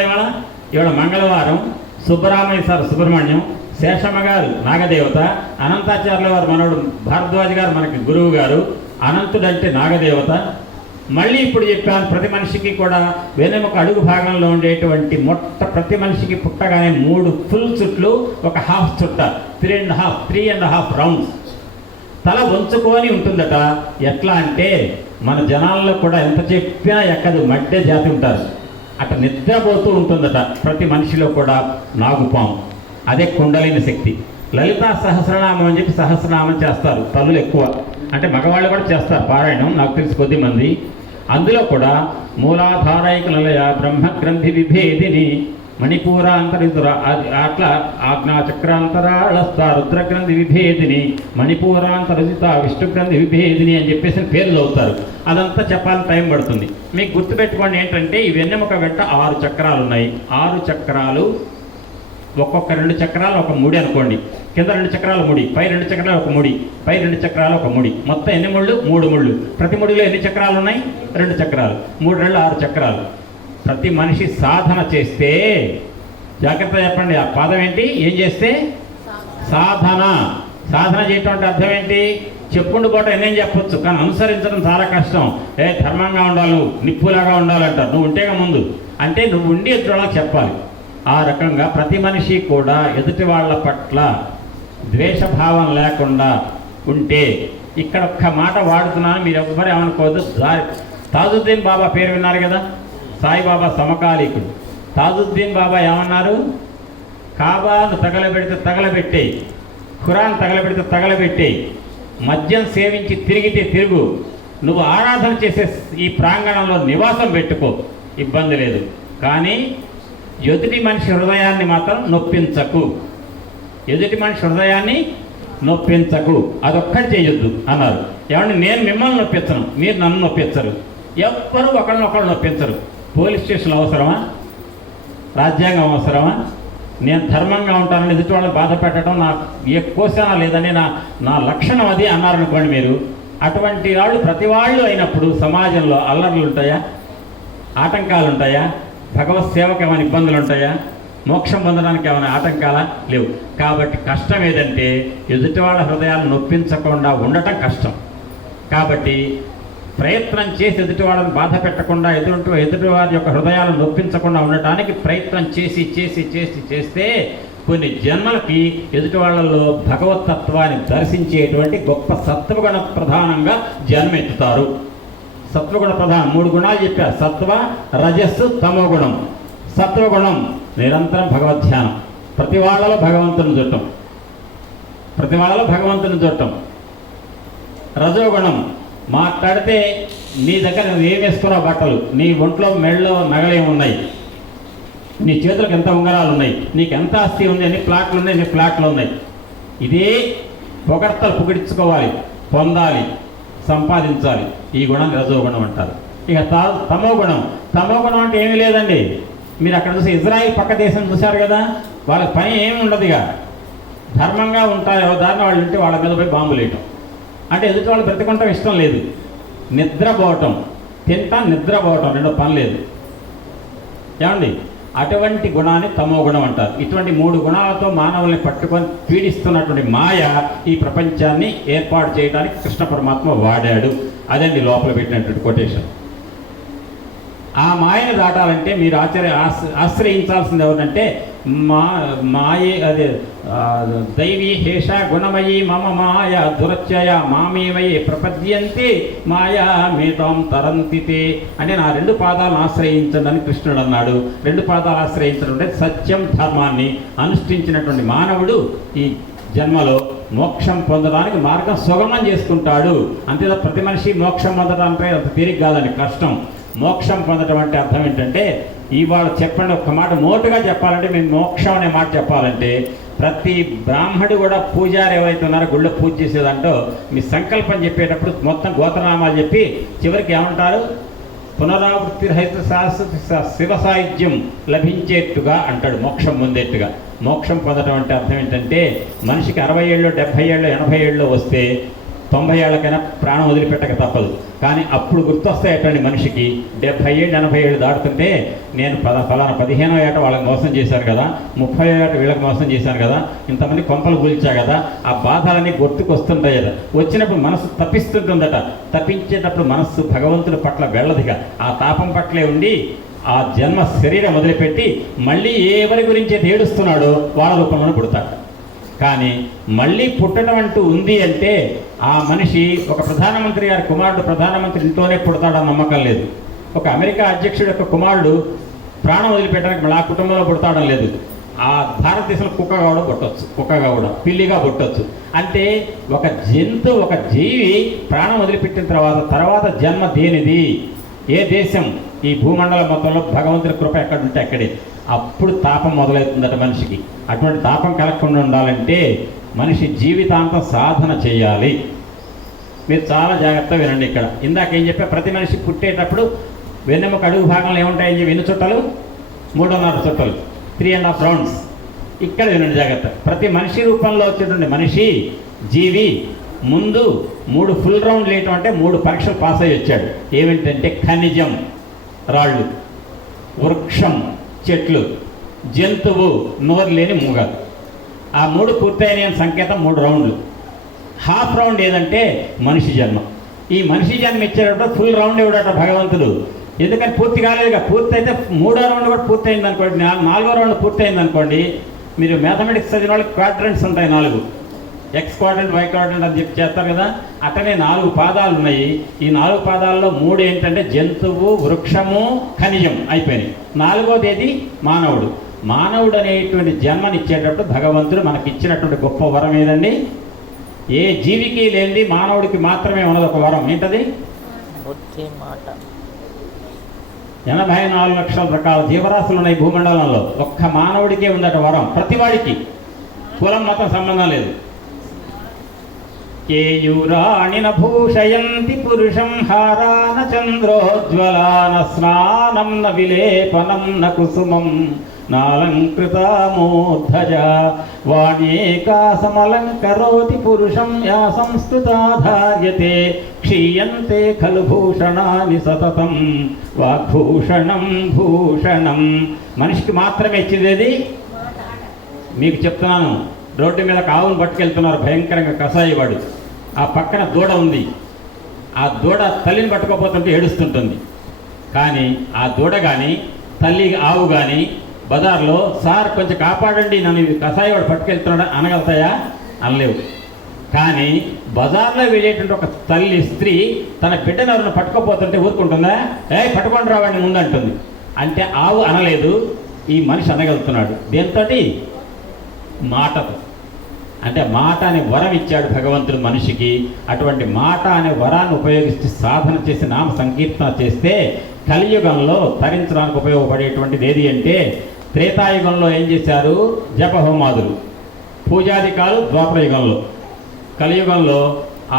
ఇవాళ మంగళవారం. సుబ్బరామయ్య సార్ సుబ్రహ్మణ్యం, శేషమ్మ గారు నాగదేవత, అనంతాచార్యుల వారు మనోడు భారద్వాజ్ గారు మనకి గురువు గారు, అనంతుడంటే నాగదేవత. మళ్ళీ ఇప్పుడు చెప్పాను, ప్రతి మనిషికి కూడా వెన్నెముక అడుగు భాగంలో ఉండేటువంటి ప్రతి మనిషికి పుట్టగానే 3 ఫుల్ చుట్లు, ఒక హాఫ్ చుట్ట, 3.5 రౌండ్స్ తల వంచుకొని ఉంటుందట. ఎట్లా అంటే మన జనాల్లో కూడా ఎంత చెప్పినా ఎక్కదు, మధ్య జాతి ఉంటారు, అట్లా నిద్రపోతూ ఉంటుందట ప్రతి మనిషిలో కూడా నాగుపాము. అదే కుండలిని శక్తి. లలితా సహస్రనామం అని చెప్పి సహస్రనామం చేస్తారు తల్లులు ఎక్కువ, అంటే మగవాళ్ళు కూడా చేస్తారు పారాయణం, నాకు తెలిసి కొద్దిమంది. అందులో కూడా మూలాధారైక నిలయ బ్రహ్మగ్రంథి విభేదిని మణిపూరాంతరితుర అట్లా ఆజ్ఞాచక్రాంతరాళస్థ రుద్రగ్రంథి విభేదిని మణిపూరాంతరజిత విష్ణుగ్రంథి విభేదిని అని చెప్పేసి పేర్లు చదువుతారు. అదంతా చెప్పాలని టైం పడుతుంది. మీకు గుర్తుపెట్టుకోండి ఏంటంటే ఈ వెన్నెముక వెంట 6 చక్రాలు ఉన్నాయి. 6 చక్రాలు ఒక్కొక్క 2 చక్రాలు ఒక ముడి అనుకోండి. కింద 2 చక్రాలు ముడి, పై 2 చక్రాలు ఒక ముడి, పై 2 చక్రాలు ఒక ముడి. మొత్తం ఎన్ని ముళ్ళు? 3 ముళ్ళు. ప్రతి ముడిలో ఎన్ని చక్రాలు ఉన్నాయి? 2 చక్రాలు. 3 2 6 చక్రాలు. ప్రతి మనిషి సాధన చేస్తే, జాగ్రత్త చెప్పండి, ఆ పదం ఏంటి? ఏం చేస్తే? సాధన. సాధన చేయటం అంటే అర్థం ఏంటి? చెప్పుండు పూట ఎన్నేం చెప్పొచ్చు, కానీ అనుసరించడం చాలా కష్టం. ధర్మంగా ఉండాలి, నువ్వు నిప్పులాగా ఉండాలంటారు. నువ్వు ఉంటేగా ముందు అంటే నువ్వు ఉండి ఎదురులా చెప్పాలి. ఆ రకంగా ప్రతి మనిషి కూడా ఎదుటి వాళ్ళ పట్ల ద్వేషభావం లేకుండా ఉంటే, ఇక్కడ ఒక్క మాట వాడుతున్నాను, మీరు ఎవ్వరు ఏమనుకోవద్దు. తాజుద్దీన్ బాబా పేరు విన్నారు కదా, సాయిబాబా సమకాలీకుడు. తాజుద్దీన్ బాబా ఏమన్నారు? కాబాను తగలబెడితే తగలబెట్టే, ఖురాన్ తగలబెడితే తగలబెట్టే, మద్యం సేవించి తిరిగితే తిరుగు, నువ్వు ఆరాధన చేసే ఈ ప్రాంగణంలో నివాసం పెట్టుకో, ఇబ్బంది లేదు, కానీ ఎదుటి మనిషి హృదయాన్ని మాత్రం నొప్పించకు. ఎదుటి మనిషి హృదయాన్ని నొప్పించకు, అదొక్కటి చేయొద్దు అన్నారు. ఏమంటే నేను మిమ్మల్ని నొప్పించను, మీరు నన్ను నొప్పించరు. ఎవ్వరూ ఒకళ్ళనొకళ్ళు నొప్పించరు. పోలీస్ స్టేషన్లు అవసరమా? రాజ్యాంగం అవసరమా? నేను ధర్మంగా ఉంటానని ఎదుటి వాళ్ళని బాధ పెట్టడం నా ఏ కోశాన లేదని నా లక్షణం అది అన్నారనుకోండి మీరు. అటువంటి వాళ్ళు ప్రతి వాళ్ళు అయినప్పుడు సమాజంలో అల్లర్లు ఉంటాయా? ఆటంకాలు ఉంటాయా? భగవత్ సేవకు ఏమైనా ఇబ్బందులు ఉంటాయా? మోక్షం పొందడానికి ఏమైనా ఆటంకాలా? లేవు. కాబట్టి కష్టం ఏదంటే ఎదుటి వాళ్ళ హృదయాలను నొప్పించకుండా ఉండటం కష్టం. కాబట్టి ప్రయత్నం చేసి ఎదుటి వాళ్ళని బాధ పెట్టకుండా, ఎదుటి వారి యొక్క హృదయాలను నొప్పించకుండా ఉండటానికి ప్రయత్నం చేస్తే కొన్ని జన్మలకి ఎదుటి వాళ్ళల్లో భగవతత్వాన్ని దర్శించేటువంటి గొప్ప సత్వగుణ ప్రధానంగా జన్మెత్తుతారు. సత్వగుణ ప్రధానం 3 గుణాలు చెప్పారు. సత్వ, రజస్సు, తమో గుణం. సత్వగుణం నిరంతరం భగవద్ధ్యానం, ప్రతి వాళ్ళలో భగవంతుని చూడటం. రజోగుణం మాట్లాడితే నీ దగ్గర నువ్వు ఏం వేసుకున్నావు బట్టలు, నీ ఒంట్లో మెళ్ళలో నగలేమున్నాయి, నీ చేతులకు ఎంత ఉంగరాలు ఉన్నాయి, నీకు ఎంత ఆస్తి ఉంది, ఎన్ని ప్లాట్లు ఉన్నాయి, ఎన్ని ఫ్లాట్లు ఉన్నాయి. ఇదే పొగడ్తలు పొగిడించుకోవాలి, పొందాలి, సంపాదించాలి. ఈ గుణం రజోగుణం అంటారు. ఇక తమో గుణం అంటే ఏమీ లేదండి. మీరు అక్కడ చూసి ఇజ్రాయిల్ పక్క దేశం చూశారు కదా, వాళ్ళ పని ఏమి ఉండదు. ఇక ధర్మంగా ఉంటారు, ఎవరిదారిన వాళ్ళు ఉంటే వాళ్ళ మీద పోయి బాంబులు వేయటం. అంటే ఎదుటి వాళ్ళు బ్రతికుంటాం ఇష్టం లేదు. నిద్రపోవటం, తింటాం, నిద్రపోవటం, రెండో పని లేదు. ఏమండి? అటువంటి గుణాన్ని తమో గుణం అంటారు. ఇటువంటి 3 గుణాలతో మానవుల్ని పట్టుకొని పీడిస్తున్నటువంటి మాయ ఈ ప్రపంచాన్ని ఏర్పాటు చేయడానికి కృష్ణ పరమాత్మ వాడాడు. అదండి లోపల పెట్టినటువంటి కొటేషన్. ఆ మాయను దాటాలంటే మీరు ఆశ్రయించాల్సింది ఎవరంటే మాయే అదే దైవీ హేష గుణమయీ మమ మాయ దురత్యయ మామేమయే ప్రపద్యంతే మాయా మేతాం తరంతితే అంటే నా 2 పాదాలను ఆశ్రయించండి అని కృష్ణుడు అన్నాడు. 2 పాదాలు ఆశ్రయించడం అంటే సత్యం, ధర్మాన్ని అనుష్ఠించినటువంటి మానవుడు ఈ జన్మలో మోక్షం పొందడానికి మార్గం సుగమం చేసుకుంటాడు. అంతేదా ప్రతి మనిషి మోక్షం పొందడానికి అంత తేలిక కాదండి, కష్టం. మోక్షం పొందడం అంటే అర్థం ఏంటంటే ఇవాళ చెప్పండి, ఒక్క మాట మోటుగా చెప్పాలంటే, మేము మోక్షం అనే మాట చెప్పాలంటే ప్రతి బ్రాహ్మడు కూడా పూజారి ఎవరైతే ఉన్నారో గుళ్ళో పూజ చేసేదంటో మీ సంకల్పం చెప్పేటప్పుడు మొత్తం గోత్రనామాలు చెప్పి చివరికి ఏమంటారు, పునరావృత్తి రహిత శాశ్వత శివ సాయుధ్యం లభించేట్టుగా అంటాడు, మోక్షం పొందేట్టుగా. మోక్షం పొందడం అంటే అర్థం ఏంటంటే మనిషికి 60 ఏళ్ళు 70 ఏళ్ళు 80 ఏళ్ళు వస్తే 90 ఏళ్ళకైనా ప్రాణం వదిలిపెట్టక తప్పదు. కానీ అప్పుడు గుర్తొస్తాయటండి మనిషికి 70 ఏళ్ళు 80 ఏళ్ళు దాటుతుంటే, నేను ఫలానా 15వ ఏట వాళ్ళకి మోసం చేశాను కదా, 30వ ఏట వీళ్ళకి మోసం చేశాను కదా, ఇంతమంది కొంపలు కూల్చా కదా, ఆ బాధలన్నీ గుర్తుకు వస్తుంటాయి కదా. వచ్చినప్పుడు మనసు తప్పిస్తుంటుందట. తప్పించేటప్పుడు మనస్సు భగవంతుడి పట్ల వెళ్ళదుగా, ఆ తాపం పట్లే ఉండి ఆ జన్మ శరీరం వదిలిపెట్టి మళ్ళీ ఎవరి గురించి ఏడుస్తున్నాడో వాళ్ళ రూపంలో పుడతాడు. కానీ మళ్ళీ పుట్టడం అంటూ ఉంది అంటే ఆ మనిషి ఒక ప్రధానమంత్రి గారి కుమారుడు ప్రధానమంత్రి ఇంట్లోనే పుడతాడని నమ్మకం లేదు. ఒక అమెరికా అధ్యక్షుడు యొక్క కుమారుడు ప్రాణం వదిలిపెట్టడానికి మళ్ళీ ఆ కుటుంబంలో పుడతాడడం లేదు. ఆ భారతదేశంలో కుక్కగా కూడా పుట్టవచ్చు, కుక్కగా కూడా పిల్లిగా పుట్టవచ్చు. అంటే ఒక జంతువు, ఒక జీవి ప్రాణం వదిలిపెట్టిన తర్వాత జన్మ దేనిది, ఏ దేశం, ఈ భూమండల మొత్తంలో భగవంతుడి కృప ఎక్కడుంటే అక్కడే. అప్పుడు తాపం మొదలవుతుందట మనిషికి. అటువంటి తాపం కలగకుండా ఉండాలంటే మనిషి జీవితాంతం సాధన చేయాలి. మీరు చాలా జాగ్రత్తగా వినండి. ఇక్కడ ఇందాక ఏం చెప్పా, ప్రతి మనిషి పుట్టేటప్పుడు వెన్నెముక అడుగు భాగంలో ఏముంటాయని చెప్పి ఎన్ని చుట్టలు, 3.5 చుట్టలు, 3.5 రౌండ్స్. ఇక్కడ వినండి జాగ్రత్త. ప్రతి మనిషి రూపంలో వచ్చేటువంటి మనిషి జీవి ముందు 3 ఫుల్ రౌండ్ లేయటం అంటే 3 పరీక్షలు పాస్ అయ్యి వచ్చాడు. ఏమిటంటే ఖనిజం రాళ్ళు, వృక్షం చెట్లు, జంతువు నోరు లేని మూగ. ఆ 3 పూర్తయిన సంకేతం 3 రౌండ్లు. హాఫ్ రౌండ్ ఏదంటే మనిషి జన్మ. ఈ మనిషి జన్మ ఇచ్చేటప్పుడు ఫుల్ రౌండ్ ఇవ్వడట భగవంతుడు. ఎందుకని పూర్తి కాలేదుగా. పూర్తి అయితే 3వ రౌండ్ కూడా పూర్తయింది అనుకోండి, 4వ రౌండ్ పూర్తయింది అనుకోండి. మీరు మ్యాథమెటిక్స్ చదివిన వాళ్ళకి క్వాడ్రంట్స్ ఉంటాయి 4, ఎక్స్ క్వాడ్రంట్ వై క్వాడ్రంట్ అని చెప్పి చేస్తారు కదా. అట్లనే 4 పాదాలు ఉన్నాయి. ఈ 4 పాదాల్లో 3 ఏంటంటే జంతువు, వృక్షము, ఖనిజం అయిపోయినాయి. 4వది ఏది, మానవుడు. మానవుడు అనేటువంటి జన్మనిచ్చేటప్పుడు భగవంతుడు మనకి ఇచ్చినటువంటి గొప్ప వరం ఏదండి, ఏ జీవికి లేనిది మానవుడికి మాత్రమే ఉన్నది ఒక వరం. ఏంటది, 84 లక్షల రకాల జీవరాశులు ఉన్నాయి భూమండలంలో. ఒక్క మానవుడికే ఉందట వరం. ప్రతివాడికి, కులం మతం సంబంధం లేదు. కేయూరాణిన భూషయంతి పురుషం హారాన చంద్రోజ్వలాన స్నానం న విలేపనం న కుసుమం నాలంకృతామోద్ధజ వాణ్యేకాసమలంకరోతి పురుషం యా సంస్కృతాధార్యతే క్షీయంతే ఖలు భూషణాని సతతం వాగ్భూషణం భూషణం. మనిషికి మాత్రమే ఇచ్చేది. మీకు చెప్తున్నాను, రోడ్డు మీద ఆవును పట్టుకెళ్తున్నారు భయంకరంగా కసాయివాడు. ఆ పక్కన దూడ ఉంది. ఆ దూడ తల్లిని పట్టుకోపోతుంటే ఏడుస్తుంటుంది. కానీ ఆ దూడ కానీ తల్లి ఆవు కానీ బజార్లో సార్ కొంచెం కాపాడండి నన్ను కసాయివాడు పట్టుకెళ్తున్నాడు అనగలుగుతాయా? అనలేవు. కానీ బజార్లో వెళ్ళేటువంటి ఒక తల్లి స్త్రీ తన బిడ్డను ఎవరిని పట్టుకోపోతుంటే ఊరుకుంటుందా? పట్టుకొని రావాడిని ముందంటుంది. అంటే ఆవు అనలేదు, ఈ మనిషి అనగలుగుతున్నాడు. దేంతో? మాటతో. అంటే మాట అనే వరం ఇచ్చాడు భగవంతుడు మనిషికి. అటువంటి మాట అనే వరాన్ని ఉపయోగిస్తూ సాధన చేసి నామ సంకీర్తన చేస్తే కలియుగంలో తరించడానికి ఉపయోగపడేటువంటిది ఏది అంటే, త్రేతాయుగంలో ఏం చేశారు, జపహోమాదులు, పూజాధికాలు ద్వాపరయుగంలో. కలియుగంలో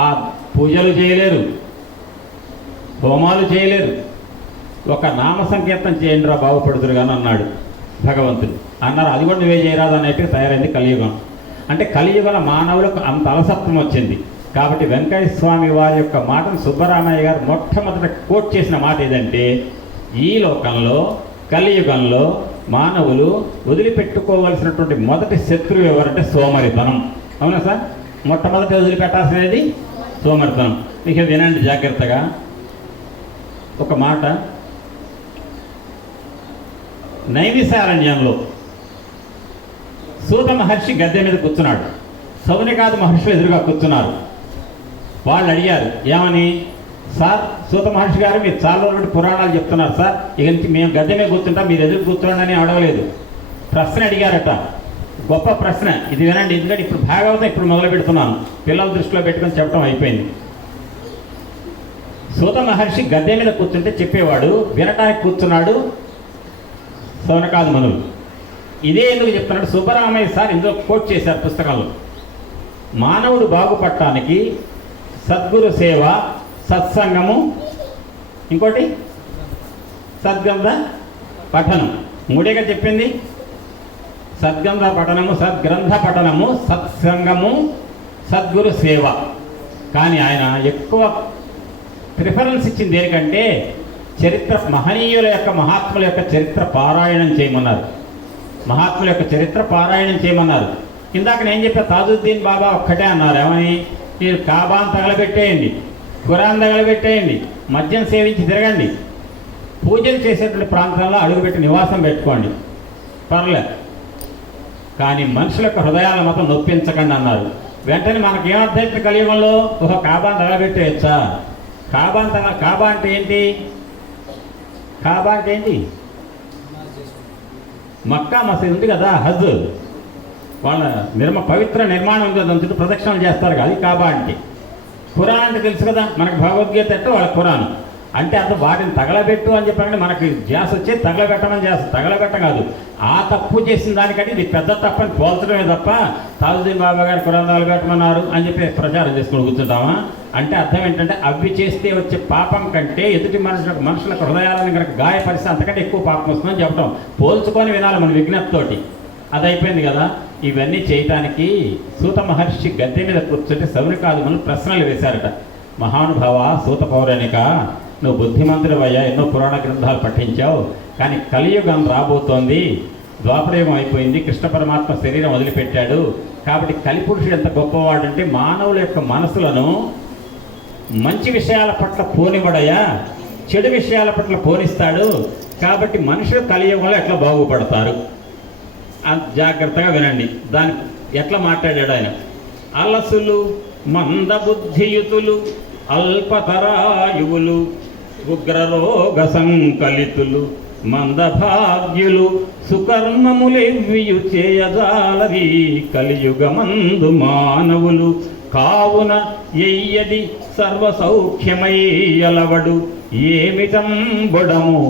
ఆ పూజలు చేయలేరు, హోమాలు చేయలేరు. ఒక నామ సంకీర్తన చేయండి రా బాగుపడుతురు కానీ అన్నాడు భగవంతుడు. అన్నారు, అది కూడా నువ్వే చేయరాదు అనేట్టుగా తయారైంది కలియుగం. అంటే కలియుగంలో మానవులకు అంత అలసత్వం వచ్చింది. కాబట్టి వెంకటేశ్వర స్వామి వారి యొక్క మాటను సుబ్బరామయ్య గారు మొట్టమొదట కోట్ చేసిన మాట ఏదంటే, ఈ లోకంలో కలియుగంలో మానవులు వదిలిపెట్టుకోవలసినటువంటి మొదటి శత్రువు ఎవరంటే సోమరితనం. అవునా సార్? మొట్టమొదటి వదిలిపెట్టాల్సినది సోమరితనం. ఇక వినండి జాగ్రత్తగా ఒక మాట. నైమిషారణ్యంలో సూత మహర్షి గద్దె మీద కూర్చున్నాడు. సౌనికాది మహర్షులు ఎదురుగా కూర్చున్నారు. వాళ్ళు అడిగారు ఏమని, సార్ సూత మహర్షి గారు మీరు చాలా రోజులు పురాణాలు చెప్తున్నారు సార్, ఇక నుంచి మేము గద్దె మీద కూర్చుంటాం, మీరు ఎదురు కూర్చోండి అని అడగలేదు. ప్రశ్న అడిగారట, గొప్ప ప్రశ్న. ఇది వినండి, ఎందుకంటే ఇప్పుడు భాగవతం ఇప్పుడు మొదలు పెడుతున్నాను, పిల్లల దృష్టిలో పెట్టుకొని చెప్పడం అయిపోయింది. సూత మహర్షి గద్దె మీద కూర్చుంటే చెప్పేవాడు, వినటానికి కూర్చున్నాడు. సౌనకాది మనులు. ఇదే ఎందుకు చెప్తున్నాడు సుబ్బరామయ్య సార్ ఇందులో కోట్ చేశారు పుస్తకంలో. మానవుడు బాగుపడటానికి సద్గురు సేవ, సత్సంగము, ఇంకోటి సద్గ్రంథ పఠనం, మూడేగా చెప్పింది. సద్గ్రంథ పఠనము, సద్గ్రంథ పఠనము, సత్సంగము, సద్గురు సేవ. కానీ ఆయన ఎక్కువ ప్రిఫరెన్స్ ఇచ్చింది దేనికంటే చరిత్ర, మహనీయుల యొక్క మహాత్ముల యొక్క చరిత్ర పారాయణం చేయమన్నారు. మహాత్ముల యొక్క చరిత్ర పారాయణం చేయమన్నారు. ఇందాక నేను చెప్పే తాజుద్దీన్ బాబా ఒక్కటే అన్నారు, ఏమని? మీరు కాబాన్ తగలబెట్టేయండి, ఖురాన్ తగలబెట్టేయండి, మద్యం సేవించి తిరగండి, పూజలు చేసేటువంటి ప్రాంతాల్లో అడుగుపెట్టి నివాసం పెట్టుకోండి, పర్లేదు, కానీ మనుషుల యొక్క హృదయాలను మాత్రం నొప్పించకండి అన్నారు. వెంటనే మనకేమర్థం కలియుగంలో ఒక కాబాన్ తగలబెట్టేయచ్చా? కాబా అంటే ఏంటి? కాబా అంటే ఏంటి? మక్కా మసీద్ ఉంది కదా, హజ్, వాళ్ళ పవిత్ర నిర్మాణం ఉంది, దాని చుట్టూ ప్రదక్షిణలు చేస్తారు కదా, అది కాబా అంటే. ఖురాన్ అంటే తెలుసు కదా, మనకు భగవద్గీత అంటే వాళ్ళ ఖురాన్ అంటే అంత వాటిని తగలబెట్టు అని చెప్పండి. మనకి ధ్యాస వచ్చేది తగలబెట్టమని చేస్తా, తగలబెట్ట కాదు. ఆ తప్పు చేసిన దానికంటే ఇది పెద్ద తప్పని పోల్చడమే తప్ప తాజుద్దీన్ బాబా గారు ఖురాన్ తగలబెట్టమన్నారు అని చెప్పి ప్రచారం చేసుకుని కూర్చుంటామా? అంటే అర్థం ఏంటంటే అవి చేస్తే వచ్చే పాపం కంటే ఎదుటి మనుషులకు హృదయాలను కనుక గాయపరిస్తే అంతకంటే ఎక్కువ పాపం వస్తుందని చెప్పడం, పోల్చుకొని వినాలి మన విజ్ఞప్తితోటి. అది అయిపోయింది కదా. ఇవన్నీ చేయటానికి సూత మహర్షి గద్దె మీద కూర్చుంటే సౌనికాదులు ప్రశ్నలు వేశారట. మహానుభావ సూత పౌరాణిక, నువ్వు బుద్ధిమంతుడివయ్యా, ఎన్నో పురాణ గ్రంథాలు పఠించావు, కానీ కలియుగం రాబోతోంది, ద్వాపరయుగం అయిపోయింది, కృష్ణ పరమాత్మ శరీరం వదిలిపెట్టాడు. కాబట్టి కలిపురుషుడు ఎంత గొప్పవాడంటే మానవుల యొక్క మనసులను మంచి విషయాల పట్ల పోనివ్వడయా, చెడు విషయాల పట్ల పోనిస్తాడు. కాబట్టి మనుషులు కలియుగంలో ఎట్లా బాగుపడతారు జాగ్రత్తగా వినండి. దాని ఎట్లా మాట్లాడాడు ఆయన. అలసులు, మందబుద్ధియుతులు, అల్పతరాయువులు, ఉగ్రరోగ సంకలితులు, మందభాగ్యులు, సుకర్మములెవ్వియు చేయజాలరి కలియుగమందు మానవులు. కావున ఎయ్యది సర్వసౌఖ్యమయ్యలవడు ఏమిటంబుడము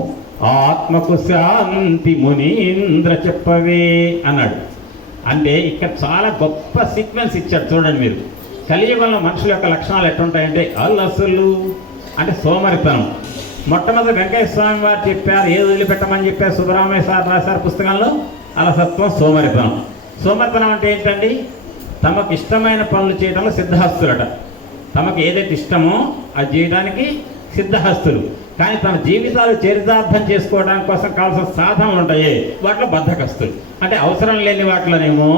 ఆత్మకు శాంతి మునీంద్ర చెప్పవే అన్నాడు. అంటే ఇక్కడ చాలా గొప్ప సీక్వెన్స్ ఇచ్చాడు చూడండి మీరు. కలియుగంలో మనుషుల యొక్క లక్షణాలు ఎట్లుంటాయంటే అలసులు అంటే సోమరితనం. మొట్టమొదటి వెంకయ్య స్వామి వారు చెప్పారు, ఏది వదిలిపెట్టమని చెప్పారు, సుబ్బరామయ్య సార్ రాశారు పుస్తకంలో, అలసత్వం, సోమరితనం. సోమరితనం అంటే ఏంటండి? తమకు ఇష్టమైన పనులు చేయడంలో సిద్ధహస్తులట. తమకు ఏదైతే ఇష్టమో అది చేయడానికి సిద్ధహస్తులు. కానీ తమ జీవితాలు చరితార్థం చేసుకోవడానికి కోసం కావాల్సిన సాధనలు ఉంటాయి, వాటిలో బద్ధకస్తులు. అంటే అవసరం లేని వాటిలోనేమో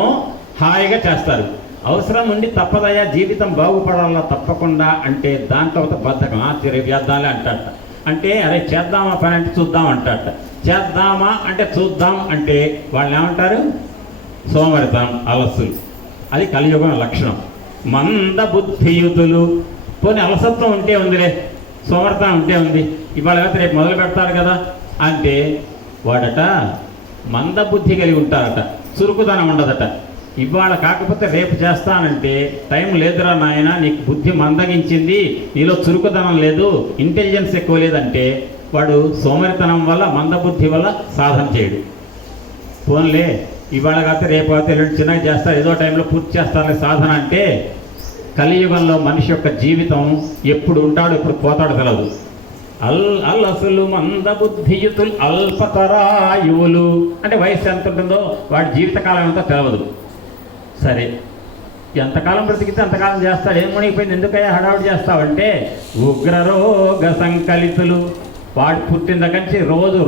హాయిగా చేస్తారు, అవసరం ఉండి తప్పదయ్యా జీవితం బాగుపడాలా తప్పకుండా అంటే దాంట్లో ఒక బద్ధకం. రేపు చేద్దాంలే అంటాట. అంటే అరే చేద్దామా పని అంటే చూద్దాం అంటాట. చేద్దామా అంటే చూద్దాం అంటే వాళ్ళు ఏమంటారు? సోమరితనం, అలసులు. అది కలియుగం లక్షణం. మంద బుద్ధియుతులు, పోనీ అలసత్వం ఉంటే ఉందిలే, సోమరితనం ఉంటే ఉంది, ఇవాళ రేపు మొదలు పెడతారు కదా అంటే వాడట మందబుద్ధి కలిగి ఉంటారట, చురుకుదనం ఉండదట. ఇవాళ కాకపోతే రేపు చేస్తానంటే టైం లేదురా నాయన, నీకు బుద్ధి మందగించింది, నీలో చురుకుదనం లేదు, ఇంటెలిజెన్స్ ఎక్కువ లేదంటే వాడు సోమరితనం వల్ల, మందబుద్ధి వల్ల సాధన చేయడు. ఫోన్లే ఇవాళ కాకపోతే రేపు కాకపోతే ఎల్లుండి చిన్నగా చేస్తారు, ఏదో టైంలో పూర్తి చేస్తారనే సాధన అంటే కలియుగంలో మనిషి యొక్క జీవితం ఎప్పుడు ఉంటాడు ఎప్పుడు పోతాడు తెలదు. అసలు మందబుద్ధియుతులు, అల్పతరాయువులు అంటే వయసు ఎంత ఉంటుందో వాడి జీవితకాలం ఎంతో తెలవదు. సరే ఎంతకాలం బ్రతికితే అంతకాలం చేస్తాడు, ఏం మునిగిపోయింది ఎందుకయ్యా హడావుడి చేస్తావంటే ఉగ్రరోగ సంకలితులు, వాడు పుట్టిన దగ్గర నుంచి రోజు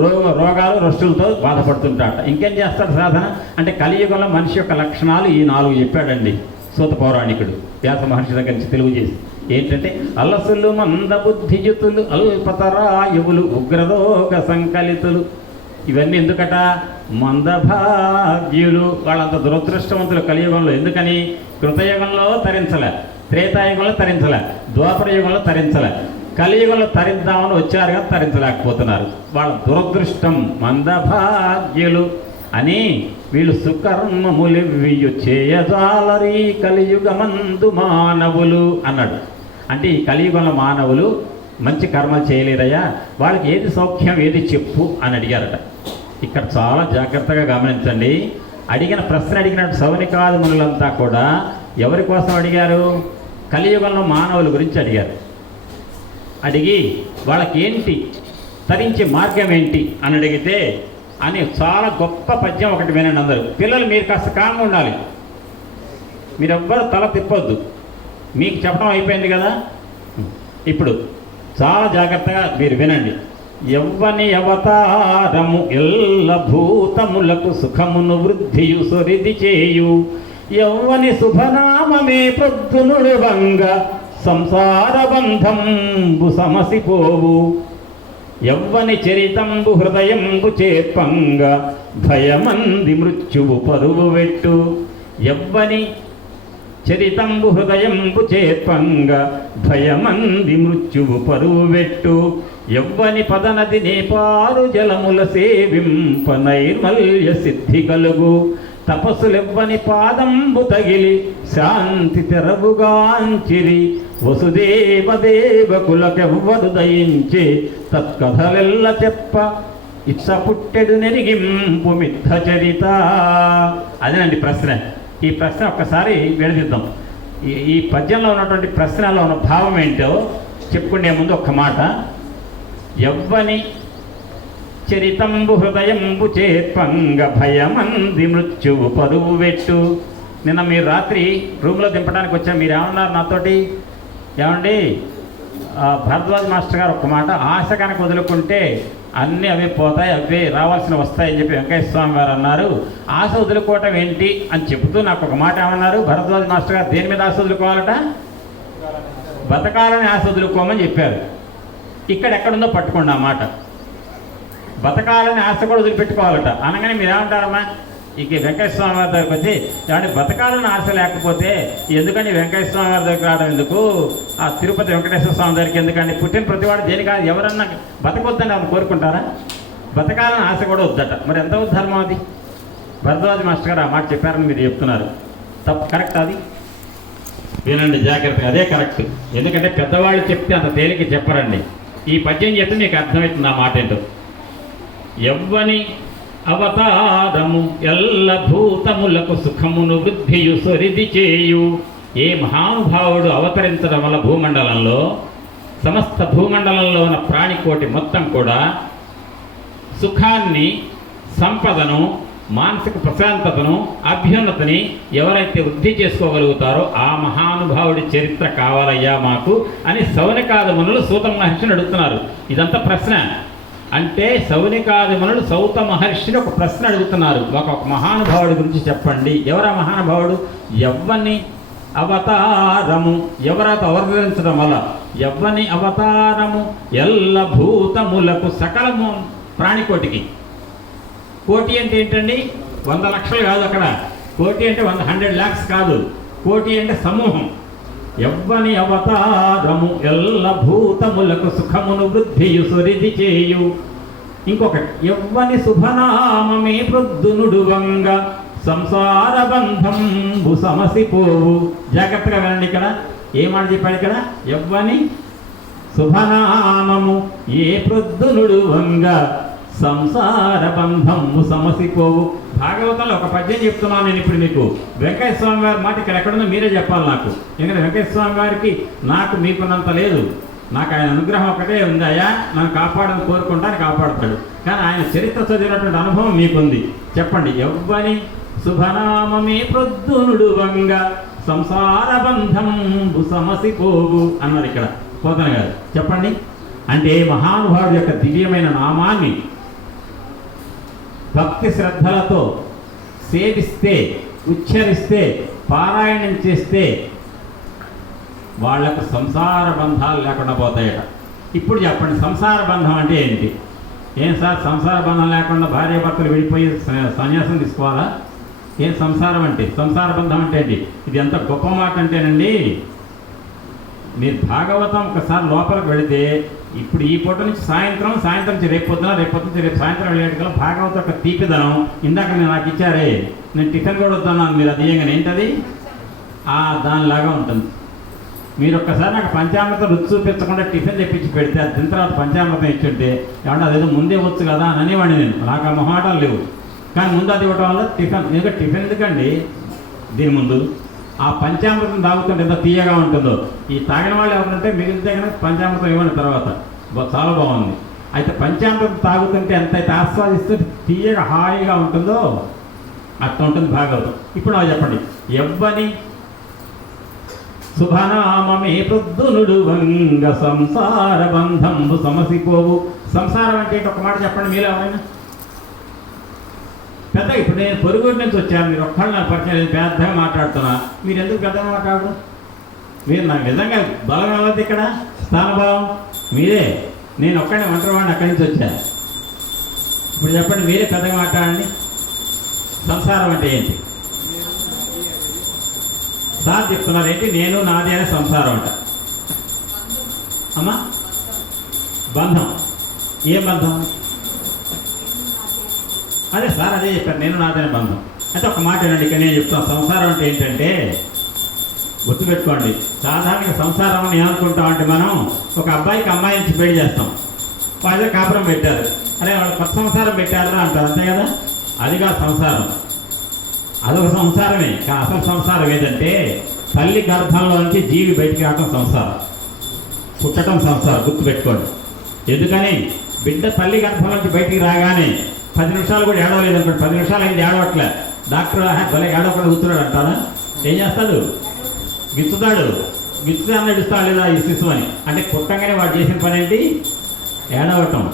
రోగాలు రొస్టులతో బాధపడుతుంటాట. ఇంకేం చేస్తాడు సాధన అంటే కలియుగంలో మనిషి యొక్క లక్షణాలు ఈ 4 చెప్పాడండి సూత పౌరాణికుడు వ్యాస మహర్షి దగ్గర నుంచి తెలుగు చేసి. ఏంటంటే అలసులు, మందబుద్ధియుతులు, అల్పతరాయువులు, ఉగ్రరోగ సంకలితులు. ఇవన్నీ ఎందుకట? మందభాగ్యులు, వాళ్ళంత దురదృష్టవంతులు కలియుగంలో. ఎందుకని? కృతయుగంలో తరించలే, త్రేతాయుగంలో తరించలే, ద్వాపరయుగంలో తరించలే, కలియుగంలో తరిద్దామని వచ్చారు కానీ తరించలేకపోతున్నారు. వాళ్ళ దురదృష్టం. మందభాగ్యులు అని వీళ్ళు సుకర్మములివ్వియు చేయజాలరి కలియుగమందు మానవులు అన్నాడు. అంటే ఈ కలియుగంలో మానవులు మంచి కర్మలు చేయలేరయ్యా, వాళ్ళకి ఏది సౌఖ్యం ఏది చెప్పు అని అడిగారట. ఇక్కడ చాలా జాగ్రత్తగా గమనించండి. అడిగిన ప్రశ్న అడిగినట్టు సౌనికాది మునులంతా కూడా ఎవరి కోసం అడిగారు? కలియుగంలో మానవుల గురించి అడిగారు. అడిగి వాళ్ళకి ఏంటి తరించే మార్గం ఏంటి అని అడిగితే అని చాలా గొప్ప పద్యం ఒకటి వినండి అందరూ. పిల్లలు మీరు కాస్త కామ్గా ఉండాలి, మీరెవ్వరు తల తిప్పొద్దు. మీకు చెప్పడం అయిపోయింది కదా, ఇప్పుడు చాలా జాగ్రత్తగా మీరు వినండి. యవ్వని అవతారము ఎల్ల భూతములకు సుఖమును వృద్ధియు సొరిది చేయు, యవ్వని శుభనామమే పొద్దునుడు వంగ సంసార బంధంబు సమసిపోవు, యవ్వని చరితంబు హృదయంబు చేర్పంగ భయమంది మృత్యువు పరువు వెట్టు, యవ్వని చరితంబు హృదయంబు చేర్పంగ భయమంది మృత్యువు పరువు వెట్టు, యవ్వని పదనది నేపారు జలముల సేవింప నైర్మల్య సిద్ధి కలుగు, తపస్సులెవ్వని పాదంబు తగిలి శాంతి తెరవుగాంచిరి, వసుదేవదేవకులకెవ్వరు దయించే తత్కథలెల్ల చెప్ప ఇచ్చ పుట్టెడు నెరిగింపు మిథ చరిత. అదేనండి ప్రశ్న. ఈ ప్రశ్న ఒక్కసారి విడదిద్దాం. ఈ పద్యంలో ఉన్నటువంటి ప్రశ్నలో ఉన్న భావం ఏంటో చెప్పుకునే ముందు ఒక్క మాట. యవ్వని చరితంబు హృదయంబు చేర్పంగ భయమంది మృత్యువు పరువు వెట్టు. నిన్న మీరు రాత్రి రూమ్లో దింపడానికి వచ్చా, మీరు ఏమన్నారు నాతోటి? ఏమండి భరద్వాజ్ మాస్టర్ గారు ఒక్క మాట, ఆశ కనుక వదులుకుంటే అన్నీ అవే పోతాయి, అవే రావాల్సిన వస్తాయని చెప్పి వెంకటేశ్వర స్వామి గారు అన్నారు. ఆశ వదులుకోవటం ఏంటి అని చెబుతూ నాకు ఒక మాట ఏమన్నారు? భరద్వాజ్ మాస్టర్ గారు దేని మీద ఆశ వదులుకోవాలట? బతకాలని ఆశ వదులుకోమని చెప్పారు. ఇక్కడ ఎక్కడుందో పట్టుకోండి ఆ మాట. బతకాలని ఆశ కూడా వదిలిపెట్టుకోవాలట. అనగానే మీరు ఏమంటారమ్మా? ఇక వెంకటేశ్వర స్వామి వారి దగ్గరికి వచ్చి ఏమంటే బతకాలని ఆశ లేకపోతే ఎందుకని వెంకటేశ్వర స్వామి వారి దగ్గర రావడం ఎందుకు, ఆ తిరుపతి వెంకటేశ్వర స్వామి దగ్గరికి ఎందుకండి? పుట్టిన ప్రతివాడు దేని కాదు, ఎవరన్నా బతకొద్దని వాళ్ళు కోరుకుంటారా? బతకాలని ఆశ కూడా వద్దట. మరి ఎంత ఉద్ధర్మం అది? భరద్వాజ్ మాస్టర్ గారు ఆ మాట చెప్పారని మీరు చెప్తున్నారు. తప్పు, కరెక్ట్ అది? వినండి జాగ్రత్తగా, అదే కరెక్ట్. ఎందుకంటే పెద్దవాళ్ళు చెప్తే అంత తేలిక చెప్పరండి. ఈ పద్యం చెప్తే మీకు అర్థమవుతుంది ఆ మాట ఏంటో. యవ్వని అవతారము ఎల్ల భూతములకు సుఖమును వృద్ధియు సొరిది చేయు. ఏ మహానుభావుడు అవతరించడం వల్ల భూమండలంలో, సమస్త భూమండలంలో ఉన్న ప్రాణికోటి మొత్తం కూడా సుఖాన్ని, సంపదను, మానసిక ప్రశాంతతను, అభ్యున్నతిని ఎవరైతే వృద్ధి చేసుకోగలుగుతారో ఆ మహానుభావుడి చరిత్ర కావాలయ్యా మాకు అని సౌనికాదిమునులు సూత మహర్షిని అడుగుతున్నారు. ఇదంతా ప్రశ్న. అంటే సౌనికాదిమునులు సౌత మహర్షిని ఒక ప్రశ్న అడుగుతున్నారు. ఒక మహానుభావుడి గురించి చెప్పండి. ఎవరా మహానుభావుడు? యవ్వని అవతారము, ఎవరైతే అవతరించడం వల్ల యవ్వని అవతారము ఎల్ల భూతములకు, సకలము ప్రాణికోటికి. కోటి అంటే ఏంటండి? 100 లక్షలు కాదు అక్కడ. కోటి అంటే 100 lakhs కాదు. కోటి అంటే సమూహం. యవ్వని అవతారము ఎల్ల భూతములకు సుఖమును వృద్ధియు సొరిది చేయు. ఇంకొకటి, యవ్వని శుభనామమే ప్రొద్దునుడు వంగ సంసార బంధంబు సమసిపోవు. జాగ్రత్తగా వినండి. ఇక్కడ ఏమాట చెప్పాడు? ఇక్కడ యవ్వని శుభనామము ఏ ప్రొద్దునుడు వంగ సంసార బంధంబు సమసిపోవు. భాగవతంలో ఒక పద్యం చెప్తున్నాను నేను ఇప్పుడు మీకు. వెంకటేశ్వర స్వామి వారి మాట ఇక్కడ ఎక్కడుందో మీరే చెప్పాలి నాకు. ఎందుకంటే వెంకటేశ్వర స్వామి వారికి నాకు మీకున్నంత లేదు. నాకు ఆయన అనుగ్రహం ఒకటే ఉంది. అయ్యా నన్ను కాపాడని కోరుకుంటాను, కాపాడుతాడు. కానీ ఆయన చరిత్ర చదివినటువంటి అనుభవం మీకుంది. చెప్పండి. యవ్వని శుభనామమే ప్రొద్దునుడు వంగ సంసార బంధంబు సమసిపోవు అన్నారు ఇక్కడ పోతన గారు. చెప్పండి. అంటే మహానుభావుడి యొక్క దివ్యమైన నామాన్ని భక్తి శ్రద్ధలతో సేవిస్తే, ఉచ్చరిస్తే, పారాయణం చేస్తే వాళ్లకు సంసార బంధాలు లేకుండా పోతాయట. ఇప్పుడు చెప్పండి, సంసార బంధం అంటే ఏంటి? ఏం సార్ సంసార బంధం లేకుండా భార్య భర్తలు విడిపోయి సన్యాసం తీసుకోవాలా? ఏం సంసారం అంటే? సంసార బంధం అంటే ఏంటి? ఇది ఎంత గొప్ప మాట అంటేనండి, మీరు భాగవతం ఒకసారి లోపలికి వెళితే ఇప్పుడు ఈ పూట నుంచి సాయంత్రం నుంచి రేపు పొద్దున, రేపు సాయంత్రం వెళ్ళేట్టుగా భాగవతం ఒక తీపిదనం ఇందాక నేను నాకు ఇచ్చారే, నేను టిఫిన్ కూడా వద్దన్నాను, మీరు అది ఏంటది దానిలాగా ఉంటుంది. మీరు ఒక్కసారి నాకు పంచామృతం రుచి చూపించకుండా టిఫిన్ తెప్పించి పెడితే అది తిన్న తర్వాత పంచామృతం ఇచ్చుంటే ఏమన్నా అదేదో ముందే వచ్చు కదా అని అనేవాడిని నేను. నాకు ఆ మొహాటాలు లేవు. కానీ ముందు అది ఇవ్వడం వల్ల టిఫిన్ టిఫిన్ ఎందుకండి దీని ముందు ఆ పంచామృతం తాగుతుంటే ఎంత తీయగా ఉంటుందో. ఈ తాగిన వాళ్ళు ఎవరంటే మిగిలితే కనుక పంచామృతం ఇవ్వండి తర్వాత చాలా బాగుంది. అయితే పంచామృతం తాగుతుంటే ఎంతైతే ఆస్వాదిస్తూ తీయగా హాయిగా ఉంటుందో అట్లా ఉంటుంది భాగవతం. ఇప్పుడు నాకు చెప్పండి, ఎవ్వని శుభనామమే ప్రొద్దునుడు వంగ సంసార బంధంబు సమసిపోవు. సంసారం అంటే ఒక మాట చెప్పండి మీరు ఎవరైనా పెద్ద. ఇప్పుడు నేను పొరుగురు నుంచి వచ్చాను, మీరు ఒక్కళ్ళు నాకు పరిచయం పెద్దగా మాట్లాడుతున్నా, మీరు ఎందుకు పెద్దగా మాట్లాడరు? మీరు నాకు నిజంగా బలం అవ్వద్దు, ఇక్కడ స్థానబలం మీదే. నేను ఒక్కడే ఒంటరివాడిని అక్కడి నుంచి వచ్చాను. ఇప్పుడు చెప్పండి మీరే పెద్దగా మాట్లాడండి. సంసారం అంటే ఏంటి? సార్ చెప్తున్నారు ఏంటి? నేను నాది అనే సంసారం అంట. అమ్మా బంధం. ఏ బంధం? అదే సార్ అదే చెప్పారు, నేను నాదనే బంధం. అయితే ఒక మాట ఏనండి, ఇక్కడ నేను చెప్తాను. సంసారం అంటే ఏంటంటే గుర్తుపెట్టుకోండి, సాధారణంగా సంసారం అని ఏమనుకుంటామంటే మనం ఒక అబ్బాయికి అమ్మాయి నుంచి పెళ్లి చేస్తాం, వాళ్ళే కాపురం పెట్టారు, అరే వాళ్ళు కొత్త సంసారం పెట్టారు అంటారు, అంతే కదా? అదిగా సంసారం, అదొక సంసారమే. కానీ అసలు సంసారం ఏంటంటే తల్లి గర్భంలో నుంచి జీవి బయటికి రావటం సంసారం, పుట్టడం సంసారం. గుర్తుపెట్టుకోండి. ఎందుకని బిడ్డ తల్లి గర్భం నుంచి బయటికి రాగానే 10 నిమిషాలు కూడా ఏడవలేదు అనుకోండి, 10 నిమిషాలు అయింది ఏడవట్లే, డాక్టర్ భలే ఏడవకుండా కూర్చున్నాడు అంటారా? ఏం చేస్తాడు? గిచ్చుతాడు. గిచ్చుతే అన్న ఇస్తాడు లేదా ఈ శిశువు అని. అంటే పుట్టంగానే వాడు చేసిన పని ఏంటి? ఏడవటం.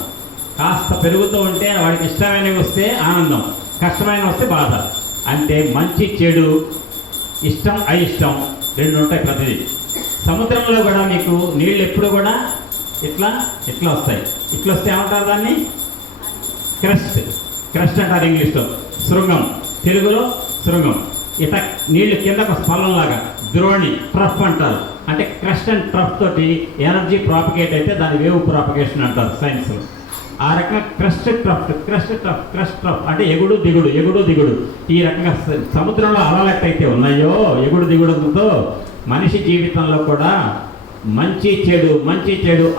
కాస్త పెరుగుతూ ఉంటే వాడికి ఇష్టమైనవి వస్తే ఆనందం, కష్టమైన వస్తే బాధ. అంటే మంచి చెడు, ఇష్టం అయిష్టం రెండు ఉంటాయి ప్రతిదీ. సముద్రంలో కూడా మీకు నీళ్ళు ఎప్పుడు కూడా ఇట్లా వస్తాయి. ఇట్లా వస్తే ఏమంటారు దాన్ని? క్రస్ట్ అంటారు ఇంగ్లీష్లో. శృంగం, తెలుగులో శృంగం. ఇట్లా నీళ్లు కిందకు స్పల్లంలాగా ద్రోణి, ట్రఫ్ అంటారు. అంటే క్రస్ట్ అండ్ ట్రఫ్ తోటి ఎనర్జీ ప్రాపగేట్ అయితే దాన్ని వేవ్ ప్రాపగేషన్ అంటారు సైన్స్లో. ఆ రకంగా క్రస్ట్ ట్రఫ్ అంటే ఎగుడు దిగుడు. ఈ రకంగా సముద్రంలో అలలు అయితే ఉన్నాయో ఎగుడు దిగుడుతో మనిషి జీవితంలో కూడా మంచి చెడు,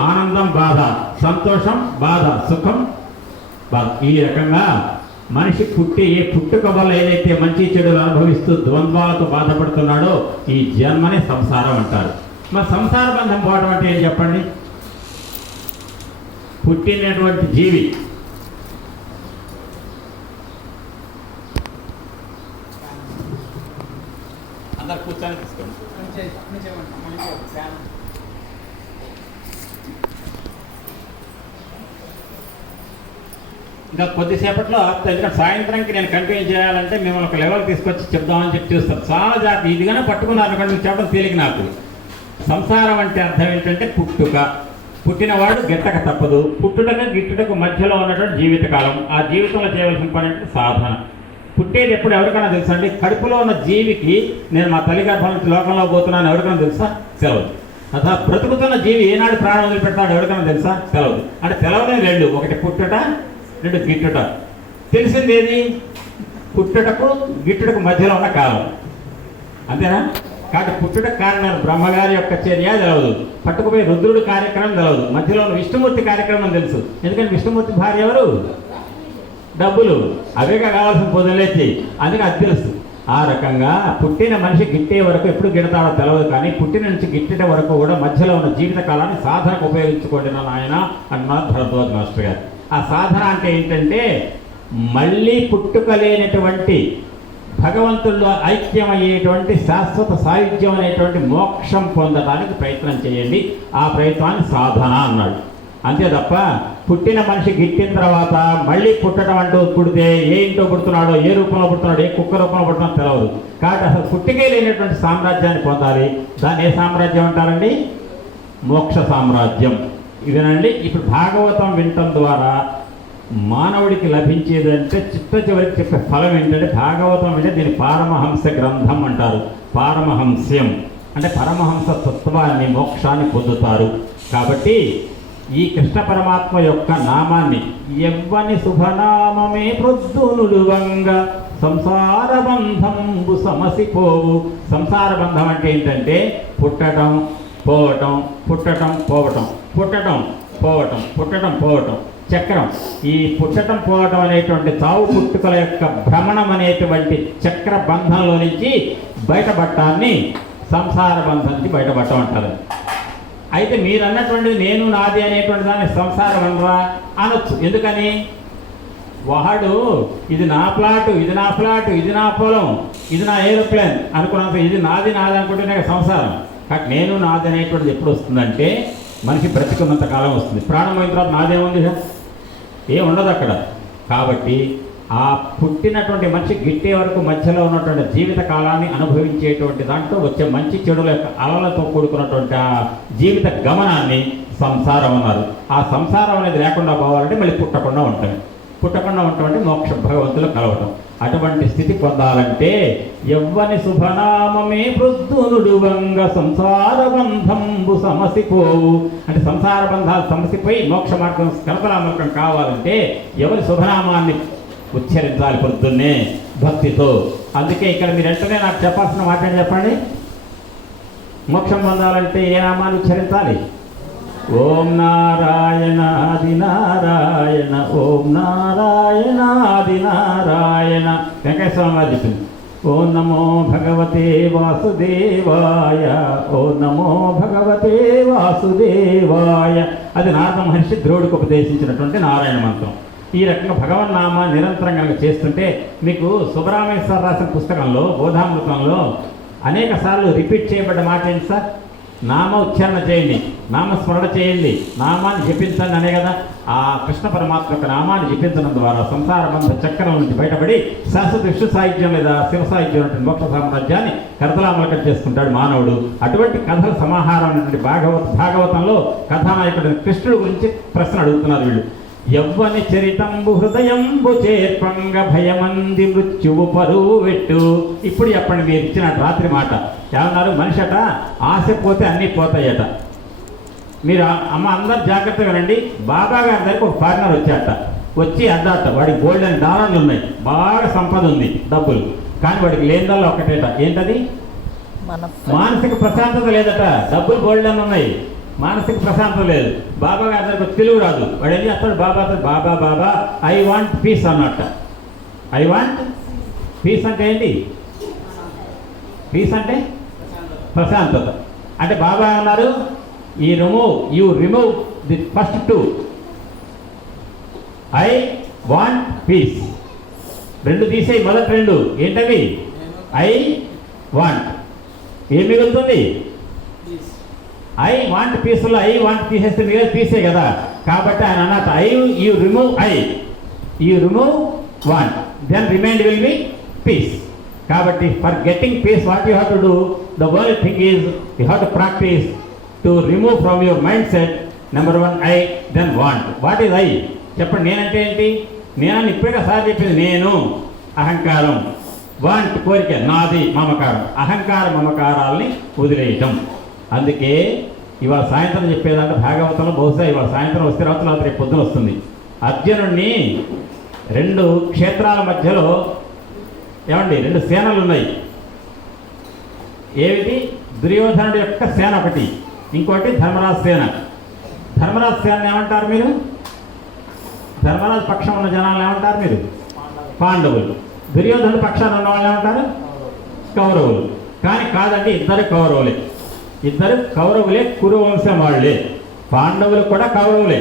ఆనందం బాధ, సంతోషం బాధ, సుఖం బాధ. ఈ రకంగా మనిషి ఏ పుట్టుక వల్ల ఏదైతే మంచి చెడులు అనుభవిస్తూ ద్వంద్వాలతో బాధపడుతున్నాడో ఈ జన్మనే సంసారం అంటారు. మరి సంసార బంధం పోవడం అంటే ఏం చెప్పండి? పుట్టినటువంటి జీవి అందరు కూర్చొని తీసుకోండి. ఇంకా కొద్దిసేపట్లో ఎందుకంటే సాయంత్రానికి నేను కంటిన్యూ చేయాలంటే మిమ్మల్ని ఒక లెవెల్ తీసుకొచ్చి చెప్దామని చెప్పి చూస్తారు. చాలా జాగ్రత్త. ఇదిగానే పట్టుకున్నారు అనుకోండి, మీకు చెప్పడం తేలిక. నాకు సంసారం అంటే అర్థం ఏంటంటే పుట్టుక. పుట్టినవాడు గిట్టక తప్పదు. పుట్టుటకు గిట్టుటకు మధ్యలో ఉన్నటువంటి జీవితకాలం. ఆ జీవితంలో చేయవలసిన పని అంటే సాధన. పుట్టేది ఎప్పుడు ఎవరికైనా తెలుసా అండి? కడుపులో ఉన్న జీవికి నేను మా తల్లి గర్భం నుంచి లోకంలో పోతున్నాను ఎవరికైనా తెలుసా? తెలవదు. అసలు బ్రతుకుతున్న జీవి ఏనాడు ప్రాణం వదిలిపెడతాడు ఎవరికైనా తెలుసా? తెలవదు. అంటే తెలవనే రెండు, ఒకటి పుట్టుట, రెండు గిట్టుట. తెలిసిందేది? పుట్టుటకు గిట్టుటకు మధ్యలో ఉన్న కాలం, అంతేనా? కాబట్టి పుట్టుటకు కారణం బ్రహ్మగారి యొక్క చర్య తెలవదు, పట్టుకుపోయి రుద్రుడు కార్యక్రమం తెలవదు, మధ్యలో ఉన్న విష్ణుమూర్తి కార్యక్రమం తెలుసు. ఎందుకంటే విష్ణుమూర్తి భార్య ఎవరు? డబ్బులు. అవేగా కావాల్సిన పొందలేచి, అందుకే అది తెలుసు. ఆ రకంగా పుట్టిన మనిషి గిట్టే వరకు ఎప్పుడు గిడతాడో తెలవదు, కానీ పుట్టిన నుంచి గిట్టే వరకు కూడా మధ్యలో ఉన్న జీవిత కాలాన్ని సాధనకు ఉపయోగించుకోండి నాయన అన్నారు భరద్వాజ మాస్టర్ గారు. ఆ సాధన అంటే ఏంటంటే మళ్ళీ పుట్టుకలేనటువంటి భగవంతుల్లో ఐక్యమయ్యేటువంటి శాశ్వత సాయుధ్యం అనేటువంటి మోక్షం పొందడానికి ప్రయత్నం చేయండి. ఆ ప్రయత్నాన్ని సాధన అన్నాడు. అంతే తప్ప పుట్టిన మనిషి గిట్టిన తర్వాత మళ్ళీ పుట్టడం అంటూ పుడితే ఏ ఇంట్లో పుడుతున్నాడో, ఏ రూపంలో పుడుతున్నాడో, ఏ కుక్క రూపంలో పుడుతున్నాడో తెలవదు. కాబట్టి అసలు పుట్టికే లేనటువంటి సామ్రాజ్యాన్ని పొందాలి. దాన్ని ఏ సామ్రాజ్యం అంటారండి? మోక్ష సామ్రాజ్యం. ఇదేనండి. ఇప్పుడు భాగవతం వినటం ద్వారా మానవుడికి లభించేదంటే చిట్ట చివరికి చెప్పే ఫలం ఏంటంటే భాగవతం అంటే దీని పారమహంస గ్రంథం అంటారు. పారమహంస్యం అంటే పరమహంస తత్వాన్ని, మోక్షాన్ని పొందుతారు. కాబట్టి ఈ కృష్ణ పరమాత్మ యొక్క నామాన్ని ఎవ్వని శుభనామమే ప్రొద్దునులువంగ సంసార బంధంబు సమసిపోవు. సంసార బంధం అంటే ఏంటంటే పుట్టడం, పోవటం, పుట్టటం, పోవటం, పుట్టటం, పోవటం, పుట్టటం, పోవటం, చక్రం. ఈ పుట్టటం పోవటం అనేటువంటి చావు పుట్టుకల యొక్క భ్రమణం అనేటువంటి చక్ర బంధంలో నుంచి బయటపడటాన్ని సంసార బంధం నుంచి బయటపడటం అంటారు. అయితే మీరు అన్నటువంటిది నేను నాది అనేటువంటి దాన్ని సంసారం అనరా అనొచ్చు. ఎందుకని? వాడు ఇది నా ప్లాటు, ఇది నా ప్లాటు, ఇది నా పొలం, ఇది నా ఏరోప్లేన్ అనుకున్నంత ఇది నాది నాది అనుకుంటేనే సంసారం. కాబట్టి నేను నాది అనేటువంటిది ఎప్పుడు వస్తుందంటే మనిషి బ్రతికున్నంత కాలం వస్తుంది. ప్రాణం అయిన తర్వాత నాదేముంది? ఏం ఉండదు అక్కడ. కాబట్టి ఆ పుట్టినటువంటి మనిషి గిట్టే వరకు మధ్యలో ఉన్నటువంటి జీవిత కాలాన్ని అనుభవించేటువంటి దాంట్లో వచ్చే మంచి చెడుల యొక్క అలలతో కూడుకున్నటువంటి ఆ జీవిత గమనాన్ని సంసారం అన్నారు. ఆ సంసారం అనేది లేకుండా పోవాలంటే మళ్ళీ పుట్టకుండా ఉంటాం. పుట్టకుండా ఉంటాం అంటే మోక్ష భగవంతులు కలవటం. అటువంటి స్థితి పొందాలంటే ఎవ్వని శుభనామమే వృద్ధునుడు వంగ సంసార బంధంబు సమసిపోవు అంటే సంసార బంధాలు సమసిపోయి మోక్ష మార్గం కలపలామకం కావాలంటే ఎవరి శుభనామాన్ని ఉచ్చరించాలి పొద్దున్నే భక్తితో. అందుకే ఇక్కడ మీరు వెంటనే నాకు చెప్పాల్సిన మాట చెప్పండి. మోక్షం పొందాలంటే ఏ నామాన్ని ఉచ్చరించాలి? ఓం నారాయణాది నారాయణ, ఓం నారాయణాది నారాయణ. వెంకటేశ్వర వారు చెప్పింది ఓం నమో భగవతే వాసుదేవాయ, ఓం నమో భగవతే వాసుదేవాయ. అది నారద మహర్షి ధ్రువుడికి ఉపదేశించినటువంటి నారాయణ మంత్రం. ఈ రకంగా భగవన్నామ నిరంతరం కనుక చేస్తుంటే మీకు సుబ్రహ్మణ్యేశ్వర రాసిన పుస్తకంలో బోధామృతంలో అనేక సార్లు రిపీట్ చేయబడ్డ మాట ఏంటి సార్? నామ ఉచ్చారణ చేయండి, నామస్మరణ చేయండి, నామాన్ని జపించండి అనే కదా. ఆ కృష్ణ పరమాత్మ యొక్క నామాన్ని జపించడం ద్వారా సంసార బంధ చక్రం నుంచి బయటపడి శాశ్వత విష్ణు సాహిత్యం లేదా శివ సాహిత్యం అంటే మోక్ష సామ్రాజ్యాన్ని కరతలామలకం చేసుకుంటాడు మానవుడు. అటువంటి కథల సమాహారం అనేటువంటి భాగవతంలో కథానాయకుడు కృష్ణుడు గురించి ప్రశ్న అడుగుతున్నారు వీళ్ళు. యవ్వని చరితంబు హృదయంబు చేర్పంగ భయమంది మృత్యువు పరువు పెట్టు. ఇప్పుడు చెప్పండి మీరు ఇచ్చిన రాత్రి మాట ఏమన్నారు? మనిషట ఆశ పోతే అన్నీ పోతాయట. మీరు అమ్మ అందరు జాగ్రత్తగా వినండి. బాబా గారి దగ్గరికి ఒక ఫారినర్ వచ్చాట. వచ్చి అడ్డాట వాడికి గోల్డెన్ డాలర్లు ఉన్నాయి, బాగా సంపద ఉంది, డబ్బులు. కానీ వాడికి లేనిదల్లా ఒకటేట. ఏంటది? మానసిక ప్రశాంతత లేదట. డబ్బులు గోల్డెన్ ఉన్నాయి, మానసిక ప్రశాంతం లేదు. బాబా గారి దగ్గర తెలుగు రాదు. వాడు ఏం చేస్తాడు? Baba Baba Baba I want peace అన్నట్ట. ఐ వాంట్ పీస్ అంటే ఏంటి? పీస్ అంటే ప్రశాంతత. అంటే బాబా అన్నారు you remove the first two. I want peace. రెండు తీసేయి, మొదటి రెండు ఏంటవి? I want. ఏం మిగులుతుంది? ఐ వాంట్ పీస్లో ఐ వాంట్ తీసేస్తే మీరు పీసే కదా. కాబట్టి ఆయన అన్నట్టు you remove you remove want, then remind will be peace. కాబట్టి for getting peace what you have to do? The only thing is you have to practise to remove from your mind set number 1 I, then want. What is I? చెప్పండి. నేనంటే ఏంటి? నేనని ఇప్పుడే sir చెప్పింది. నేను అహంకారం, want కోరిక, నాది మమకారం. అహంకార మమకారాల్ని వదిలేయటం. అందుకే ఇవాళ సాయంత్రం చెప్పేదంటే భాగవతంలో బహుశా ఇవాళ సాయంత్రం వస్తే రాత్రి రేపు పొద్దున వస్తుంది. అర్జునుడిని 2 క్షేత్రాల మధ్యలో ఏమండి 2 సేనలు ఉన్నాయి. ఏమిటి? దుర్యోధనుడి యొక్క సేన ఒకటి, ఇంకోటి ధర్మరాజు సేన. ధర్మరాజు సేన ఏమంటారు మీరు? ధర్మరాజు పక్షం ఉన్న జనాలు ఏమంటారు మీరు? పాండవులు. దుర్యోధనుడి పక్షాన్ని ఉన్న వాళ్ళు ఏమంటారు? కౌరవులు. కానీ కాదండి, ఇద్దరు కౌరవులే. ఇద్దరు కౌరవులే, కురువంశం వాళ్ళే. పాండవులు కూడా కౌరవులే.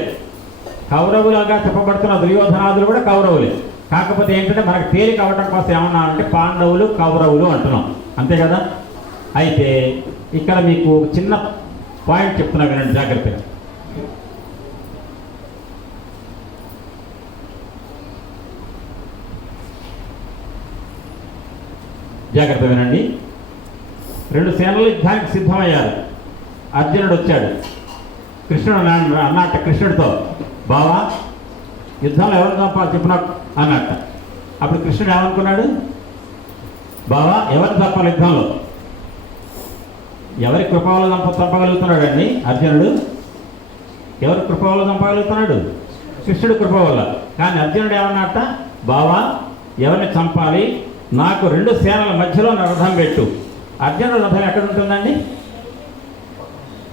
కౌరవులుగా చెప్పబడుతున్న దుర్యోధనాదులు కూడా కౌరవులే. కాకపోతే ఏంటంటే మనకు తేలిక అవ్వటం కోసం ఏమన్నామంటే పాండవులు కౌరవులు అంటున్నాం, అంతే కదా. అయితే ఇక్కడ మీకు చిన్న పాయింట్ చెప్తున్నా వినండి జాగ్రత్తగా. జాగ్రత్త వినండి. 2 సేనలు యుద్ధానికి సిద్ధమయ్యారు. అర్జునుడు వచ్చాడు. కృష్ణుడు అన్నట్ట కృష్ణుడితో, బావా యుద్ధంలో ఎవరు చంపాలి చెప్పు నాకు అన్నట్ట. అప్పుడు కృష్ణుడు ఏమనుకున్నాడు? బావా ఎవరు చంపాలి యుద్ధంలో? ఎవరి కృప వల్ల చంపగలుగుతున్నాడు అండి అర్జునుడు? ఎవరి కృప వల్ల చంపగలుగుతున్నాడు? కృష్ణుడి కృప వల్ల. కానీ అర్జునుడు ఏమన్నట్ట? బావా ఎవరిని చంపాలి? నాకు 2 సేనల మధ్యలో నా రథం పెట్టు. అర్జునుడు రథం ఎక్కడ ఉంటుందండి?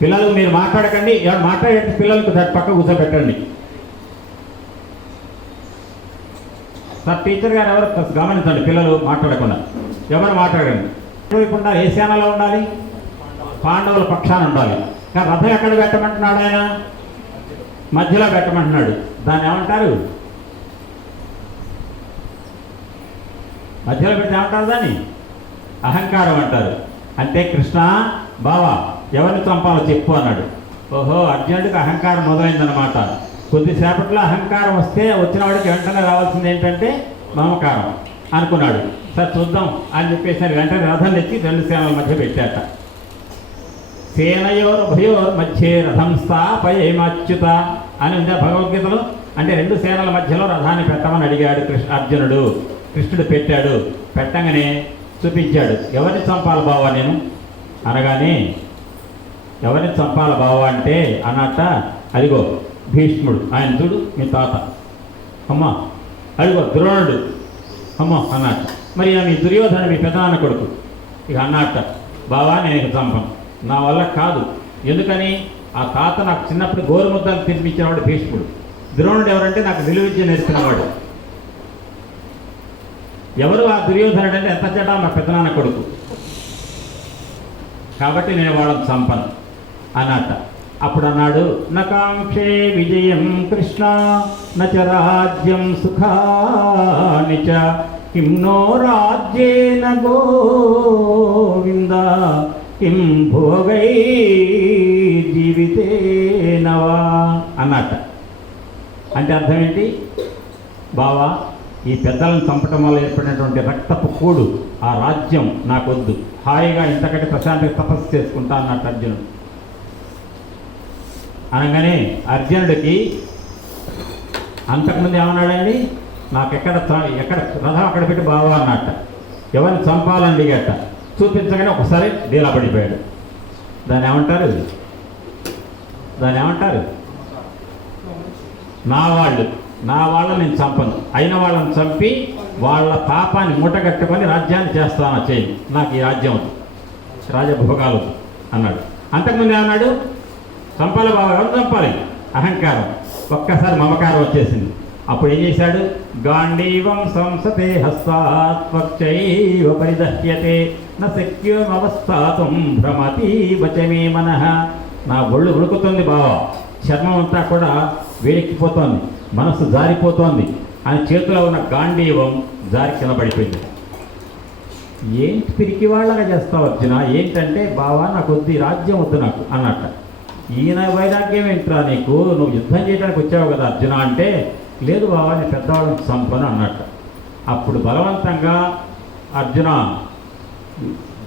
పిల్లలు మీరు మాట్లాడకండి, ఎవరు మాట్లాడే పిల్లలకు దాని పక్క కూర్చోబెట్టండి. సార్ టీచర్ గారు ఎవరు గమనించండి, పిల్లలు మాట్లాడకుండా ఎవరు మాట్లాడండి. ఏ సేనలో ఉండాలి? పాండవుల పక్షాన ఉండాలి. కానీ రథం ఎక్కడ పెట్టమంటున్నాడు ఆయన? మధ్యలో పెట్టమంటున్నాడు. దాన్ని ఏమంటారు? మధ్యలో పెట్టి ఏమంటారు దాన్ని? అహంకారం అంటారు. అంటే కృష్ణ బావా ఎవరిని చంపాలో చెప్పు అన్నాడు. ఓహో, అర్జునుడికి అహంకారం మొదలైందనమాట. కొద్దిసేపట్లో అహంకారం వస్తే వచ్చిన వాడికి వెంటనే రావాల్సింది ఏంటంటే మమకారం అనుకున్నాడు. సరే చూద్దాం అని చెప్పేసి వెంటనే రథం తెచ్చి రెండు సేనల మధ్య పెట్టాట. సేనయోరుభయోర్ మధ్యే రథం స్థాపయేమాచ్యుత అని ఉందా భగవద్గీతలో. అంటే రెండు సేనల మధ్యలో రథాన్ని పెట్టమని అడిగాడు అర్జునుడు. కృష్ణుడు పెట్టాడు. పెట్టగానే చూపించాడు, ఎవరిని చంపాలి బావా నేను అనగానే, ఎవరిని చంపాలి బావా అంటే అన్నట్ట, అదిగో భీష్ముడు, ఆయన చూడు మీ తాత, అమ్మ అదిగో ద్రోణుడు అమ్మ అన్నట్ట. మరి మీ దుర్యోధన మీ పెద్దనాన్న కొడుకు. ఇక అన్నట్ట, బావా నేను ఇక చంపను, నా వల్ల కాదు. ఎందుకని? ఆ తాత నాకు చిన్నప్పుడు గోరుముద్దలు తినిపించినవాడు భీష్ముడు. ద్రోణుడు ఎవరంటే నాకు విలువిద్య నేర్పినవాడు. ఎవరు ఆ దుర్యోధనుడు అంటే ఎంత చెడ్డా మా పెద్దనాన్న కొడుకు, కాబట్టి నేను వాళ్ళని చంపను అన్నట్ట. అప్పుడు అన్నాడు, నకాంక్షే విజయం కృష్ణ నచ రాజ్యం సుఖాని చ కిం నో రాజ్యేన గోవింద కిం భోగై జీవితేనవా అన్నట్ట. అంటే అర్థం ఏంటి? బావా ఈ పెద్దలను చంపటం వల్ల ఏర్పడినటువంటి రక్తపు కూడు, ఆ రాజ్యం నాకొద్దు, హాయిగా ఇంతకంటే ప్రశాంతంగా తపస్సు చేసుకుంటా అన్నట్టు అర్జునుడు. అనగానే అర్జునుడికి అంతకుముందు ఏమన్నాడండి? ఎక్కడ రథం అక్కడ పెట్టి బావా అన్నట్ట. ఎవరిని చంపాలని అడిగట. చూపించగానే ఒకసారి డీలా పడిపోయాడు. దాన్ని ఏమంటారు? నా వాళ్ళని నేను చంపను, అయిన వాళ్ళని చంపి వాళ్ళ పాపాన్ని మూటగట్టుకొని రాజ్యాన్ని చేస్తాను, చేయి, నాకు ఈ రాజ్యం వద్దు, రాజభోగాలు అన్నాడు. అంతకుముందు ఏమన్నాడు? చంపాలి బాబా. ఎవరు చంపాలి? అహంకారం. ఒక్కసారి మమకారం వచ్చేసింది. అప్పుడు ఏం చేశాడు? గాంధీవం సంసతే హస్తాత్వక్షైవ పరిదహ్యతే నక్యోమవస్థాతం భ్రమతీవచమే మనః. నా ఒళ్ళు ఉడుకుతుంది బావా, చర్మం అంతా కూడా వేడెక్కిపోతోంది, మనసు జారిపోతోంది అని చేతిలో ఉన్న గాంధీవం జారి కింద పడిపోయింది. ఏంటి పిరికి వాళ్ళగా చేస్తావు అర్జున? ఏంటంటే బావా నాకు వద్దు, రాజ్యం వద్దు నాకు అన్నట్ట. ఈయన వైరాగ్యం ఏంట్రా నీకు? నువ్వు యుద్ధం చేయడానికి వచ్చావు కదా అర్జున అంటే, లేదు బావా నేను పెద్దవాళ్ళని చంపను అన్నట్ట. అప్పుడు బలవంతంగా Arjuna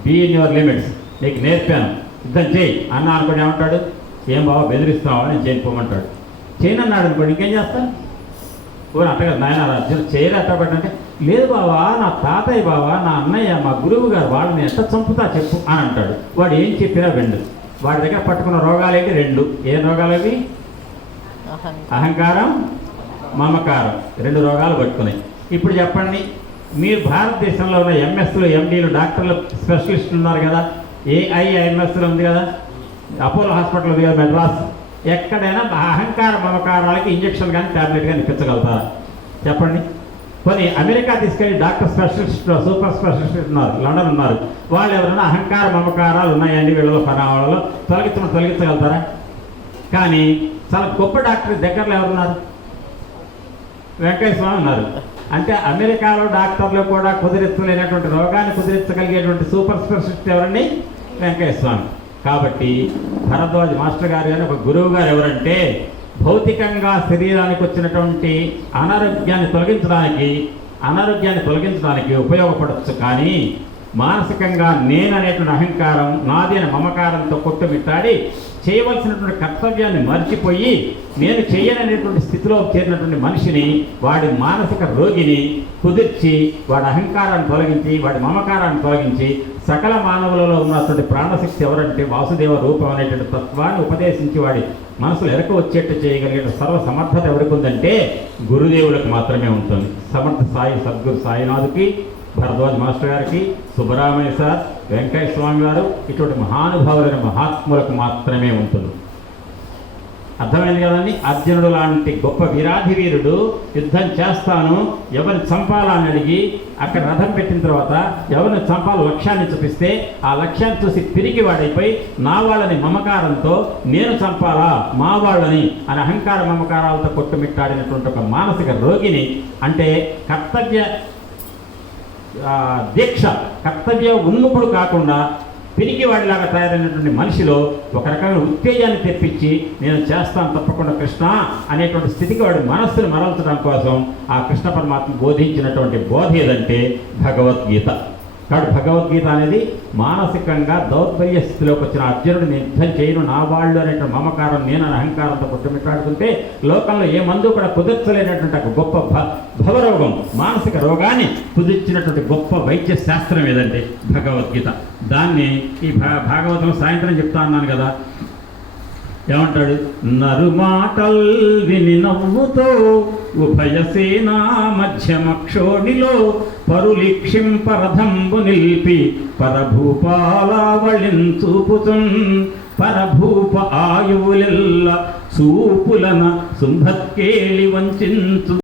be in your limits, నీకు నేర్పాను, యుద్ధం చేయి అన్న అనుకోని ఏమంటాడు? ఏం బావా బెదిరిస్తావా? నేను చేయకపోమంటాడు. చేయను అన్నాడు అనుకోండి, ఇంకేం చేస్తాను? ఓ అట్టగా నాయన అర్జున చేయరు అట్టబడ్డంటే, లేదు బావా నా తాతయ్య బావా నా అన్నయ్య మా గురువు గారు వాళ్ళని ఎట్లా చంపుతా చెప్పు అని అంటాడు. వాడు ఏం చెప్పినా వెండు. వాడి దగ్గర పట్టుకున్న రోగాలు ఏంటి? రెండు. ఏ రోగాలు అవి? అహంకారం, మమకారం. రెండు రోగాలు పట్టుకున్నాయి. ఇప్పుడు చెప్పండి, మీరు భారతదేశంలో ఉన్న ఎంఎస్లు, ఎండీలు, డాక్టర్లు, స్పెషలిస్టులు ఉన్నారు కదా, ఏఐఎంఎస్లు ఉంది కదా, అపోలో హాస్పిటల్ ఉంది కదా మెడ్రాస్, ఎక్కడైనా అహంకార మమకారాలకి ఇంజక్షన్ కానీ ట్యాబ్లెట్ కానీ ఇప్పించగలుగుతారా? చెప్పండి. కొన్ని అమెరికా తీసుకెళ్ళి డాక్టర్ స్పెషలిస్ట్, సూపర్ స్పెషలిస్ట్ ఉన్నారు, లండన్ ఉన్నారు, వాళ్ళు ఎవరైనా అహంకార మమకారాలు ఉన్నాయండి వీళ్ళలో పనావాళ్ళలో తొలగించగలుగుతారా? కానీ చాలా గొప్ప డాక్టర్ దగ్గరలో ఎవరున్నారు? వెంకయ్య స్వామి ఉన్నారు. అంటే అమెరికాలో డాక్టర్లు కూడా కుదిరించలేనటువంటి రోగాన్ని కుదిరించగలిగేటువంటి సూపర్ స్పెషలిస్ట్ ఎవరండి? వెంకయ్య స్వామి. కాబట్టి భరద్వాజ్ మాస్టర్ గారు కానీ ఒక గురువు గారు ఎవరంటే, భౌతికంగా శరీరానికి వచ్చినటువంటి అనారోగ్యాన్ని తొలగించడానికి ఉపయోగపడవచ్చు. కానీ మానసికంగా నేననేటువంటి అహంకారం, నాది అనే మమకారంతో కొట్టుమిట్టాడి చేయవలసినటువంటి కర్తవ్యాన్ని మర్చిపోయి నేను చేయననేటువంటి స్థితిలో చేరినటువంటి మనిషిని, వాడి మానసిక రోగిని కుదిర్చి వాడి అహంకారాన్ని తొలగించి వాడి మమకారాన్ని తొలగించి సకల మానవులలో ఉన్నటువంటి ప్రాణశక్తి ఎవరంటే వాసుదేవ రూపం అనేటువంటి తత్వాన్ని ఉపదేశించి వాడి మనసులో ఎరక వచ్చేట్టు చేయగలిగిన సర్వ సమర్థత ఎవరికి ఉందంటే గురుదేవులకు మాత్రమే ఉంటుంది. సమర్థ సాయి సద్గురు సాయినాథుకి భరద్వాజ్ మాస్టర్ గారికి, సుబ్బరామయ్య సార్, వెంకయ్య స్వామి గారు ఇటువంటి మహానుభావులైన మహాత్ములకు మాత్రమే ఉంటుంది. అర్థమైంది కదండి. అర్జునుడు లాంటి గొప్ప వీరాధి వీరుడు యుద్ధం చేస్తాను ఎవరిని చంపాలని అడిగి అక్కడ రథం పెట్టిన తర్వాత ఎవరిని చంపాలో లక్ష్యాన్ని చూపిస్తే ఆ లక్ష్యాన్ని చూసి తిరిగి వాడైపోయి నా వాళ్ళని మమకారంతో నేను చంపాలా మా వాళ్ళని అని అహంకార మమకారాలతో కొట్టుమిట్టాడినటువంటి ఒక మానసిక రోగిని, అంటే కర్తవ్య దీక్ష కర్తవ్య ఉన్ముఖుడు కాకుండా పిరికి వాడిలాగా తయారైనటువంటి మనిషిలో ఒక రకమైన ఉత్తేజాన్ని తెప్పించి నేను చేస్తాను తప్పకుండా కృష్ణ అనేటువంటి స్థితికి వాడి మనస్సును మరల్చడం కోసం ఆ కృష్ణ పరమాత్మ బోధించినటువంటి బోధ ఏదంటే భగవద్గీత. కాబట్టి భగవద్గీత అనేది మానసికంగా దౌర్బల్య స్థితిలోకి వచ్చిన అర్జునుడిని యుద్ధం చేయను నా వాళ్ళు అనేటువంటి మమకారం నేను అహంకారంతో కొట్టుమిట్టాడుతుంటే లోకంలో ఏ మందు కూడా కుదర్చలేనటువంటి ఒక గొప్ప భవరోగం మానసిక రోగాన్ని కుదిర్చినటువంటి గొప్ప వైద్య శాస్త్రం ఏదంటే భగవద్గీత. దాన్ని ఈ భాగవతం సాయంత్రం చెప్తా అన్నాను కదా, ఏమంటాడు? నరు మాటల్ విని నవ్వుతో ఉభయసేనా మధ్యమక్షోణిలో పరులిక్షింపరథంబు నిల్పి పరభూపాలావళించూపుతున్ పరభూప ఆయువులెల్ల చూపులన సుంభత్కేళి వంచించు